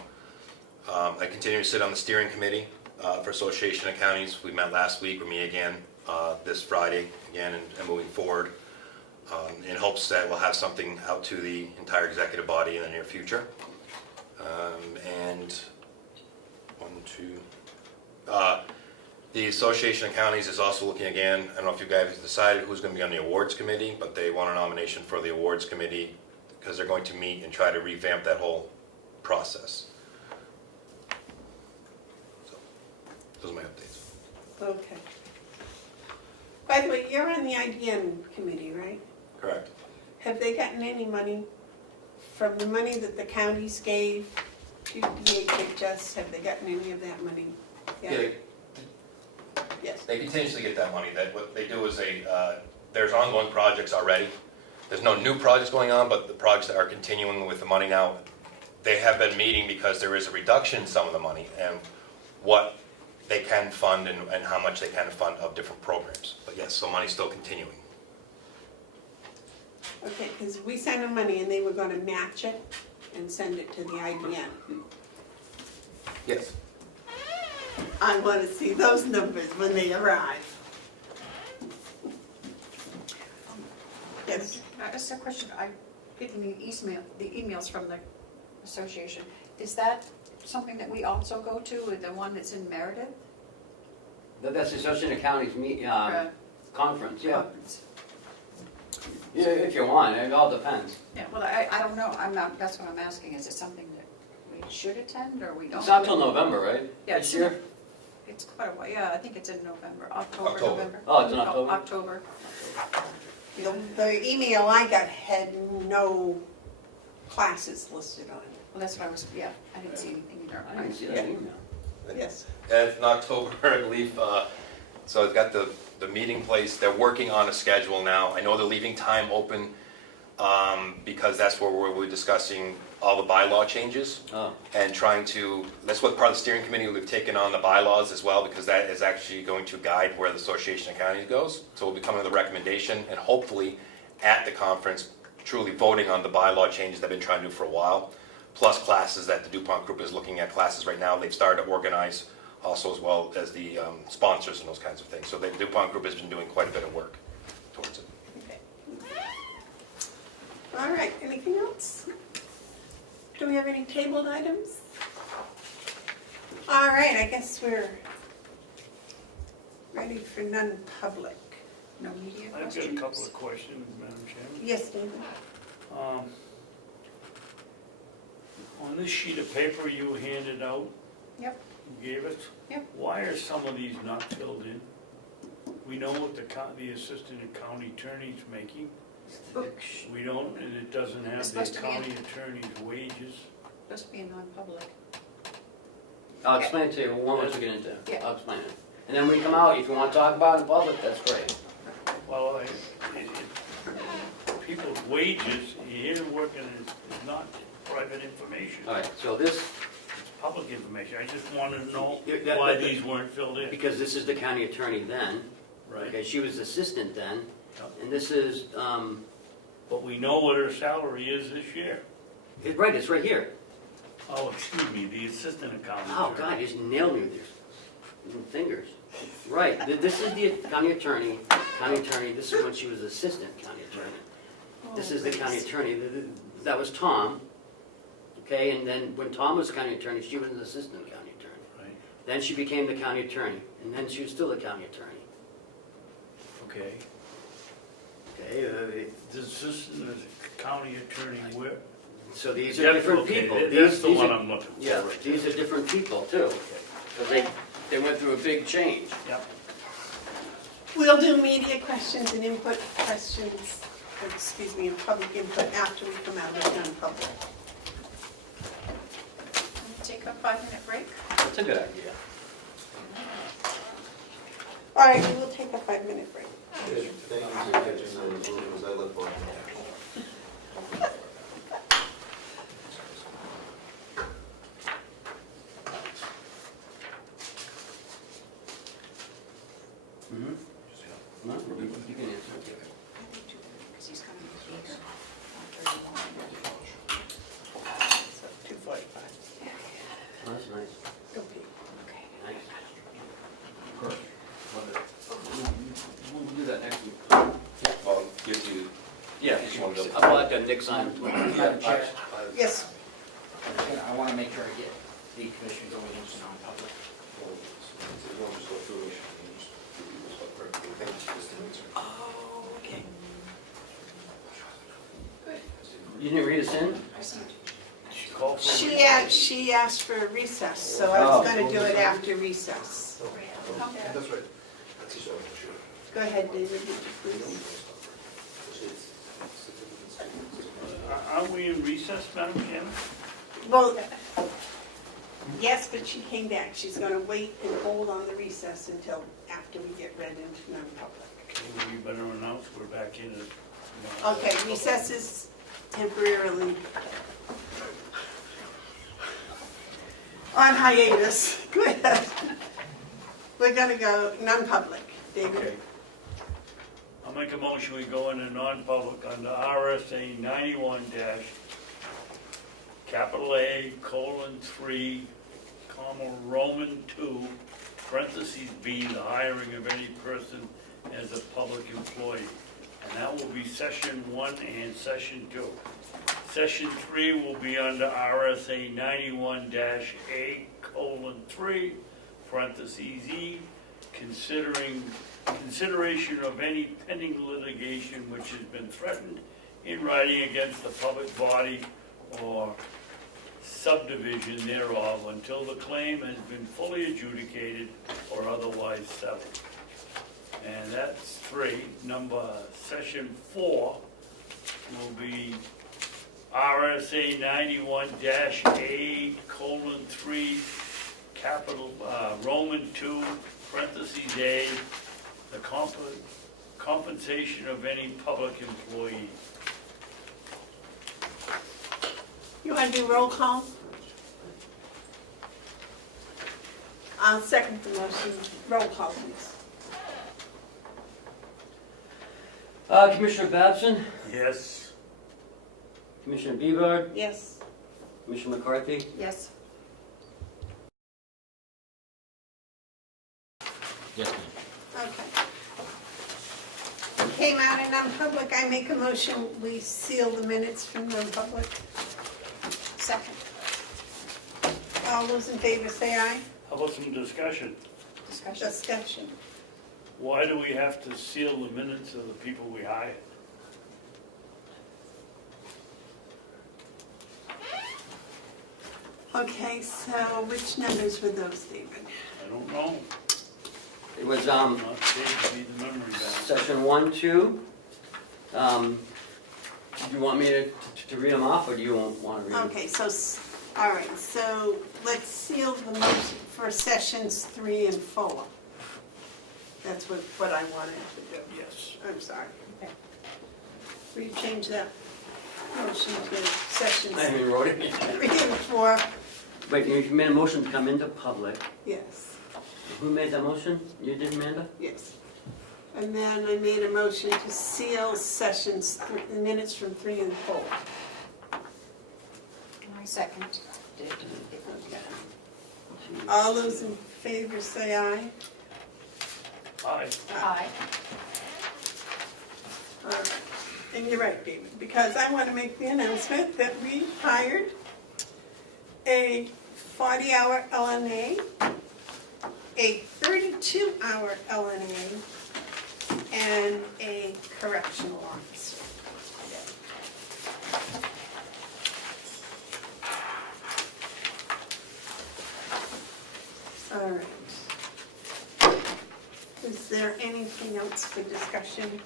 I continue to sit on the steering committee for Association of Counties. We met last week, we meet again this Friday, again, and moving forward, in hopes that we'll have something out to the entire executive body in the near future. And the Association of Counties is also looking again, I don't know if you guys have decided who's going to be on the awards committee, but they want a nomination for the awards committee because they're going to meet and try to revamp that whole process. So, those are my updates. Okay. By the way, you're on the IDN committee, right? Correct. Have they gotten any money from the money that the counties gave to DHHS? Have they gotten any of that money? Yeah, Yes. they continuously get that money. That what they do is there's ongoing projects already. There's no new projects going on, but the projects that are continuing with the money now, they have been meeting because there is a reduction in some of the money and what they can fund and how much they can fund of different programs. But yes, so money's still continuing. Okay, because we sent them money and they were gonna match it and send it to the IDN. Yes. I want to see those numbers when they arrive. Yes. Just a question, I getting the emails from the association. Is that something that we also go to, with the one that's in Meredith? That's the Association of Counties conference, yeah. Conference? Yeah, if you want, it all depends. Yeah, well, I don't know, I'm not, that's what I'm asking, is it something that we should attend, or we don't? It's not till November, right? Yeah, This it's year? It's quite a while, yeah, I think it's in November, October, October. November. Oh, it's in No, October? October. The email I got had no classes listed on it. Well, that's what I was, yeah, I didn't see anything either. I didn't see that Yeah. email. Yes. And in October, I believe, so I've got the meeting place, they're working on a schedule now. I know they're leaving time open because that's where we're discussing all the bylaw changes Oh, and trying to, that's what part of the steering committee, we've taken on the bylaws as well, because that is actually going to guide where the Association of Counties goes. So we'll be coming with a recommendation, and hopefully at the conference, truly voting on the bylaw changes they've been trying to do for a while, plus classes that the DuPont Group is looking at classes right now. They've started to organize also, as well as the sponsors and those kinds of things. So the DuPont Group has been doing quite a bit of work towards it. All right, anything else? Do we have any tabled items? All right, I guess we're ready for non-public. No media I've got a questions? couple of questions, Madam Chairman. Yes, David? On this sheet of paper you handed out, Yep. you gave us, Yep. why are some of these not filled in? We know what the assistant county attorney's making. We don't, and it doesn't have It's the supposed to be in- county attorney's wages. Supposed to be a non-public. I'll explain it to you once we get into it. Yeah. I'll explain it. And then when we come out, if you want to talk about it in public, that's great. Well, people's wages, here working is not private information. All right, so this, It's public information. I just wanted to know Yeah, that- why that- these weren't filled in. because this is the county attorney then, Right. okay, she was assistant then, Yep. and this is, But we know what her salary is this year. right, it's right here. Oh, excuse me, the assistant accountant. Oh, God, you just nailed me with your fingers. Right, this is the county attorney, this is when she was assistant county attorney. This is the county attorney, that was Tom, okay, and then when Tom was county attorney, she was an assistant county attorney. Right, Then she became the county attorney, and then she was still the county attorney. okay. Okay, The assistant county attorney, where? so these are different Okay, people. That's the These one are- I'm looking for. Yeah, right these there. are different people too, because they went through a big change. Yep. We'll do media questions and input questions, and public input after we come out of non-public. Take a 5-minute break. That's a good idea. All right, we will take a 5-minute break. Thank you for catching those rules, I look for them. Mm-hmm. No, you can answer it. Because he's coming here. So 2:45. Oh, that's nice. Okay. Nice. We'll do that next week. Well, gives you, Yeah, Just wanted to- I'll let Nick sign. Madam Chair, Yes, I want to make sure I get the commissioners over into non-public. oh, okay. You didn't read us in? She called for. She asked for a recess, so I was gonna do it after recess. That's right. That's his own, sure. Go ahead, David, would you please? Aren't we in recess, Madam Chairman? Well, yes, but she came back. She's gonna wait and hold on the recess until after we get read into non-public. Okay, we better announce we're back in it. Okay, recess is temporarily on hiatus. Go ahead. We're gonna go non-public. David? Okay. I'll make a motion, we go into non-public under RSA 91 dash, capital A, colon 3, comma, Roman 2, parentheses B, the hiring of any person as a public employee. And that will be session 1 and session 2. Session 3 will be under RSA 91 dash A, colon 3, parentheses E, consideration of any pending litigation which has been threatened in writing against the public body or subdivision thereof until the claim has been fully adjudicated or otherwise settled. And that's 3. Session 4 will be RSA 91-A, colon 3, capital, Roman 2, parentheses A, the compensation of any public employee. You want to do roll call? I'll second the motion. Roll call, please. Commissioner Babson, Yes. Commissioner Bevard, Yes. Commissioner McCarthy, Yes. Yes, ma'am. Okay. Came out in non-public, I make a motion, we seal the minutes from non-public. Second. All those in favor say aye. How about some discussion? Discussion. Discussion. Why do we have to seal the minutes of the people we hire? Okay, so which numbers were those, David? I don't know. it was, Not safe to be the memory guy. Session 1, 2. Do you want me to read them off, or do you want to read them? Okay, so, all right, so let's seal the motion for sessions 3 and 4. That's what I wanted to do. Yes. I'm sorry. Will you change that motion to sessions I haven't wrote it yet. 3 and 4? Wait, you made a motion to come into public. Yes, Who made that motion? You did, Amanda? yes. And then I made a motion to seal the minutes from 3 and 4. I second. Okay. All those in favor say aye. Aye. Aye. All right. And you're right, David, because I want to make the announcement that we hired a 40-hour LNA, a 32-hour LNA, and a correctional officer. All right. Is there anything else for discussion?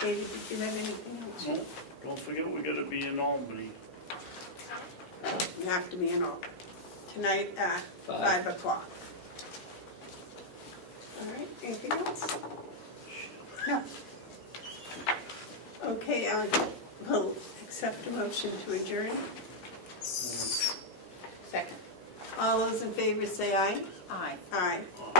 David, did you have anything else? No, don't forget we gotta be in Albany. You have to be in all tonight at 5 o'clock. All right, anything else? No. Okay, we'll accept a motion to adjourn. Second. All those in favor say aye. Aye. Aye.